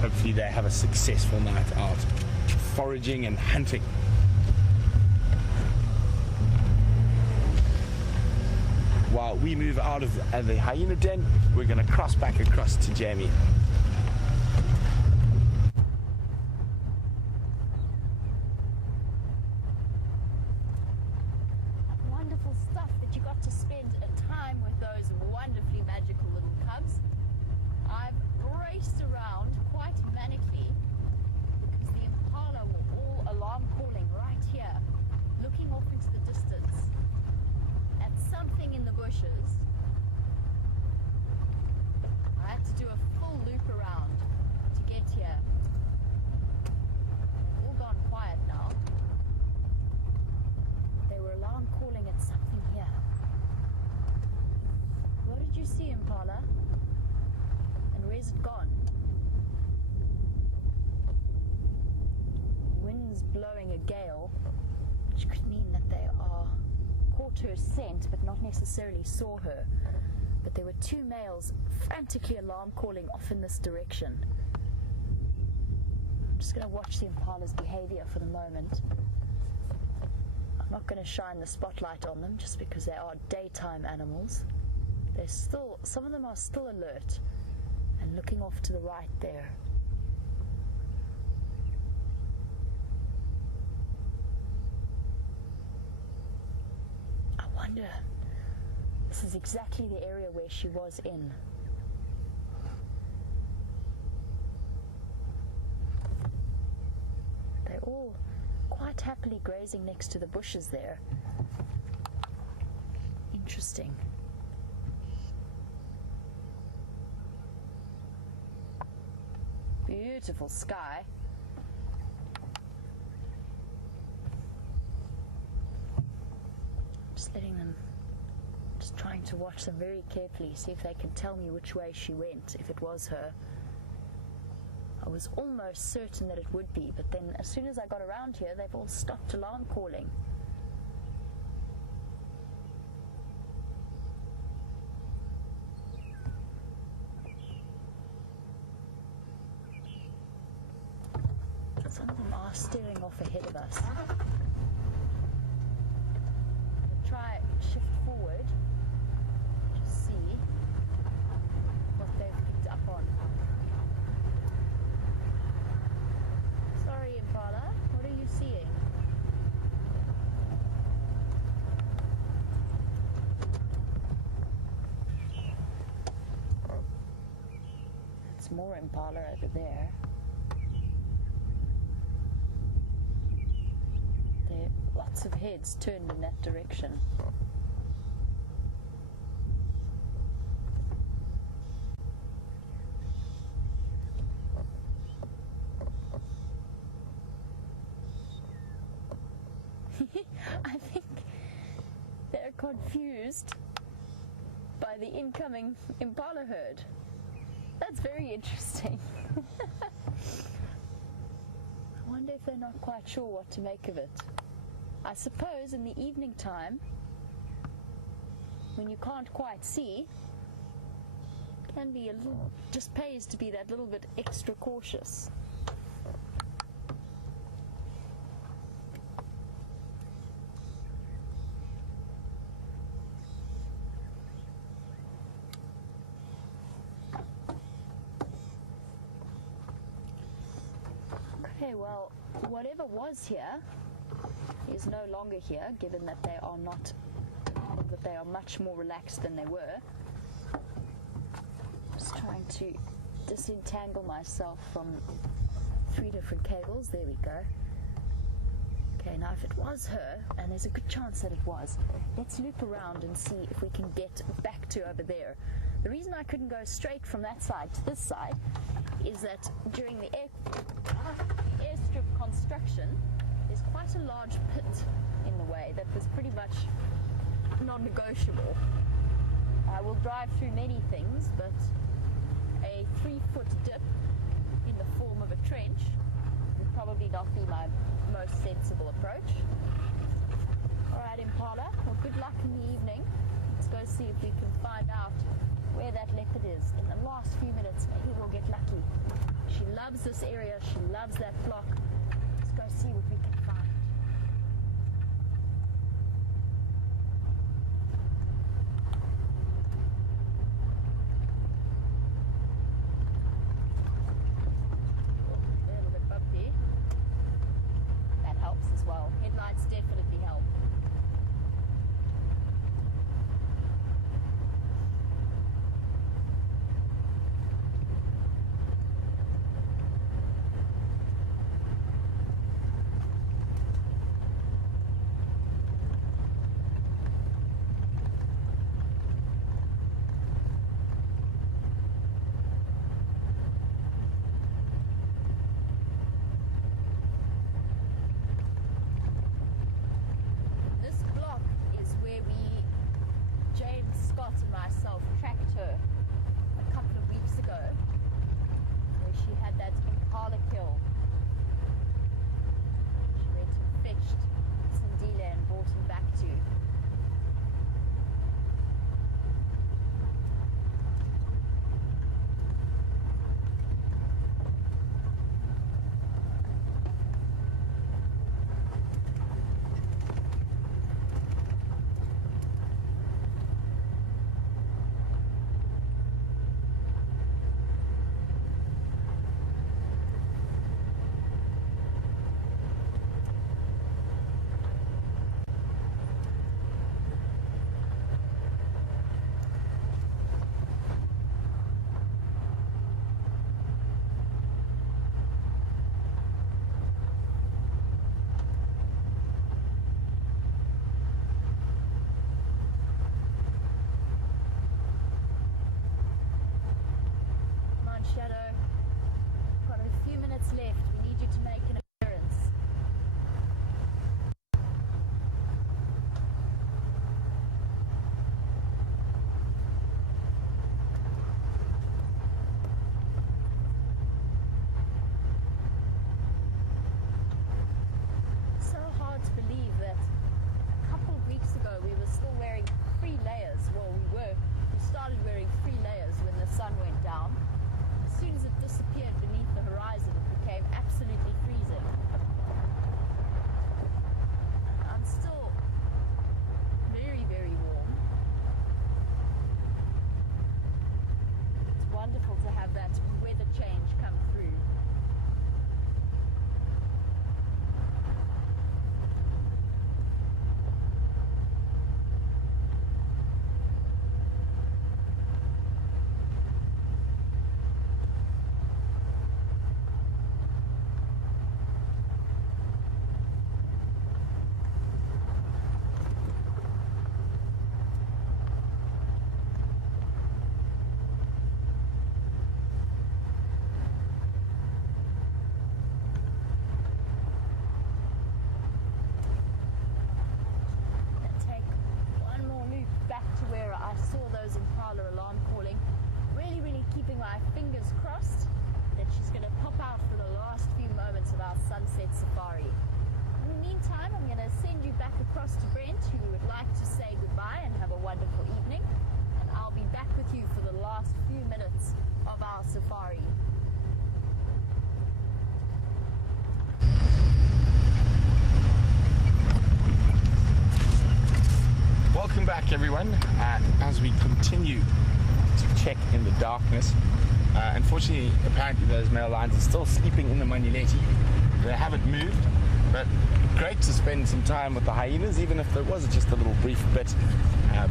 hopefully they have a successful night out foraging and hunting. While we move out of the hyena den, we're going to cross back across to Jamie. Wonderful stuff that you got to spend a time with those wonderfully magical little cubs. I've raced around quite manically because the impala were all alarm calling right here, looking off into the distance at something in the bushes. I had to do a full loop around to get here. They've all gone quiet now. They were alarm calling at something here. What did you see, impala? And where's it gone? Wind's blowing a gale, which could mean that they are caught her scent but not necessarily saw her. But there were two males frantically alarm calling off in this direction. I'm just going to watch the impala's behavior for the moment. I'm not going to shine the spotlight on them just because they are daytime animals. They're still, some of them are still alert and looking off to the right there. I wonder, this is exactly the area where she was in. They're all quite happily grazing next to the bushes there. Interesting. Beautiful sky. Just letting them, just trying to watch them very carefully, see if they can tell me which way she went, if it was her. I was almost certain that it would be, but then as soon as I got around here, they've all stopped alarm calling. Some of them are staring off ahead of us. Try shift forward to see what they've picked up on. Sorry, impala, what are you seeing? There's more impala over there. There are lots of heads turned in that direction. I think they're confused by the incoming impala herd. That's very interesting. I wonder if they're not quite sure what to make of it. I suppose in the evening time, when you can't quite see, it can be a little, just pays to be that little bit extra cautious. Okay, well, whatever was here is no longer here, given that they are much more relaxed than they were. Just trying to disentangle myself from 3 different cables. There we go. Okay, now if it was her, and there's a good chance that it was, let's loop around and see if we can get back to over there. The reason I couldn't go straight from that side to this side is that during the airstrip construction, there's quite a large pit in the way that was pretty much non-negotiable. I will drive through many things, but a 3-foot dip in the form of a trench would probably not be my most sensible approach. Alright, Impala, well, good luck in the evening. Let's go see if we can find out where that leopard is. In the last few minutes, maybe we'll get lucky. She loves this area, she loves that flock. Let's go see what we can find. A little bit bumpy. That helps as well. Headlights definitely help. saw those impala alarm calling. Really keeping my fingers crossed that she's going to pop out for the last few moments of our sunset safari. In the meantime, I'm going to send you back across to Brent, who would like to say goodbye and have a wonderful evening. And I'll be back with you for the last few minutes of our safari. Welcome back, everyone, as we continue to check in the darkness. Unfortunately, apparently those male lions are still sleeping in the Manuleti. They haven't moved, but great to spend some time with the hyenas, even if there was just a little brief bit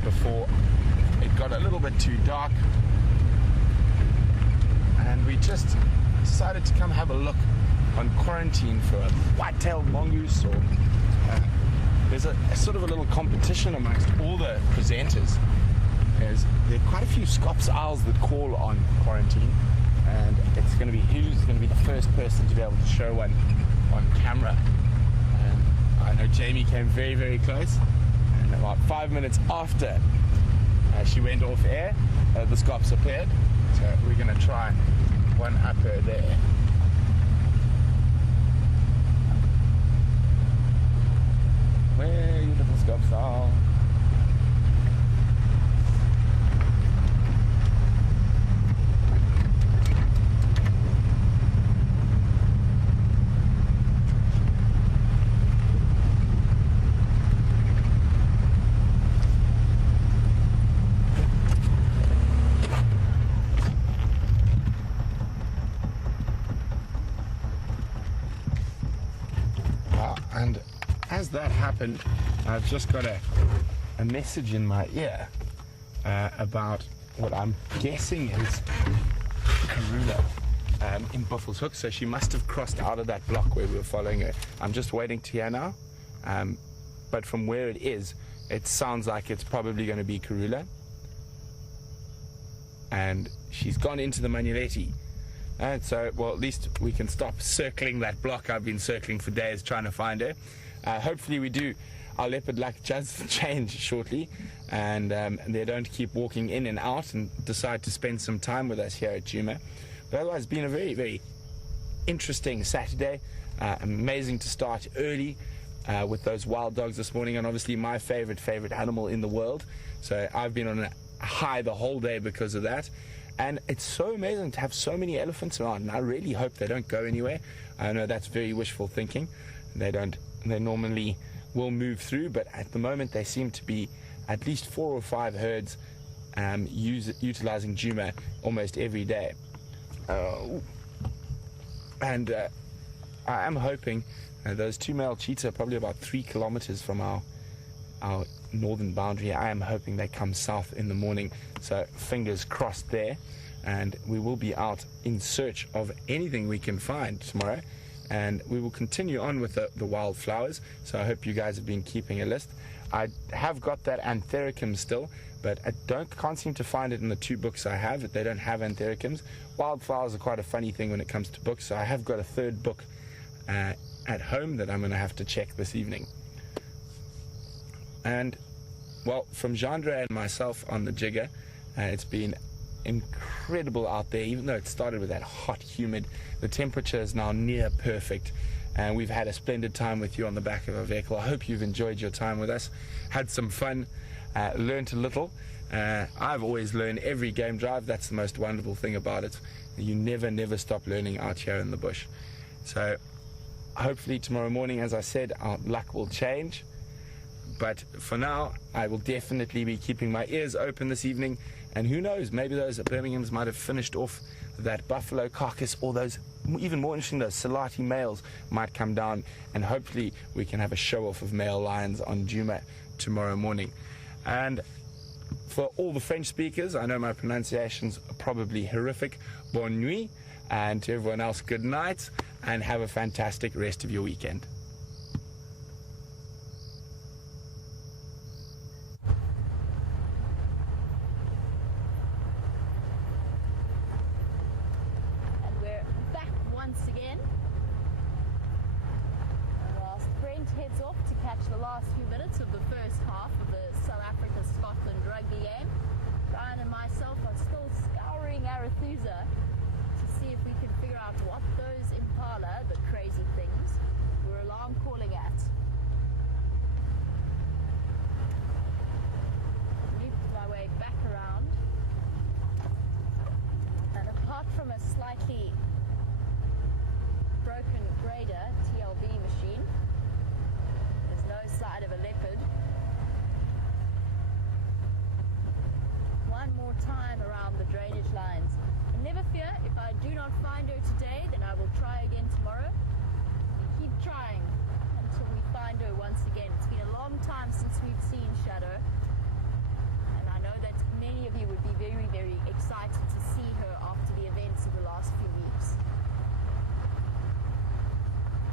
before it got a little bit too dark. And we just decided to come have a look on quarantine for a white-tailed mongoose, or there's a sort of a little competition amongst all the presenters. There are quite a few Scops owls that call on quarantine, and it's going to be who's going to be the first person to be able to show one on camera. And I know Jamie came very close, and about 5 minutes after she went off air, the Scops appeared. So we're going to try one up her there. Where you little Scops owl? And as that happened, I've just got a message in my ear about what I'm guessing is Karula in Buffalo's Hook. So she must have crossed out of that block where we were following her. I'm just waiting to hear now. But from where it is, it sounds like it's probably going to be Karula. And she's gone into the Manuleti. And so, well, at least we can stop circling that block. I've been circling for days trying to find her. Hopefully we do. Our leopard luck does change shortly, and they don't keep walking in and out and decide to spend some time with us here at Djuma. But otherwise, it's been a very interesting Saturday. Amazing to start early with those wild dogs this morning, and obviously my favorite animal in the world. So I've been on a high the whole day because of that. And it's so amazing to have so many elephants around, and I really hope they don't go anywhere. I know that's very wishful thinking. They normally will move through, but at the moment they seem to be at least 4 or 5 herds utilizing Djuma almost every day. And I am hoping those 2 male cheetah are probably about 3 kilometers from our northern boundary. I am hoping they come south in the morning, so fingers crossed there. And we will be out in search of anything we can find tomorrow, and we will continue on with the wildflowers. So I hope you guys have been keeping a list. I have got that anthericum still, but I can't seem to find it in the 2 books I have. They don't have anthericums. Wildflowers are quite a funny thing when it comes to books, so I have got a 3rd book at home that I'm going to have to check this evening. And, well, from Jandre and myself on the jigger, it's been incredible out there. Even though it started with that hot, humid, the temperature is now near perfect, and we've had a splendid time with you on the back of our vehicle. I hope you've enjoyed your time with us, had some fun, learned a little. I've always learned every game drive. That's the most wonderful thing about it. You never stop learning out here in the bush. So hopefully tomorrow morning, as I said, our luck will change. But for now, I will definitely be keeping my ears open this evening. And who knows, maybe those Birminghams might have finished off that buffalo carcass, or those, even more interesting, those Salati males might come down, and hopefully we can have a show-off of male lions on Djuma tomorrow morning. And for all the French speakers, I know my pronunciations are probably horrific. Bonne nuit. And to everyone else, good night, and have a fantastic rest of your weekend. Heads off to catch the last few minutes of the first half of the South Africa-Scotland rugby game. Brian and myself are still scouring Arethusa to see if we can figure out what those impala, the crazy things, were alarm calling at. Looped my way back around, and apart from a slightly broken grader TLB machine, there's no sign of a leopard. One more time around the drainage lines. And never fear, if I do not find her today, then I will try again tomorrow. Keep trying until we find her once again. It's been a long time since we've seen Shadow, and I know that many of you would be very, very excited to see her after the events of the last few weeks.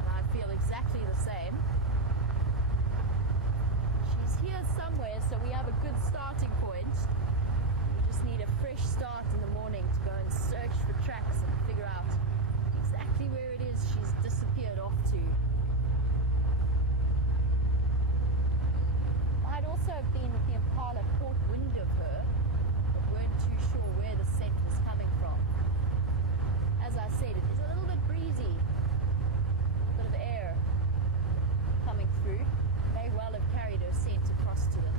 And I feel exactly the same. She's here somewhere, so we have a good starting point. Need a fresh start in the morning to go and search for tracks and figure out exactly where it is she's disappeared off to. Might also have been that the impala caught wind of her, but weren't too sure where the scent was coming from. As I said, it is a little bit breezy, a bit of air coming through. May well have carried her scent across to them.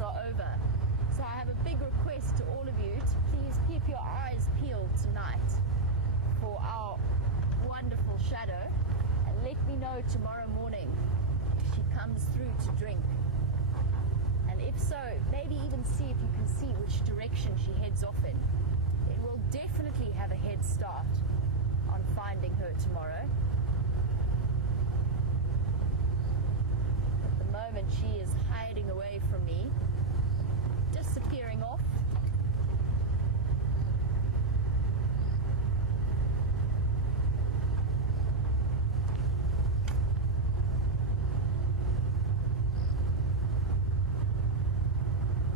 Are over. So I have a big request to all of you to please keep your eyes peeled tonight for our wonderful Shadow, and let me know tomorrow morning if she comes through to drink. And if so, maybe even see if you can see which direction she heads off in. It will definitely have a head start on finding her tomorrow. At the moment she is hiding away from me, disappearing off.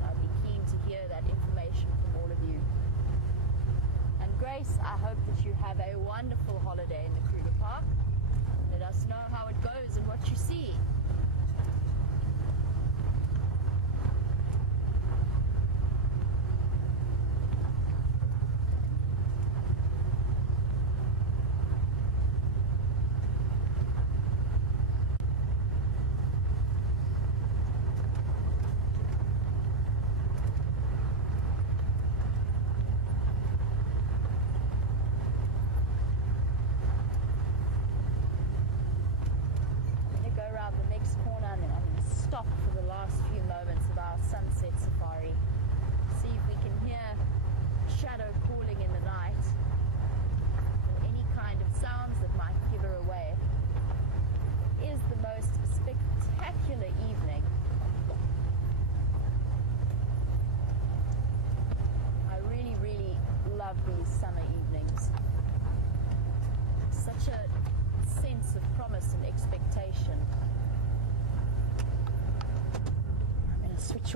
I'd be keen to hear that information from all of you. And Grace, I hope that you have a wonderful holiday in the Kruger Park. Let us know how it goes and what you see.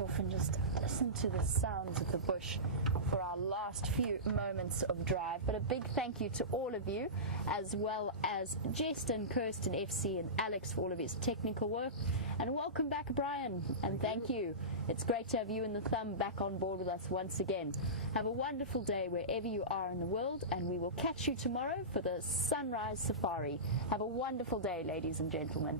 Off and just listen to the sounds of the bush for our last few moments of drive. But a big thank you to all of you, as well as Justin, Kirsten, FC and Alex for all of his technical work. And welcome back, Brian, and thank you. It's great to have you and the thumb back on board with us once again. Have a wonderful day wherever you are in the world, and we will catch you tomorrow for the sunrise safari. Have a wonderful day, ladies and gentlemen.